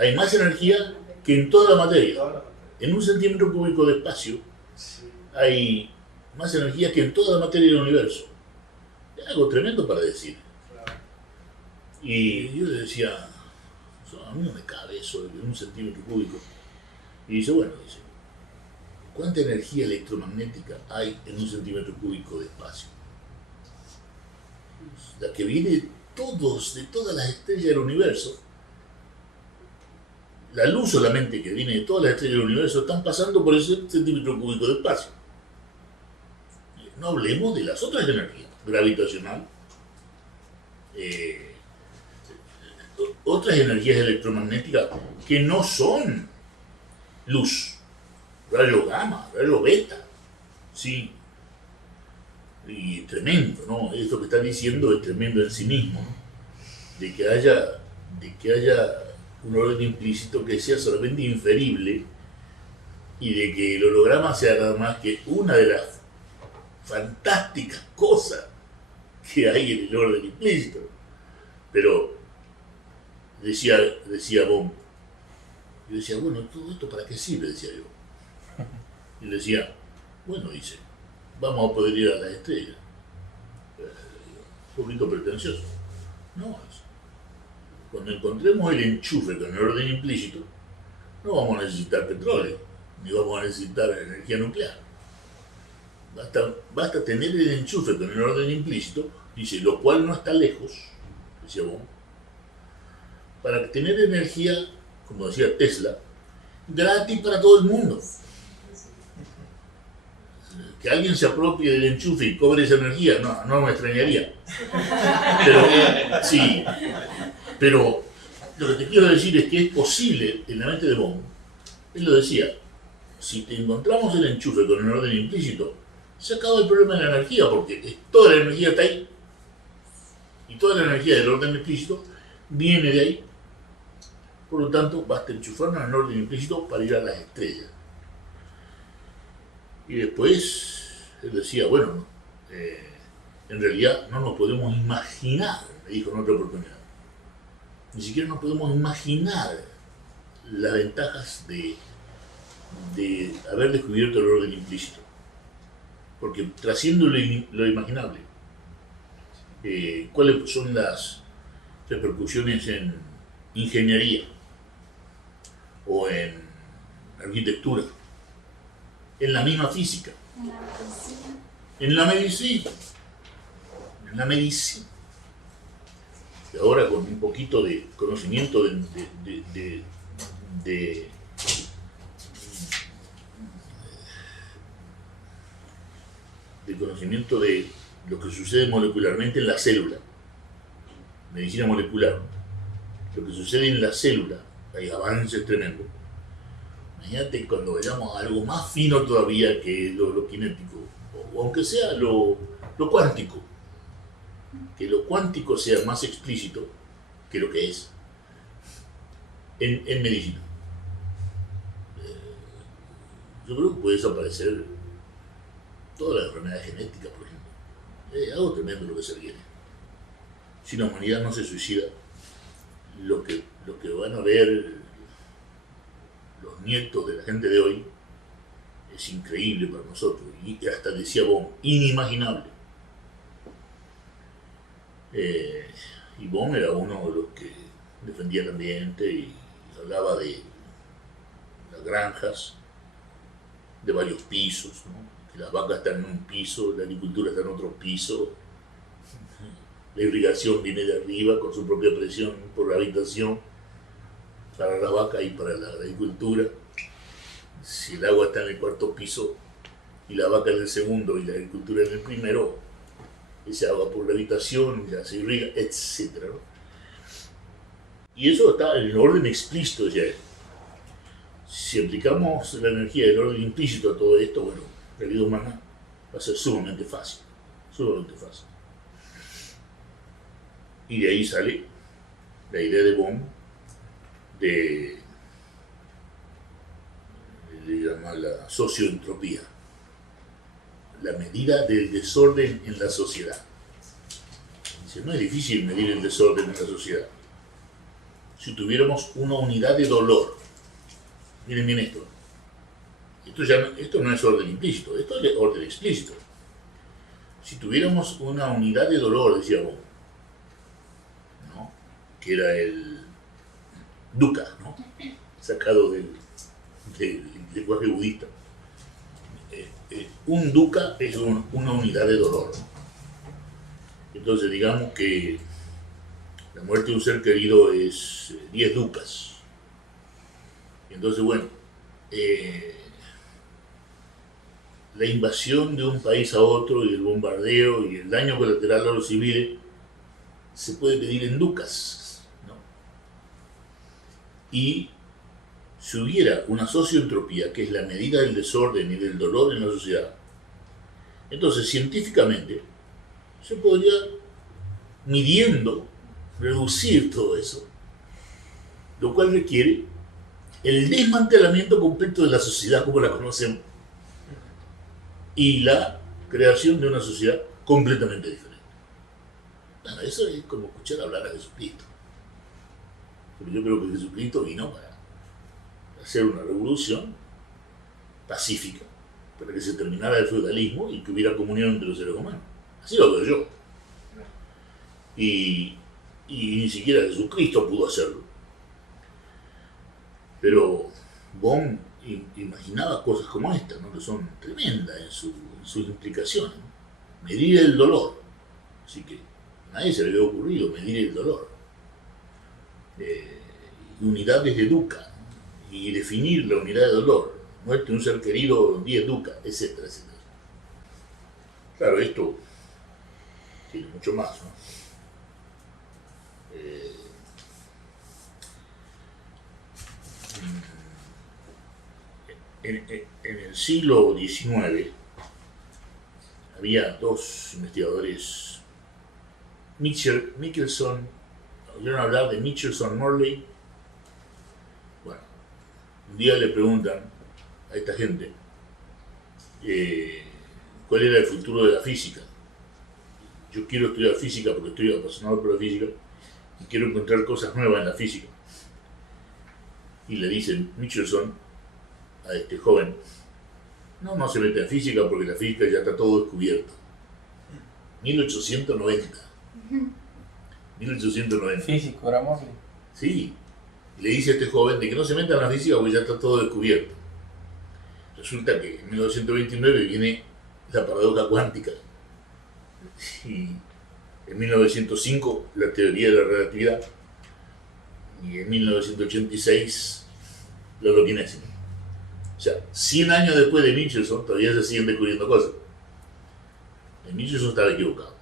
Hay más energía que en toda la materia. En un centímetro cúbico de espacio hay más energía que en toda la materia del universo. Es algo tremendo para decir. Y yo le decía, a mí no me cabe eso de un centímetro cúbico. Y dice, bueno, ¿cuánta energía electromagnética hay en un centímetro cúbico de espacio? La que viene de todas las estrellas del universo. La luz solamente que viene de todas las estrellas del universo están pasando por ese centímetro cúbico de espacio. No hablemos de las otras energías, gravitacional, otras energías electromagnéticas que no son luz, rayo gamma, rayo beta, sí. Y tremendo, ¿no? Esto que está diciendo es tremendo en sí mismo, ¿no? De que haya un orden implícito que sea solamente inferible y de que el holograma sea nada más que una de las fantásticas cosas que hay en el orden implícito. Pero decía Bohm, yo decía, bueno, ¿todo esto para qué sirve? Decía yo. Y le decía, bueno, dice, vamos a poder ir a las estrellas. Un poquito pretencioso. No, cuando encontremos el enchufe con el orden implícito, no vamos a necesitar petróleo, ni vamos a necesitar energía nuclear. Basta tener el enchufe con el orden implícito, dice, lo cual no está lejos, decía Bohm, para tener energía, como decía Tesla, gratis para todo el mundo. Que alguien se apropie del enchufe y cobre esa energía, no me extrañaría. Pero, sí, pero lo que te quiero decir es que es posible en la mente de Bohm. Él lo decía, si te encontramos el enchufe con el orden implícito, se acaba el problema de la energía, porque toda la energía está ahí. Y toda la energía del orden implícito viene de ahí. Por lo tanto, basta enchufarnos en el orden implícito para ir a las estrellas. Y después él decía, bueno, en realidad no nos podemos imaginar, me dijo en otra oportunidad, ni siquiera nos podemos imaginar las ventajas de haber descubierto el orden implícito. Porque trasciende lo imaginable. ¿Cuáles son las repercusiones en ingeniería o en arquitectura? En la misma física. En la medicina. En la medicina. Y ahora con un poquito de conocimiento de conocimiento de lo que sucede molecularmente en la célula, medicina molecular, lo que sucede en la célula, hay avances tremendos. Imagínate cuando vayamos a algo más fino todavía que lo kinético, o aunque sea lo cuántico, que lo cuántico sea más explícito que lo que es en medicina. Yo creo que puede desaparecer todas las enfermedades genéticas, por ejemplo. Es algo tremendo lo que se viene. Si la humanidad no se suicida, lo que van a ver los nietos de la gente de hoy es increíble para nosotros, y hasta decía Bohm, inimaginable. Y Bohm era uno de los que defendía el ambiente y hablaba de las granjas de varios pisos, ¿no? Que las vacas están en un piso, la agricultura está en otro piso, la irrigación viene de arriba con su propia presión por la habitación para la vaca y para la agricultura. Si el agua está en el cuarto piso y la vaca en el segundo y la agricultura en el primero, ese agua por gravitación, ya se irriga, etc. ¿no? Y eso está en el orden explícito ya. Si aplicamos la energía del orden implícito a todo esto, bueno, la vida humana va a ser sumamente fácil, sumamente fácil. Y de ahí sale la idea de Bohm de le llama la socioentropía, la medida del desorden en la sociedad. Dice, no es difícil medir el desorden en la sociedad. Si tuviéramos una unidad de dolor, miren bien esto, esto no es orden implícito, esto es orden explícito. Si tuviéramos una unidad de dolor, decía Bohm, ¿no? Que era el dukkha, ¿no? Sacado del lenguaje budista. Un dukkha es una unidad de dolor. Entonces digamos que la muerte de un ser querido es 10 dukkhas. Entonces bueno, la invasión de un país a otro y el bombardeo y el daño colateral a los civiles se puede medir en dukkhas, ¿no? Y si hubiera una socioentropía, que es la medida del desorden y del dolor en la sociedad, entonces científicamente se podría, midiendo, reducir todo eso, lo cual requiere el desmantelamiento completo de la sociedad como la conocemos y la creación de una sociedad completamente diferente. Bueno, eso es como escuchar hablar a Jesucristo. Pero yo creo que Jesucristo vino para hacer una revolución pacífica, para que se terminara el feudalismo y que hubiera comunión entre los seres humanos. Así lo veo yo. Y ni siquiera Jesucristo pudo hacerlo. Pero Bohm imaginaba cosas como esta, ¿no? Que son tremendas en sus implicaciones, ¿no? Medir el dolor. Así que a nadie se le había ocurrido medir el dolor. Unidades de dukkha, ¿no? Y definir la unidad de dolor. Muerte de un ser querido, 10 dukkha, etcétera, etcétera. Claro, esto tiene mucho más, ¿no? En el siglo XIX había dos investigadores, Michelson, ¿oyeron hablar de Michelson-Morley? Bueno, un día le preguntan a esta gente cuál era el futuro de la física. Yo quiero estudiar física porque estoy apasionado por la física y quiero encontrar cosas nuevas en la física. Y le dice Michelson a este joven, no se mete en física porque la física ya está todo descubierto. 1890. 1890. Físico, era Morley. Sí. Le dice a este joven de que no se meta en la física porque ya está todo descubierto. Resulta que en 1929 viene la paradoja cuántica. Y en 1905 la teoría de la relatividad. Y en 1986 la holoquinesis. O sea, 100 años después de Michelson todavía se siguen descubriendo cosas. Michelson estaba equivocado.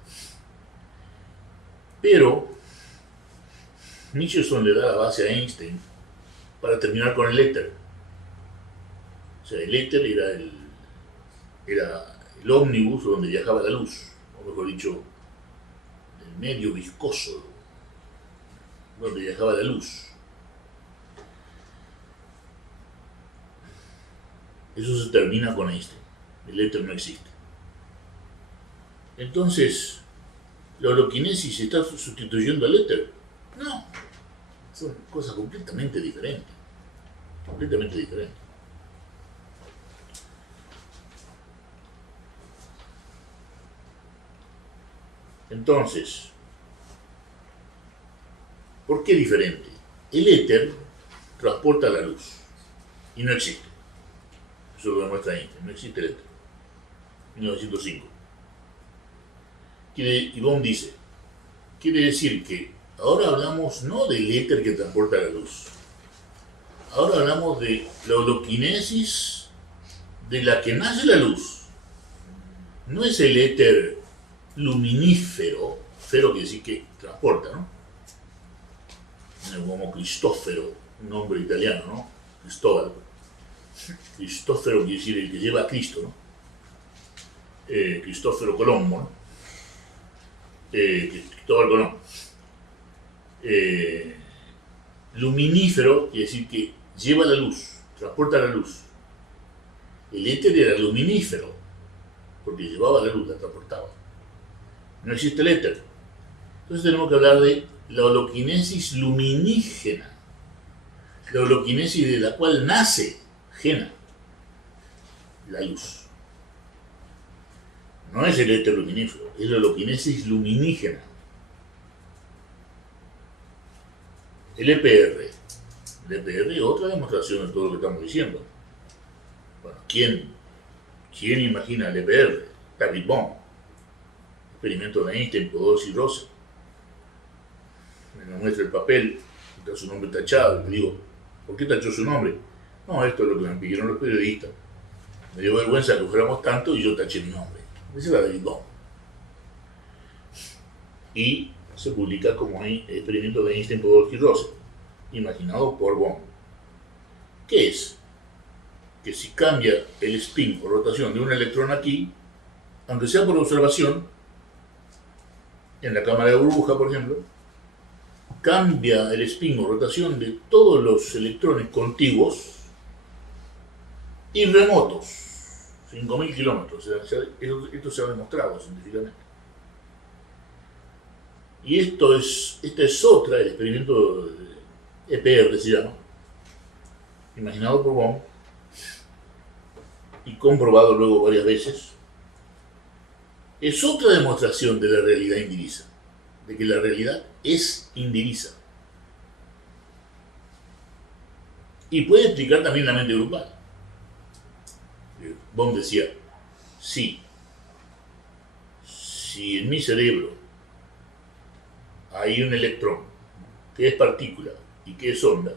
Pero Michelson le da la base a Einstein para terminar con el éter. O sea, el éter era el ómnibus donde viajaba la luz, o mejor dicho, el medio viscoso donde viajaba la luz. Eso se termina con Einstein. El éter no existe. Entonces, la holoquinesis está sustituyendo al éter. No. Son cosas completamente diferentes. Completamente diferentes. Entonces, ¿por qué diferente? El éter transporta la luz y no existe. Eso lo demuestra Einstein, no existe el éter. 1905. Y Bohm dice, quiere decir que ahora hablamos no del éter que transporta la luz, ahora hablamos de la holoquinesis de la que nace la luz. No es el éter luminífero, fero quiere decir que transporta, ¿no? Como Cristófero, un nombre italiano, ¿no? Cristóbal. Cristófero quiere decir el que lleva a Cristo, ¿no? Cristófero Colombo, ¿no? Cristóbal Colón. Luminífero quiere decir que lleva la luz, transporta la luz. El éter era luminífero, porque llevaba la luz, la transportaba. No existe el éter. Entonces tenemos que hablar de la holoquinesis luminígena, la holoquinesis de la cual nace gena, la luz. No es el éter luminífero, es la holoquinesis luminígena. El EPR. El EPR es otra demostración de todo lo que estamos diciendo. Bueno, ¿quién imagina el EPR? David Bohm. Experimento de Einstein, Podolsky y Rosen. Me muestra el papel, está su nombre tachado, y le digo, ¿por qué tachó su nombre? No, esto es lo que me pidieron los periodistas. Me dio vergüenza que fuéramos tanto y yo taché mi nombre. Ese era David Bohm. Y se publica como experimento de Einstein, Podolsky y Rosen, imaginado por Bohm. ¿Qué es? Que si cambia el spin o rotación de un electrón aquí, aunque sea por observación, en la cámara de burbuja, por ejemplo, cambia el spin o rotación de todos los electrones contiguos y remotos, 5.000 kilómetros. Esto se ha demostrado científicamente. Y esta es otra, el experimento EPR se llama, imaginado por Bohm y comprobado luego varias veces. Es otra demostración de la realidad indivisa, de que la realidad es indivisa. Y puede explicar también la mente grupal. Bohm decía, si en mi cerebro hay un electrón que es partícula y que es onda,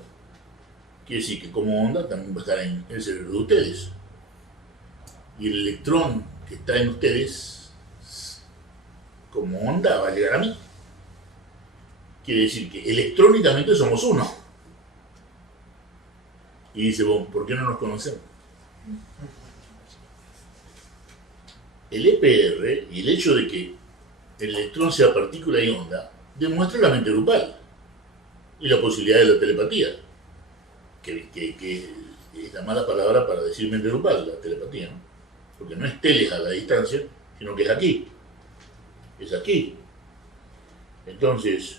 quiere decir que como onda también va a estar en el cerebro de ustedes. Y el electrón que está en ustedes, como onda, va a llegar a mí. Quiere decir que electrónicamente somos uno. Y dice, bueno, ¿por qué no nos conocemos? El EPR y el hecho de que el electrón sea partícula y onda demuestra la mente grupal y la posibilidad de la telepatía, que es la mala palabra para decir mente grupal, la telepatía, ¿no? Porque no es teles a la distancia, sino que es aquí. Es aquí. Entonces,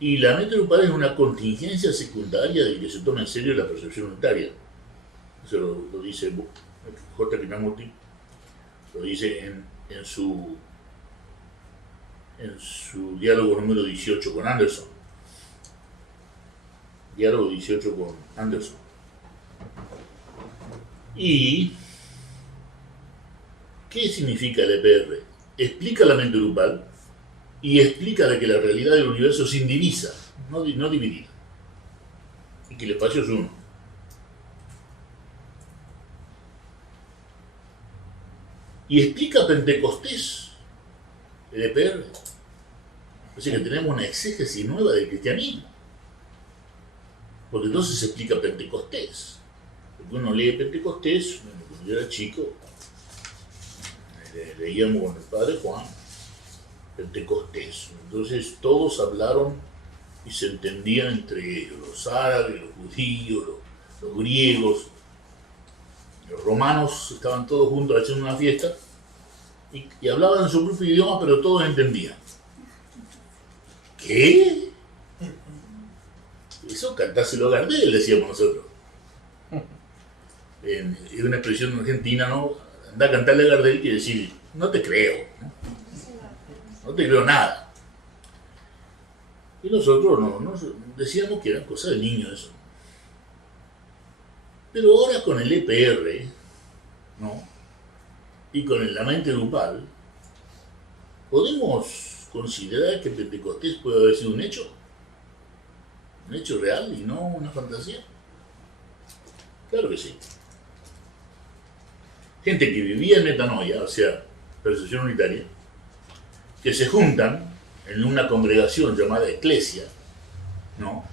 y la mente grupal es una contingencia secundaria de que se tome en serio la percepción unitaria. Eso lo dice J. Krishnamurti, lo dice en su diálogo número 18 con Anderson. Diálogo 18 con Anderson. ¿Y qué significa el EPR? Explica la mente grupal y explica de que la realidad del universo es indivisa, no dividida, y que el espacio es uno. Y explica Pentecostés, el EPR. O sea que tenemos una exégesis nueva del cristianismo. Porque entonces se explica Pentecostés. Porque uno lee Pentecostés, cuando yo era chico, leíamos con el padre Juan, Pentecostés. Entonces todos hablaron y se entendían entre ellos, los árabes, los judíos, los griegos. Los romanos estaban todos juntos haciendo una fiesta y hablaban en su propio idioma, pero todos entendían. ¿Qué? Eso cantárselo a Gardel, decíamos nosotros. Es una expresión argentina, ¿no? Anda a cantarle a Gardel, quiere decir, no te creo, no te creo nada. Y nosotros no decíamos que eran cosas de niños eso. Pero ahora con el EPR, ¿no? Y con la mente grupal, ¿podemos considerar que Pentecostés puede haber sido un hecho real y no una fantasía? Claro que sí. gente que vivía en metanoia, o sea, percepción unitaria, que se juntan en una congregación llamada Eclesia, ¿no?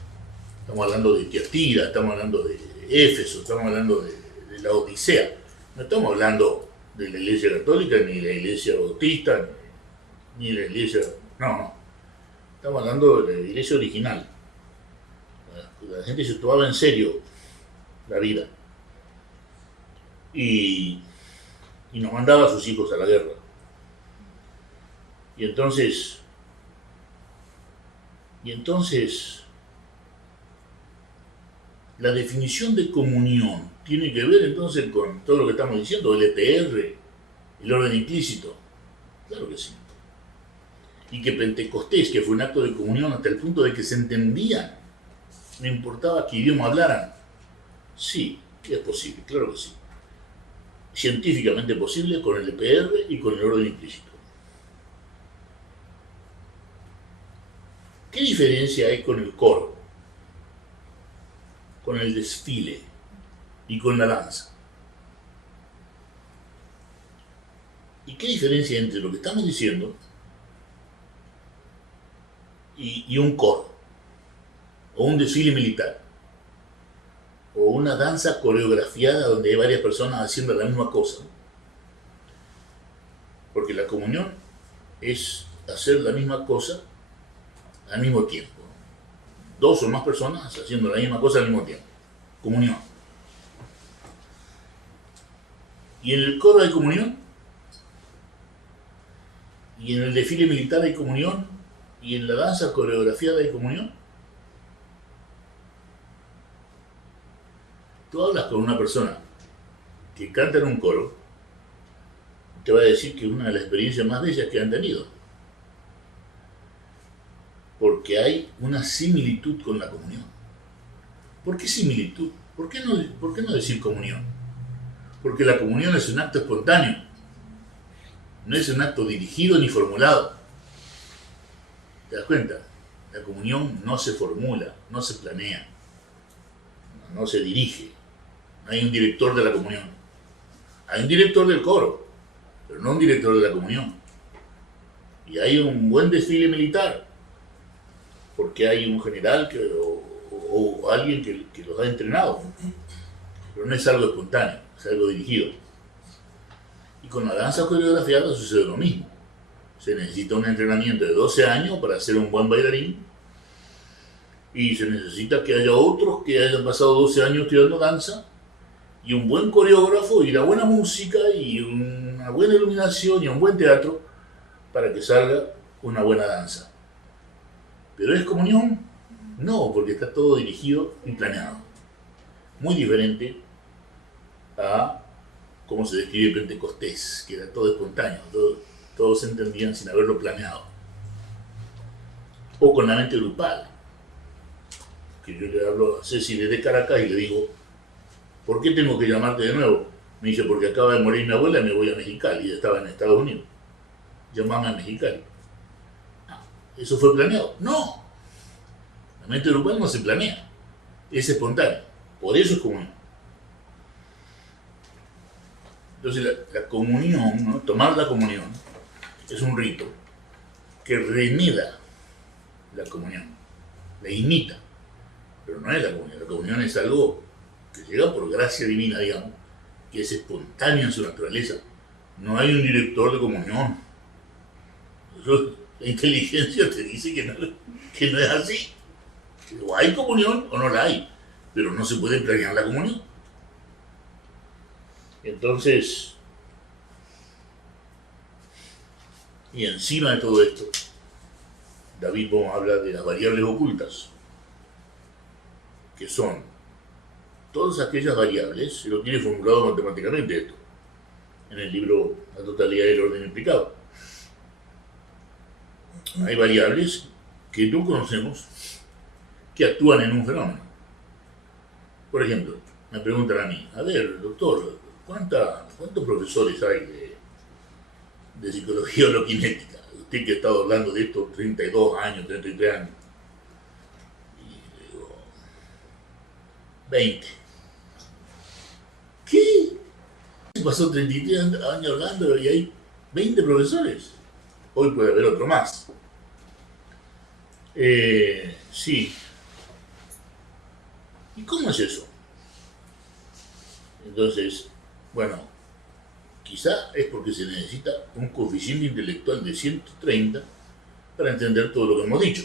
Estamos hablando de Tiatira, estamos hablando de Éfeso, estamos hablando de la Odisea, no estamos hablando de la Iglesia Católica, ni de la Iglesia Bautista, ni de la Iglesia... No. Estamos hablando de la Iglesia original. La gente se tomaba en serio la vida. Y nos mandaba a sus hijos a la guerra. Y entonces, la definición de comunión tiene que ver entonces con todo lo que estamos diciendo, el EPR, el orden implícito. Claro que sí. Y que Pentecostés, que fue un acto de comunión hasta el punto de que se entendían, no importaba qué idioma hablaran. Sí, es posible, claro que sí. Científicamente posible con el EPR y con el orden implícito. ¿Qué diferencia hay con el coro, con el desfile y con la danza? ¿Y qué diferencia hay entre lo que estamos diciendo y un coro, o un desfile militar, o una danza coreografiada donde hay varias personas haciendo la misma cosa? Porque la comunión es hacer la misma cosa al mismo tiempo. Dos o más personas haciendo la misma cosa al mismo tiempo. Comunión. ¿Y en el coro hay comunión? ¿Y en el desfile militar hay comunión? ¿Y en la danza coreografiada hay comunión? Tú hablas con una persona que canta en un coro, te va a decir que es una de las experiencias más bellas que han tenido. Porque hay una similitud con la comunión. ¿Por qué similitud? ¿Por qué no decir comunión? Porque la comunión es un acto espontáneo. No es un acto dirigido ni formulado. ¿Te das cuenta? La comunión no se formula, no se planea, no se dirige. No hay un director de la comunión. Hay un director del coro, pero no un director de la comunión. Y hay un buen desfile militar, porque hay un general o alguien que los ha entrenado. Pero no es algo espontáneo, es algo dirigido. Y con la danza coreografiada sucede lo mismo. Se necesita un entrenamiento de 12 años para ser un buen bailarín, y se necesita que haya otros que hayan pasado 12 años estudiando danza, y un buen coreógrafo, y la buena música, y una buena iluminación, y un buen teatro, para que salga una buena danza. ¿Pero es comunión? No, porque está todo dirigido y planeado. Muy diferente a cómo se describe Pentecostés, que era todo espontáneo, todos se entendían sin haberlo planeado. O con la mente grupal, que yo le hablo a Ceci desde Caracas y le digo, ¿por qué tengo que llamarte de nuevo? Me dice, porque acaba de morir mi abuela y me voy a Mexicali, ella estaba en Estados Unidos. Llámame a Mexicali. ¿Eso fue planeado? No. La mente grupal no se planea, es espontáneo. Por eso es comunión. Entonces la comunión, ¿no? Tomar la comunión, es un rito que remeda la comunión, la imita, pero no es la comunión. La comunión es algo que llega por gracia divina, digamos, que es espontáneo en su naturaleza. No hay un director de comunión. La inteligencia te dice que no es así. O hay comunión o no la hay, pero no se puede planear la comunión. Entonces, y encima de todo esto, David Bohm habla de las variables ocultas, que son todas aquellas variables, se lo tiene formulado matemáticamente esto, en el libro La totalidad del orden implicado. Hay variables que no conocemos que actúan en un fenómeno. Por ejemplo, me preguntan a mí, a ver, doctor, ¿cuántos profesores hay de psicología holoquinética? Usted que ha estado hablando de esto 32 años, 33 años. Y le digo, 20. ¿Qué? pasó 33 años hablando y hay 20 profesores. Hoy puede haber otro más. Sí. ¿Y cómo es eso? Entonces, bueno, quizá es porque se necesita un coeficiente intelectual de 130 para entender todo lo que hemos dicho.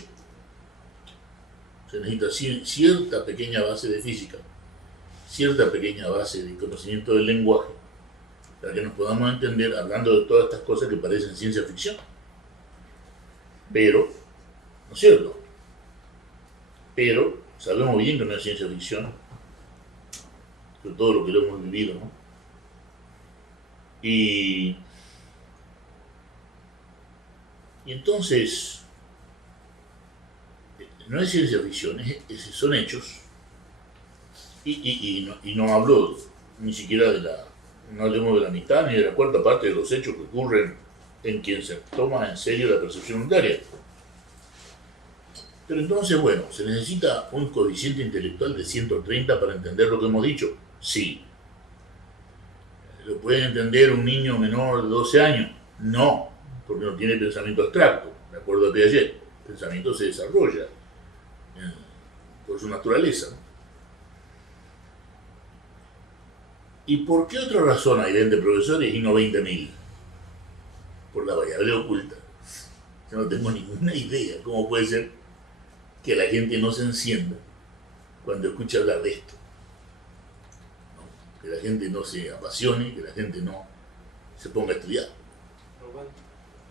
Se necesita cierta pequeña base de física, cierta pequeña base de conocimiento del lenguaje, para que nos podamos entender hablando de todas estas cosas que parecen ciencia ficción. Pero, ¿no es cierto? Pero sabemos bien que no es ciencia ficción, sobre todo lo que lo hemos vivido, ¿no? Y entonces, no es ciencia ficción, son hechos, y no hablo ni siquiera no hablemos de la mitad ni de la cuarta parte de los hechos que ocurren en quien se toma en serio la percepción unitaria. Pero entonces, bueno, ¿se necesita un coeficiente intelectual de 130 para entender lo que hemos dicho? Sí. ¿Lo puede entender un niño menor de 12 años? No, porque no tiene pensamiento abstracto, de acuerdo a Piaget. El pensamiento se desarrolla por su naturaleza. ¿Y por qué otra razón hay 20 profesores y no 20.000? Por la variable oculta. Yo no tengo ninguna idea cómo puede ser que la gente no se encienda cuando escucha hablar de esto. ¿No? Que la gente no se apasione, que la gente no se ponga a estudiar. Pero bueno,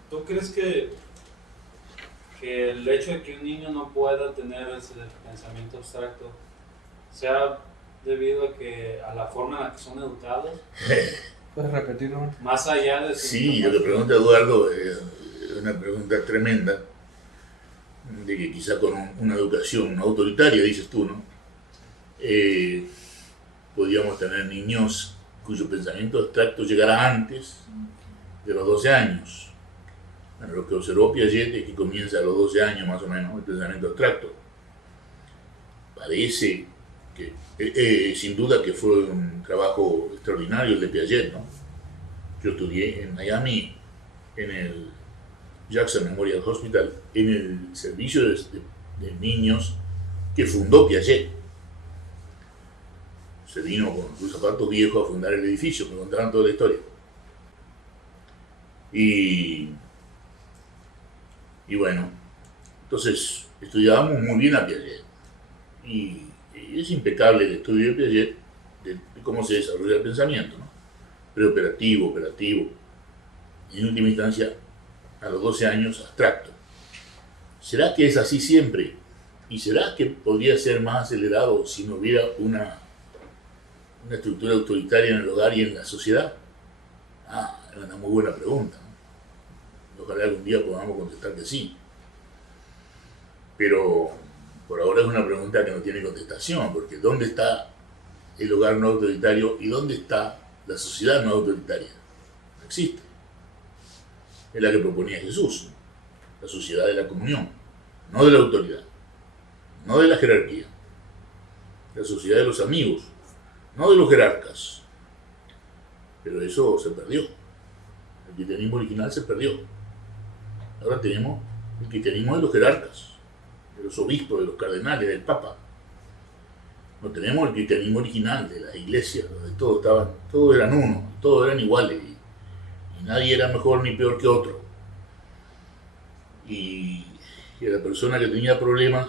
¿tú crees que el hecho de que un niño no pueda tener ese pensamiento abstracto sea debido a la forma en la que son educados? ¿Puedes repetirlo? Más allá de... Sí, lo que pregunta Eduardo es una pregunta tremenda, de que quizá con una educación autoritaria, dices tú, ¿no? Podríamos tener niños cuyo pensamiento abstracto llegara antes de los 12 años. Bueno, lo que observó Piaget es que comienza a los 12 años más o menos el pensamiento abstracto. Parece que, sin duda que fue un trabajo extraordinario el de Piaget, ¿no? Yo estudié en Miami, en el Jackson Memorial Hospital, en el servicio de niños que fundó Piaget. Se vino con sus zapatos viejos a fundar el edificio, me contaron toda la historia. Y bueno, entonces estudiábamos muy bien a Piaget. Y es impecable el estudio de Piaget de cómo se desarrolla el pensamiento, ¿no? Preoperativo, operativo, y en última instancia, a los 12 años, abstracto. ¿Será que es así siempre? ¿Y será que podría ser más acelerado si no hubiera una estructura autoritaria en el hogar y en la sociedad? Es una muy buena pregunta, ¿no? Ojalá algún día podamos contestar que sí. Pero por ahora es una pregunta que no tiene contestación, porque ¿dónde está el hogar no autoritario y dónde está la sociedad no autoritaria? No existe. Es la que proponía Jesús, la sociedad de la comunión, no de la autoridad, no de la jerarquía, la sociedad de los amigos, no de los jerarcas. Pero eso se perdió. El cristianismo original se perdió. Ahora tenemos el cristianismo de los jerarcas, de los obispos, de los cardenales, del papa. No tenemos el cristianismo original de las iglesias, donde todos eran uno, todos eran iguales, y nadie era mejor ni peor que otro. Y a la persona que tenía problemas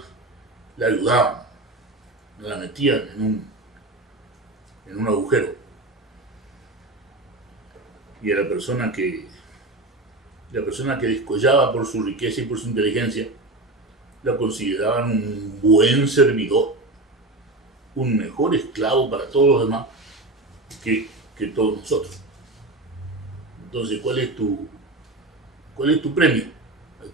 la ayudaban, la metían en un agujero. Y a la persona que descollaba por su riqueza y por su inteligencia, la consideraban un buen servidor, un mejor esclavo para todos los demás que todos nosotros. Entonces, ¿cuál es tu premio?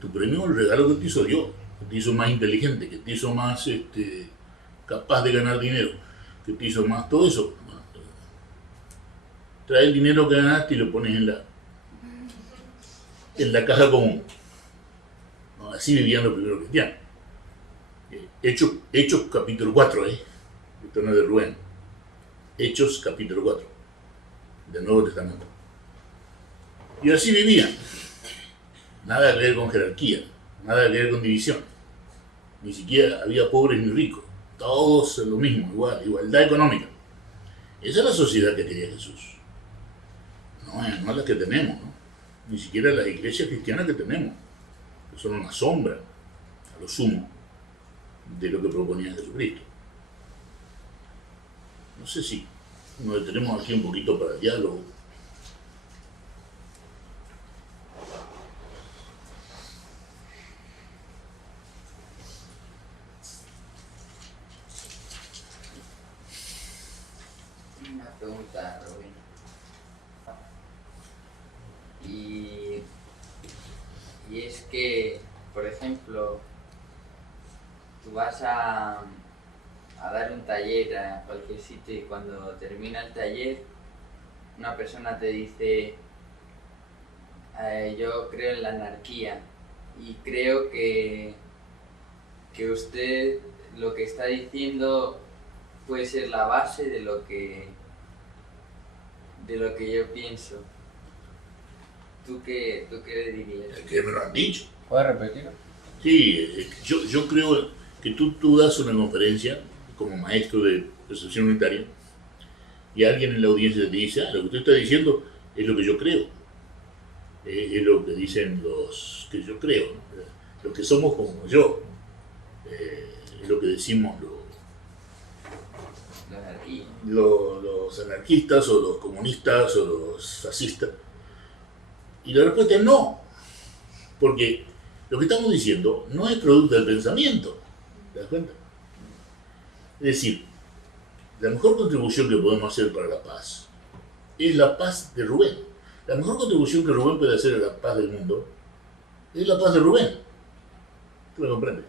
Tu premio es el regalo que te hizo Dios, que te hizo más inteligente, que te hizo más capaz de ganar dinero, que te hizo más todo eso. Trae el dinero que ganaste y lo pones en la caja común. ¿No? Así vivían los primeros cristianos. Hechos capítulo 4, esto no es de Rubén. Hechos capítulo 4. del Nuevo Testamento. Y así vivían. Nada que ver con jerarquía, nada que ver con división. Ni siquiera había pobres ni ricos. Todos lo mismo, igual, igualdad económica. Esa es la sociedad que quería Jesús. No es la que tenemos, ¿no? Ni siquiera las iglesias cristianas que tenemos, que son una sombra, a lo sumo, de lo que proponía Jesucristo. No sé si nos detenemos aquí un poquito para el diálogo. Una pregunta, Rubén. Y es que, por ejemplo, tú vas a dar un taller a cualquier sitio y cuando termina el taller, una persona te dice, yo creo en la anarquía y creo que usted lo que está diciendo puede ser la base de lo que yo pienso. ¿Tú qué le dirías? Que me lo han dicho. ¿Puedes repetirlo? Sí, yo creo que tú das una conferencia como maestro de percepción unitaria y alguien en la audiencia te dice, lo que usted está diciendo es lo que yo creo. Es lo que dicen los que yo creo, ¿no? Los que somos como yo. Es lo que decimos los anarquistas o los comunistas o los fascistas. Y la respuesta es no, porque lo que estamos diciendo no es producto del pensamiento, ¿te das cuenta? Es decir, la mejor contribución que podemos hacer para la paz es la paz de Rubén. La mejor contribución que Rubén puede hacer a la paz del mundo es la paz de Rubén. ¿Tú me comprendes?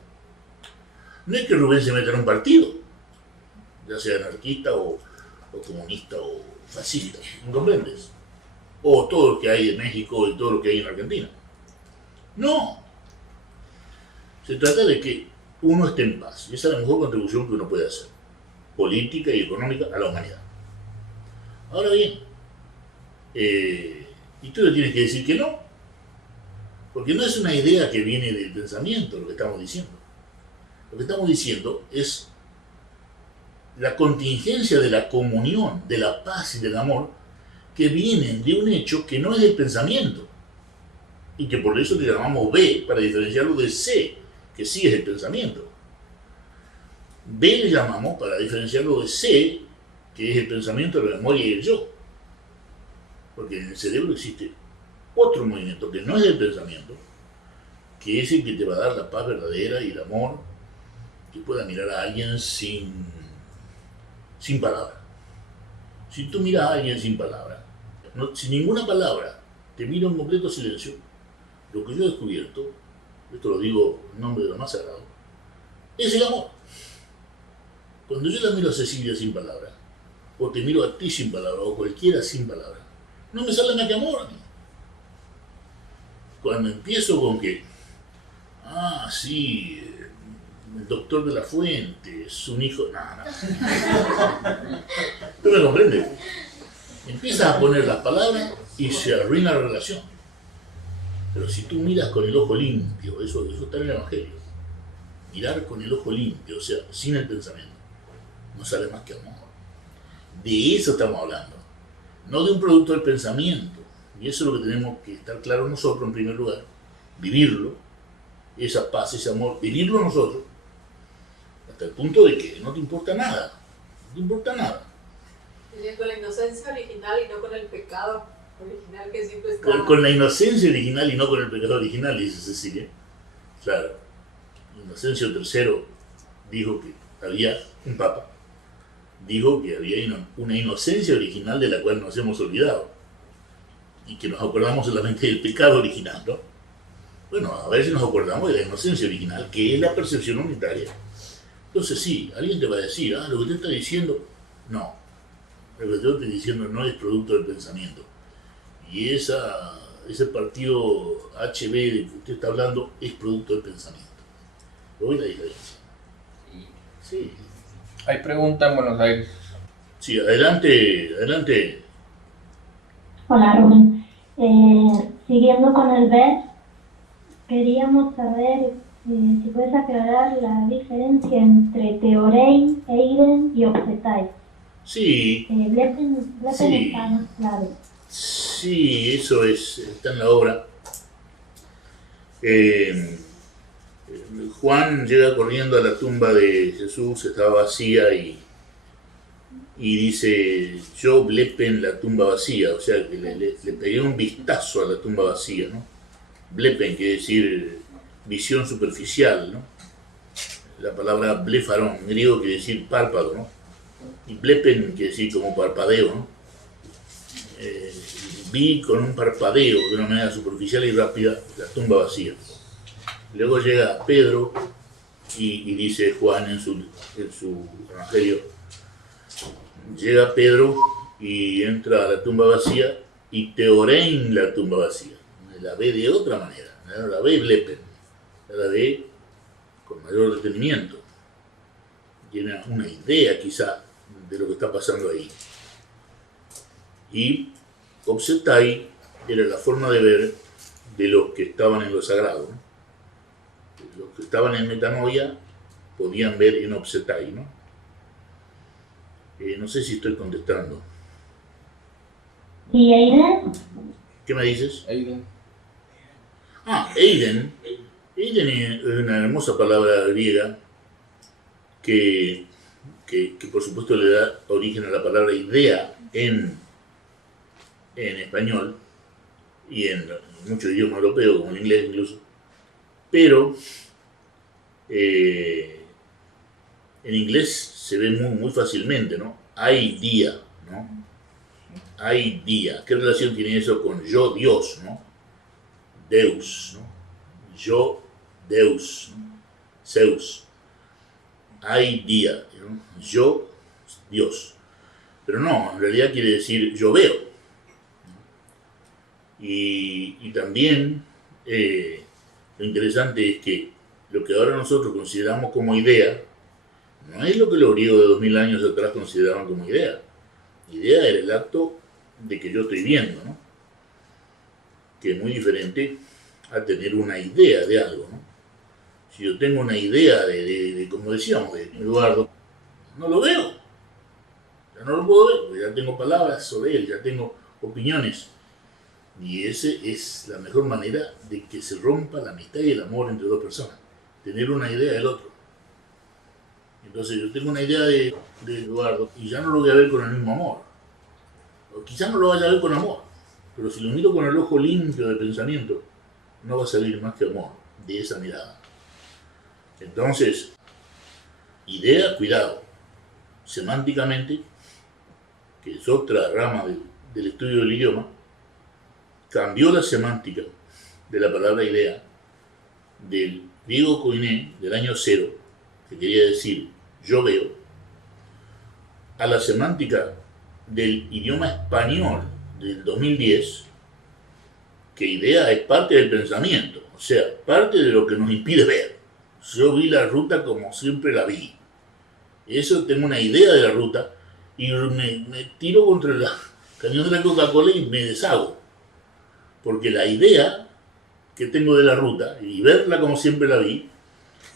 No es que Rubén se meta en un partido, ya sea anarquista o comunista o fascista, ¿me comprendes? O todo lo que hay en México y todo lo que hay en Argentina. No. Se trata de que uno esté en paz. Y esa es la mejor contribución que uno puede hacer, política y económica, a la humanidad. Ahora bien, y tú le tienes que decir que no, porque no es una idea que viene del pensamiento lo que estamos diciendo. Lo que estamos diciendo es la contingencia de la comunión, de la paz y del amor que vienen de un hecho que no es del pensamiento y que por eso le llamamos B para diferenciarlo de C, que sí es el pensamiento. B le llamamos para diferenciarlo de C, que es el pensamiento, la memoria y el yo, porque en el cerebro existe otro movimiento que no es del pensamiento, que es el que te va a dar la paz verdadera y el amor, que pueda mirar a alguien sin palabra. Si tú miras a alguien sin palabra, sin ninguna palabra, te mira en completo silencio, lo que yo he descubierto, esto lo digo en nombre de lo más sagrado, es el amor. Cuando yo la miro a Cecilia sin palabra, o te miro a ti sin palabra, o cualquiera sin palabra, no me sale más que amor a mí. Cuando empiezo con que, sí, el doctor de la Fuente, un hijo, nada. ¿Tú me comprendes? Empiezas a poner las palabras y se arruina la relación. Pero si tú miras con el ojo limpio, eso está en el Evangelio, mirar con el ojo limpio, o sea, sin el pensamiento, no sale más que amor. De eso estamos hablando, no de un producto del pensamiento. Y eso es lo que tenemos que estar claros nosotros en primer lugar, vivirlo, esa paz, ese amor, vivirlo nosotros, hasta el punto de que no te importa nada, no te importa nada. Con la inocencia original y no con el pecado original que siempre está... Con la inocencia original y no con el pecado original, dice Cecilia. Claro, Inocencio III dijo que había, un papa, dijo que había una inocencia original de la cual nos hemos olvidado y que nos acordamos solamente del pecado original, ¿no? Bueno, a ver si nos acordamos de la inocencia original, que es la percepción unitaria. Entonces sí, alguien te va a decir, lo que usted está diciendo, no. Lo que yo estoy diciendo no es producto del pensamiento. Y ese partido HB del que usted está hablando es producto del pensamiento. ¿Lo ve la diferencia? Sí. Hay pregunta en Buenos Aires. Sí, adelante. Hola Rubén. Siguiendo con el ver, queríamos saber si puedes aclarar la diferencia entre teorein, eiden y objetai. Sí. Blepen Sí. está más claro. Sí, eso está en la obra. Juan llega corriendo a la tumba de Jesús, estaba vacía y dice, yo blepen la tumba vacía, o sea que le pegué un vistazo a la tumba vacía, ¿no? Blepen quiere decir visión superficial, ¿no? La palabra blefarón, en griego quiere decir párpado, ¿no? Y blepen quiere decir como parpadeo, ¿no? Vi con un parpadeo de una manera superficial y rápida la tumba vacía. Luego llega Pedro y dice Juan en su evangelio, llega Pedro y entra a la tumba vacía y teorein la tumba vacía. La ve de otra manera, no la ve blepen, la ve con mayor detenimiento. Tiene una idea quizá de lo que está pasando ahí. Y obsetai era la forma de ver de los que estaban en lo sagrado, ¿no? Los que estaban en metanoia podían ver en obsetai, ¿no? No sé si estoy contestando. ¿Y Eiden? ¿Qué me dices? Eiden. Eiden. Eiden es una hermosa palabra griega que por supuesto le da origen a la palabra idea en español y en muchos idiomas europeos, como en inglés incluso. Pero en inglés se ve muy fácilmente, ¿no? Idea, ¿no? Idea. ¿Qué relación tiene eso con yo, Dios, ¿no? Deus, ¿no? Yo, Deus, ¿no? Zeus. Idea, ¿no? Yo, Dios. Pero no, en realidad quiere decir yo veo. Y también lo interesante es que lo que ahora nosotros consideramos como idea no es lo que los griegos de 2000 años atrás consideraban como idea. Idea era el acto de que yo estoy viendo, ¿no? Que es muy diferente a tener una idea de algo, ¿no? Si yo tengo una idea de como decíamos, de Eduardo, no lo veo. Ya no lo puedo ver, porque ya tengo palabras sobre él, ya tengo opiniones. Y esa es la mejor manera de que se rompa la amistad y el amor entre dos personas. Tener una idea del otro. Entonces yo tengo una idea de Eduardo y ya no lo voy a ver con el mismo amor. O quizás no lo vaya a ver con amor. Pero si lo miro con el ojo limpio de pensamiento, no va a salir más que amor de esa mirada. Entonces, idea, cuidado. Semánticamente, que es otra rama del estudio del idioma, cambió la semántica de la palabra idea del griego koiné del año 0, que quería decir yo veo, a la semántica del idioma español del 2010, que idea es parte del pensamiento, o sea, parte de lo que nos impide ver. Yo vi la ruta como siempre la vi. Eso, tengo una idea de la ruta y me tiro contra el cañón de la Coca-Cola y me deshago. Porque la idea que tengo de la ruta y verla como siempre la vi,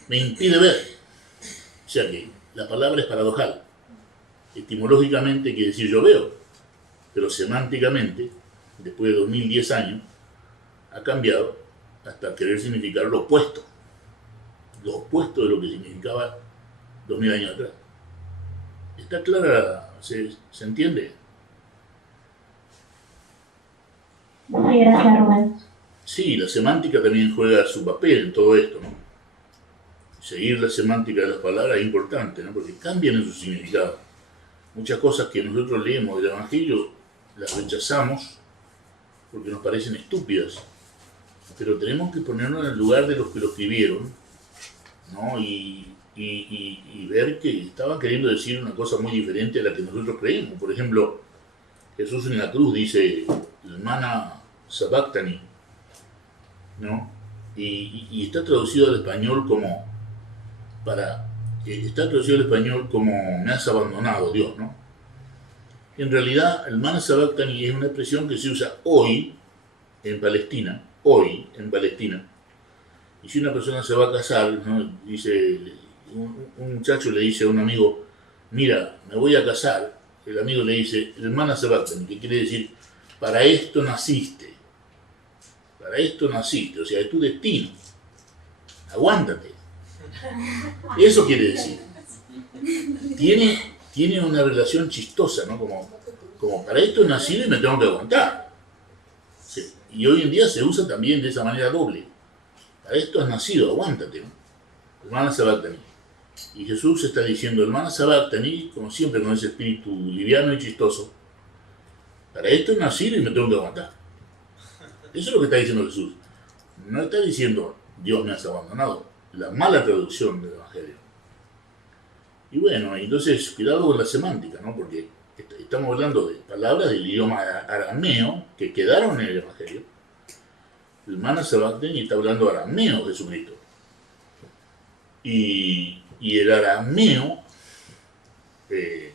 me impide ver. O sea que la palabra es paradojal. Etimológicamente quiere decir yo veo, pero semánticamente, después de 2010 años, ha cambiado hasta querer significar lo opuesto. Lo opuesto de lo que significaba 2000 años atrás. ¿Está clara? ¿Se entiende? Sí, gracias, Rubén. Sí, la semántica también juega su papel en todo esto, ¿no? Seguir la semántica de las palabras es importante, ¿no? Porque cambian en su significado. Muchas cosas que nosotros leemos del Evangelio las rechazamos porque nos parecen estúpidas, pero tenemos que ponernos en el lugar de los que lo escribieron, ¿no? Y ver que estaban queriendo decir una cosa muy diferente a la que nosotros creemos. Por ejemplo, Jesús en la cruz dice, hermana sabactani, ¿no? Y está traducido al español como me has abandonado, Dios, ¿no? En realidad, el Mana Sabachthani es una expresión que se usa hoy en Palestina, y si una persona se va a casar, ¿no? Dice, un muchacho le dice a un amigo, mira, me voy a casar, el amigo le dice, el Mana Sabachthani, que quiere decir, para esto naciste, o sea, es tu destino, aguántate. Eso quiere decir. Tiene una relación chistosa, ¿no? Como para esto he nacido y me tengo que aguantar. Sí. Y hoy en día se usa también de esa manera doble. Para esto has nacido, aguántate, ¿no? El Mana Sabachthani. Y Jesús está diciendo, el Mana Sabachthani, como siempre con ese espíritu liviano y chistoso, para esto he nacido y me tengo que aguantar. Eso es lo que está diciendo Jesús. No está diciendo, Dios me has abandonado. La mala traducción del Evangelio. Y bueno, entonces cuidado con la semántica, ¿no? Porque estamos hablando de palabras del idioma arameo que quedaron en el Evangelio. El Mana Sabachthani está hablando arameo de Jesucristo. Y el arameo de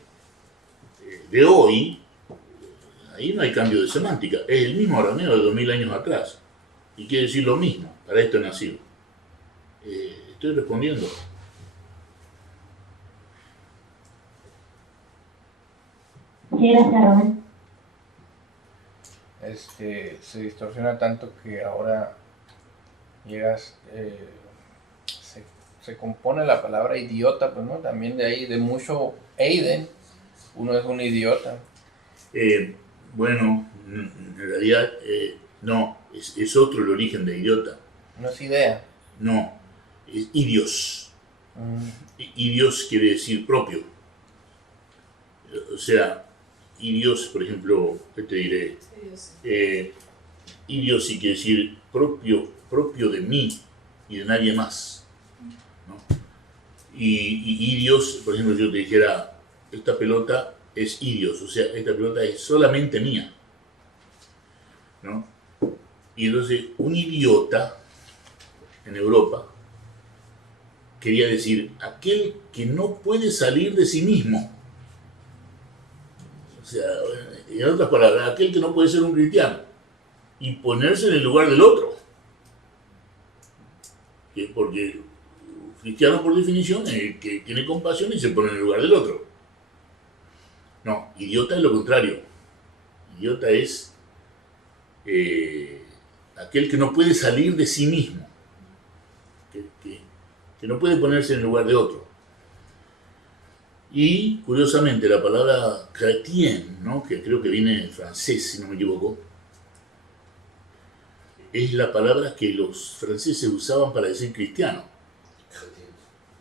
hoy, ahí no hay cambio de semántica, es el mismo arameo de 2000 años atrás. Y quiere decir lo mismo, para esto he nacido. Estoy respondiendo. Sí, gracias, Rubén. Se distorsiona tanto que ahora llegas, se compone la palabra idiota, pues, ¿no? También de ahí, de mucho Eiden, uno es un idiota. Bueno, en realidad no, es otro el origen de idiota. No es idea. No, es idios. Idios quiere decir propio. O sea, idios, por ejemplo, ¿qué te diré? Idios sí quiere decir propio de mí y de nadie más, ¿no? Y idios, por ejemplo, yo te dijera, esta pelota es idios, o sea, esta pelota es solamente mía, ¿no? Y entonces, un idiota en Europa quería decir aquel que no puede salir de sí mismo. O sea, en otras palabras, aquel que no puede ser un cristiano y ponerse en el lugar del otro. Porque cristiano, por definición, es el que tiene compasión y se pone en el lugar del otro. No, idiota es lo contrario. Idiota es aquel que no puede salir de sí mismo, que no puede ponerse en el lugar de otro. Y, curiosamente, la palabra chrétien, ¿no? Que creo que viene en francés, si no me equivoco, es la palabra que los franceses usaban para decir cristiano.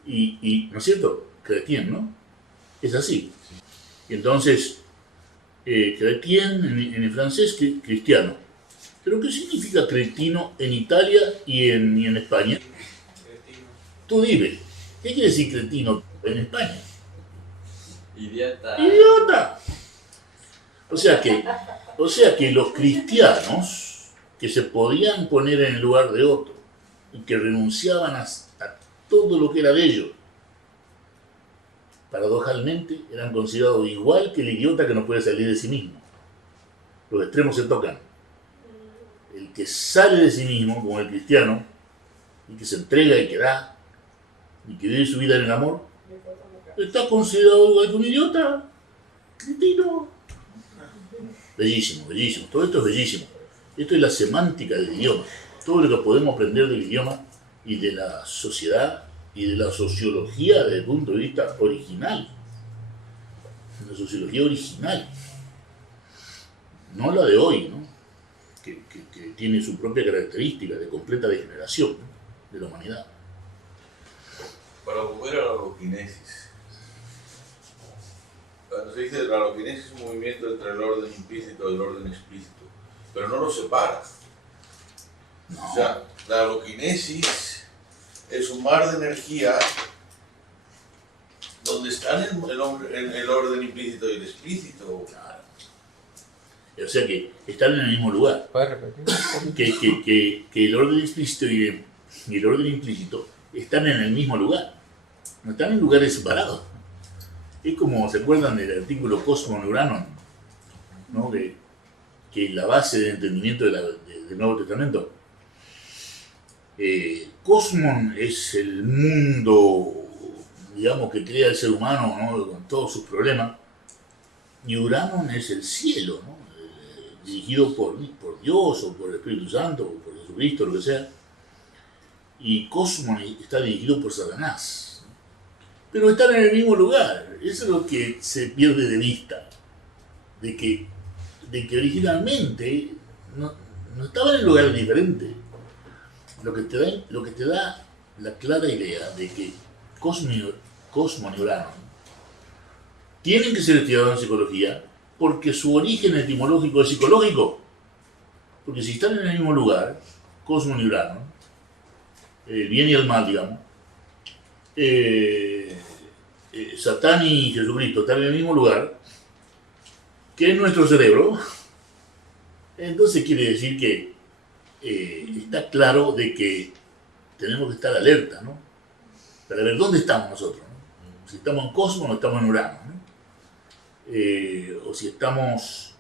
Y ¿no es cierto? Chrétien, ¿no? Es así. Entonces, chrétien en el francés, cristiano. ¿Pero qué significa cretino en Italia y en España? Tú dime, ¿qué quiere decir cretino en España? Idiota. ¡Idiota! O sea que los cristianos que se podían poner en el lugar de otro y que renunciaban a todo lo que era de ellos, paradojalmente eran considerados igual que el idiota que no puede salir de sí mismo. Los extremos se tocan. El que sale de sí mismo, como el cristiano, y que se entrega y que da, y que vive su vida en el amor, está considerado igual que un idiota, cretino. Bellísimo, bellísimo. Todo esto es bellísimo. Esto es la semántica del idioma. Todo lo que podemos aprender del idioma y de la sociedad y de la sociología desde el punto de vista original. La sociología original. No la de hoy, ¿no? Que tiene su propia característica de completa degeneración, ¿no? De la humanidad. Para volver a la loquinesis. Cuando se dice la loquinesis es un movimiento entre el orden implícito y el orden explícito, pero no lo separa. No. O sea, la loquinesis es un mar de energía donde están el orden implícito y el explícito. Claro. O sea que están en el mismo lugar. ¿Puedes repetir? Que el orden explícito y el orden implícito están en el mismo lugar. No están en lugares separados. Es como, ¿se acuerdan del artículo Cosmo en Urano ¿no? Que es la base del entendimiento del Nuevo Testamento. Cosmon es el mundo, digamos, que crea el ser humano, ¿no? Con todos sus problemas. Y Uranon es el cielo, ¿no? Dirigido por Dios o por el Espíritu Santo o por Jesucristo, lo que sea. Y Cosmon está dirigido por Satanás. Pero están en el mismo lugar. Eso es lo que se pierde de vista. De que originalmente no estaban en lugares diferentes. Lo que te da la clara idea de que Cosmon y Uranon tienen que ser estudiados en psicología porque su origen etimológico es psicológico. Porque si están en el mismo lugar, Cosmon y Uranon, el bien y el mal, digamos, Satán y Jesucristo están en el mismo lugar, que es nuestro cerebro, entonces quiere decir que está claro de que tenemos que estar alerta, ¿no? Para ver dónde estamos nosotros, ¿no? Si estamos en Cosmos o estamos en Urano, ¿no? O si estamos,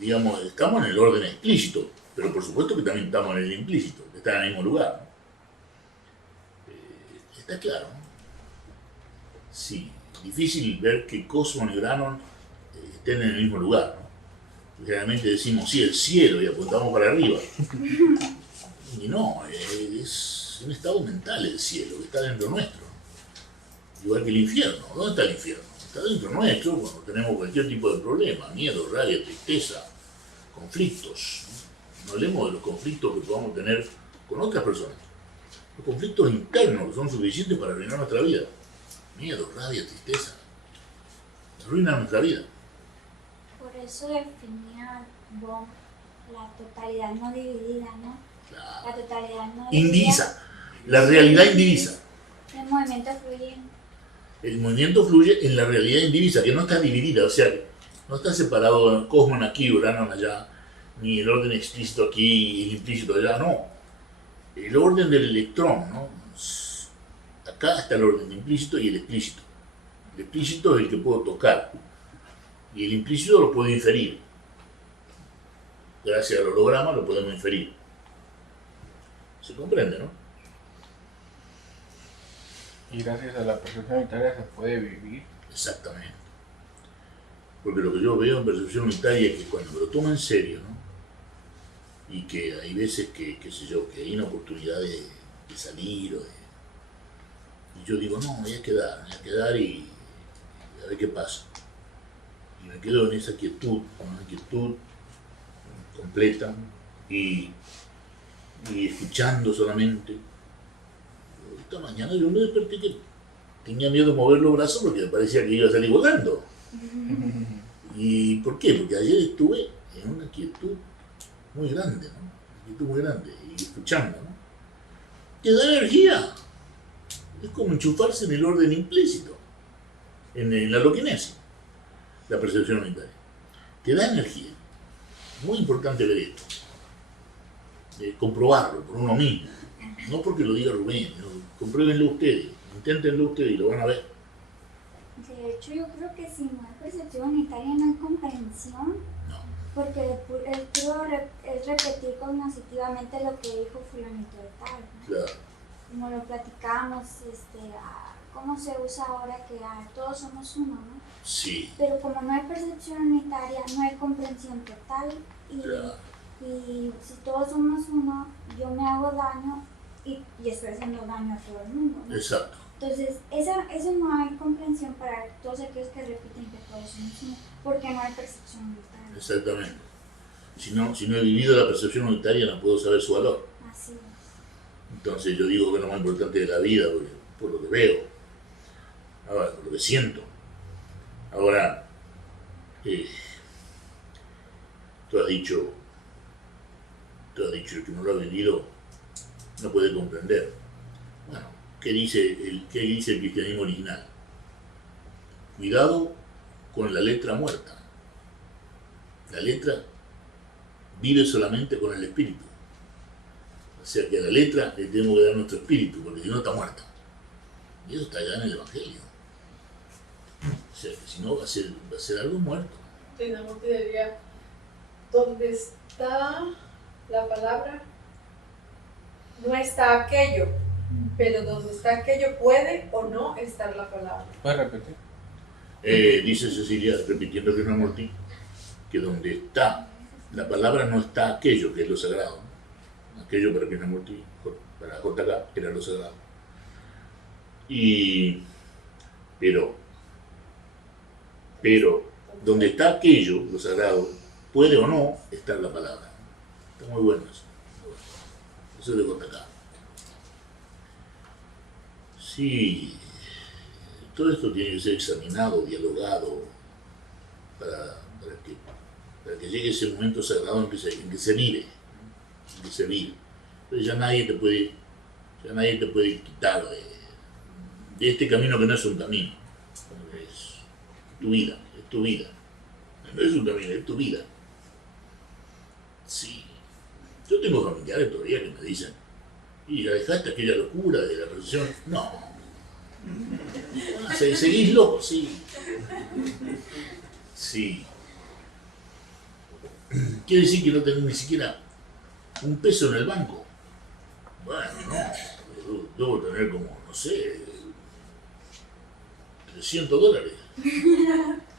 digamos, estamos en el orden explícito, pero por supuesto que también estamos en el implícito, que está en el mismo lugar, ¿no? Está claro, ¿no? Sí, difícil ver que Cosmos y Urano estén en el mismo lugar, ¿no? Generalmente decimos, sí, el cielo, y apuntamos para arriba. Y no, es un estado mental el cielo, que está dentro nuestro. Igual que el infierno. ¿Dónde está el infierno? Está dentro nuestro cuando tenemos cualquier tipo de problema, miedo, rabia, tristeza, conflictos. No hablemos de los conflictos que podamos tener con otras personas. Los conflictos internos que son suficientes para arruinar nuestra vida. Miedo, rabia, tristeza. Arruinan nuestra vida. Por eso definía Bohm la totalidad no dividida, ¿no? Claro. La totalidad no dividida. Indivisa. La realidad indivisa. El movimiento fluye. El movimiento fluye en la realidad indivisa, que no está dividida, o sea, no está separado Cosmon aquí, Urano allá, ni el orden explícito aquí y el implícito allá, no. El orden del electrón, ¿no? Acá está el orden implícito y el explícito. El explícito es el que puedo tocar y el implícito lo puedo inferir. Gracias al holograma lo podemos inferir. ¿Se comprende, no? Y gracias a la percepción unitaria se puede vivir. Exactamente. Porque lo que yo veo en percepción unitaria es que cuando me lo tomo en serio, ¿no? Y que hay veces que, qué sé yo, que hay una oportunidad de salir o de... Y yo digo, no, me voy a quedar y a ver qué pasa. Y me quedo en esa quietud, una quietud completa y escuchando solamente. Esta mañana yo me desperté que tenía miedo de mover los brazos porque me parecía que iba a salir volando. ¿Y por qué? Porque ayer estuve en una quietud muy grande, ¿no? Una quietud muy grande, y escuchando, ¿no? Te da energía. Es como enchufarse en el orden implícito, en la loquinesis, la percepción unitaria. Te da energía. Muy importante ver esto. Comprobarlo por uno mismo. No porque lo diga Rubén, no, compruébenlo ustedes, inténtenlo ustedes y lo van a ver. De hecho, yo creo que si no hay percepción unitaria no hay comprensión, no. Porque es puro es repetir cognitivamente lo que dijo fulanito de tal, ¿no? Claro. Como lo platicábamos, cómo se usa ahora que todos somos uno, ¿no? Sí. Pero como no hay percepción unitaria, no hay comprensión total y, claro. Y si todos somos uno, yo me hago daño y estoy haciendo daño a todo el mundo, ¿no? Exacto. Entonces, eso no hay comprensión para todos aquellos que repiten que todos somos uno, porque no hay percepción unitaria. Exactamente. Si no he vivido la percepción unitaria, no puedo saber su valor. Así es. Entonces yo digo que es lo más importante de la vida, por lo que veo, ahora, por lo que siento. Ahora, tú has dicho que no lo ha vivido, no puede comprender. Bueno, ¿qué dice el cristianismo original? Cuidado con la letra muerta. La letra vive solamente con el espíritu. O sea que a la letra le tenemos que dar nuestro espíritu, porque si no está muerta. Y eso está allá en el Evangelio. O sea, que si no va a ser algo muerto. Tinamuti diría, donde está la palabra, no está aquello, pero donde está aquello puede o no estar la palabra. ¿Puedes repetir? Dice Cecilia, repitiendo que no amortí, que donde está la palabra no está aquello que es lo sagrado. Aquello para Krishnamurti, para JK, era lo sagrado. Pero donde está aquello, lo sagrado, puede o no estar la palabra. Está muy bueno eso. Eso es de JK. Sí, todo esto tiene que ser examinado, dialogado, para que llegue ese momento sagrado en que se vive. Pero ya nadie te puede quitar de este camino que no es un camino. Es tu vida. No es un camino, es tu vida. Sí. Yo tengo familiares todavía que me dicen, ¿y ya dejaste aquella locura de la procesión? No. Seguís loco, sí. Sí. Quiere decir que no tenés ni siquiera un peso en el banco. Bueno, no. Debo tener como, no sé, $300.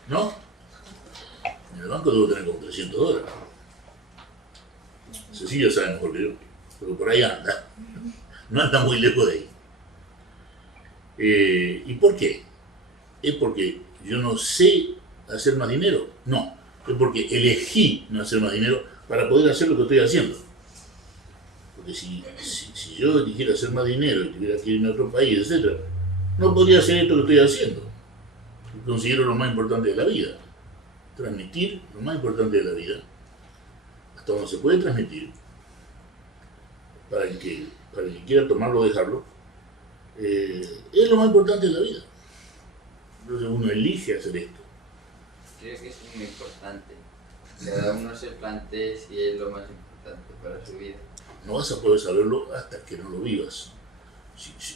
¿No? En el banco debo tener como $300. Cecilia sabe mejor que yo, pero por ahí anda. No anda muy lejos de ahí. ¿Y por qué? ¿Es porque yo no sé hacer más dinero? No, es porque elegí no hacer más dinero para poder hacer lo que estoy haciendo. Porque si yo eligiera hacer más dinero y tuviera que irme a otro país, etc., no podría hacer esto que estoy haciendo. Considero lo más importante de la vida. Transmitir lo más importante de la vida. Hasta donde se puede transmitir. Para el que quiera tomarlo o dejarlo. Es lo más importante de la vida. Entonces uno elige hacer esto. Creo que es muy importante. Cada uno se plantee si es lo más importante para su vida. No vas a poder saberlo hasta que no lo vivas.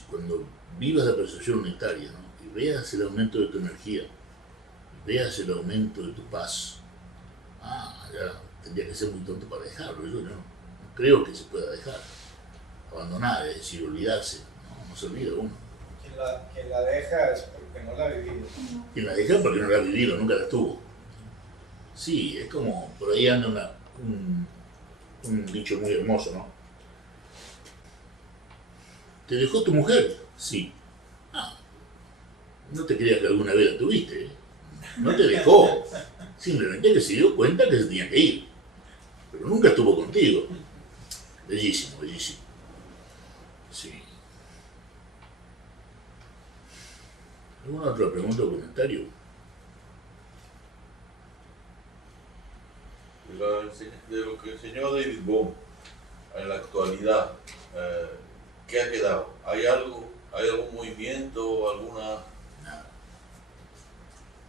Cuando vivas la percepción unitaria, ¿no? Y veas el aumento de tu energía, veas el aumento de tu paz, ya tendría que ser muy tonto para dejarlo. Yo no creo que se pueda dejar. Abandonar, es decir, olvidarse. No se olvida uno. Quien la deja es porque no la ha vivido. Quien la deja porque no la ha vivido, nunca la tuvo. Sí, es como, por ahí anda un dicho muy hermoso, ¿no? ¿Te dejó tu mujer? Sí. No te creas que alguna vez la tuviste, ¿eh? No te dejó. Simplemente que se dio cuenta que se tenía que ir. Pero nunca estuvo contigo. Bellísimo, bellísimo. Sí. ¿Alguna otra pregunta o comentario? De lo que enseñó David Bohm en la actualidad, ¿qué ha quedado? ¿Hay algún movimiento, alguna...?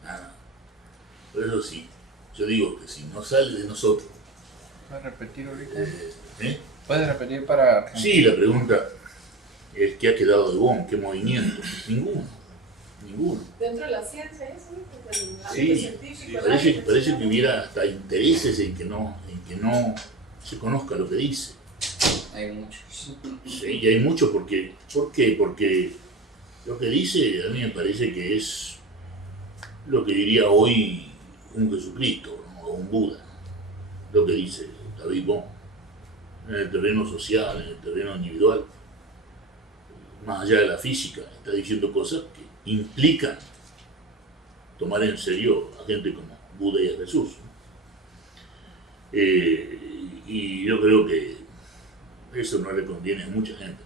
Nada. Por eso sí, yo digo que si no sale de nosotros... ¿Puedes repetir ahorita? ¿Puedes repetir para...? Sí, la pregunta es ¿qué ha quedado de Bohm? ¿Qué movimiento? Ninguno. Dentro de la ciencia, eso, Sí, parece que hubiera hasta intereses en que no se conozca lo que dice. Hay muchos. Sí, y hay muchos porque... ¿Por qué? Porque lo que dice a mí me parece que es lo que diría hoy un Jesucristo, ¿no? O un Buda. Lo que dice David Bohm. En el terreno social, en el terreno individual, más allá de la física, está diciendo cosas que implican tomar en serio a gente como Buda y a Jesús. Y yo creo que eso no le conviene a mucha gente.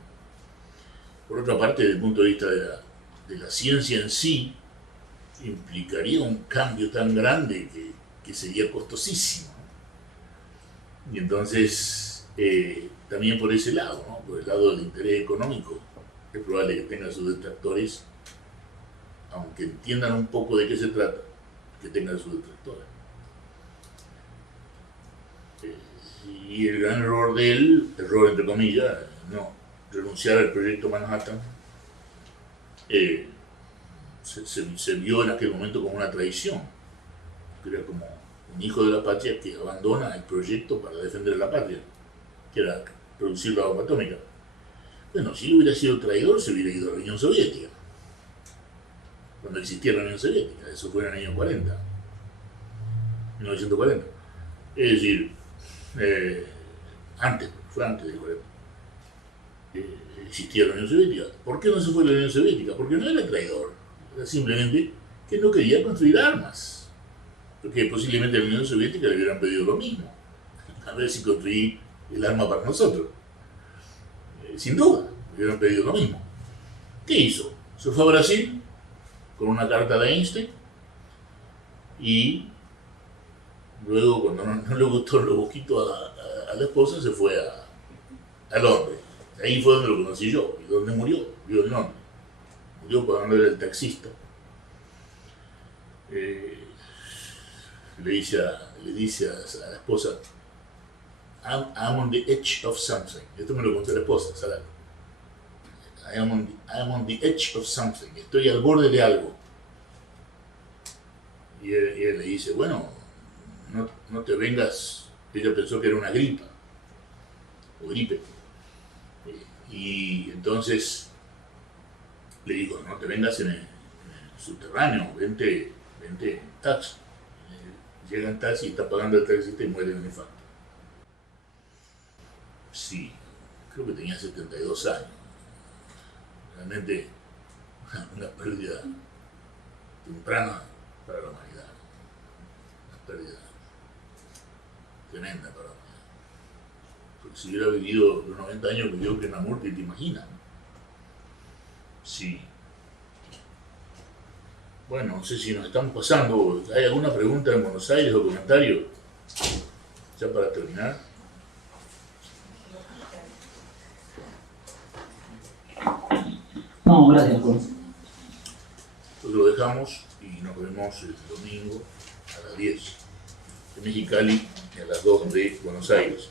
Por otra parte, desde el punto de vista de la ciencia en sí, implicaría un cambio tan grande que sería costosísimo. Y entonces, también por ese lado, ¿no? Por el lado del interés económico, es probable que tenga sus detractores, aunque entiendan un poco de qué se trata, que tengan sus detractores. Y el gran error de él, error entre comillas, no renunciar al proyecto Manhattan, se vio en aquel momento como una traición. Era como un hijo de la patria que abandona el proyecto para defender la patria, que era producir la bomba atómica. Bueno, si él hubiera sido traidor, se hubiera ido a la Unión Soviética, cuando existía la Unión Soviética. Eso fue en el año 40, 1940. Es decir, fue antes del 40. Existía la Unión Soviética. ¿Por qué no se fue a la Unión Soviética? Porque no era traidor, era simplemente que no quería construir armas. Porque posiblemente a la Unión Soviética le hubieran pedido lo mismo. A ver si construí el arma para nosotros. Sin duda, le hubieran pedido lo mismo. ¿Qué hizo? Se fue a Brasil con una carta de Einstein y luego, cuando no le gustó lo poquito a la esposa, se fue a Londres. Ahí fue donde lo conocí yo. ¿Y dónde murió? Murió en Londres. Murió cuando era el taxista. Le dice a la esposa, I'm on the edge of something. Esto me lo contó la esposa, Sara. I'm on the edge of something. Estoy al borde de algo. Y él le dice, bueno, no te vengas. Ella pensó que era una gripa o gripe. Y entonces le digo, no te vengas en el subterráneo, vente en taxi. Llega en taxi y está pagando el taxista y muere en un infarto. Sí, creo que tenía 72 años. Realmente una pérdida temprana para la humanidad. Una pérdida tremenda para la humanidad. Porque si hubiera vivido los 90 años que vivió Krishnamurti, te imaginas. Sí. Bueno, no sé si nos estamos pasando. ¿Hay alguna pregunta en Buenos Aires o comentario? Ya para terminar. No, gracias, Juan. Pues lo dejamos y nos vemos el domingo a las 10 de Mexicali y a las 2 de Buenos Aires.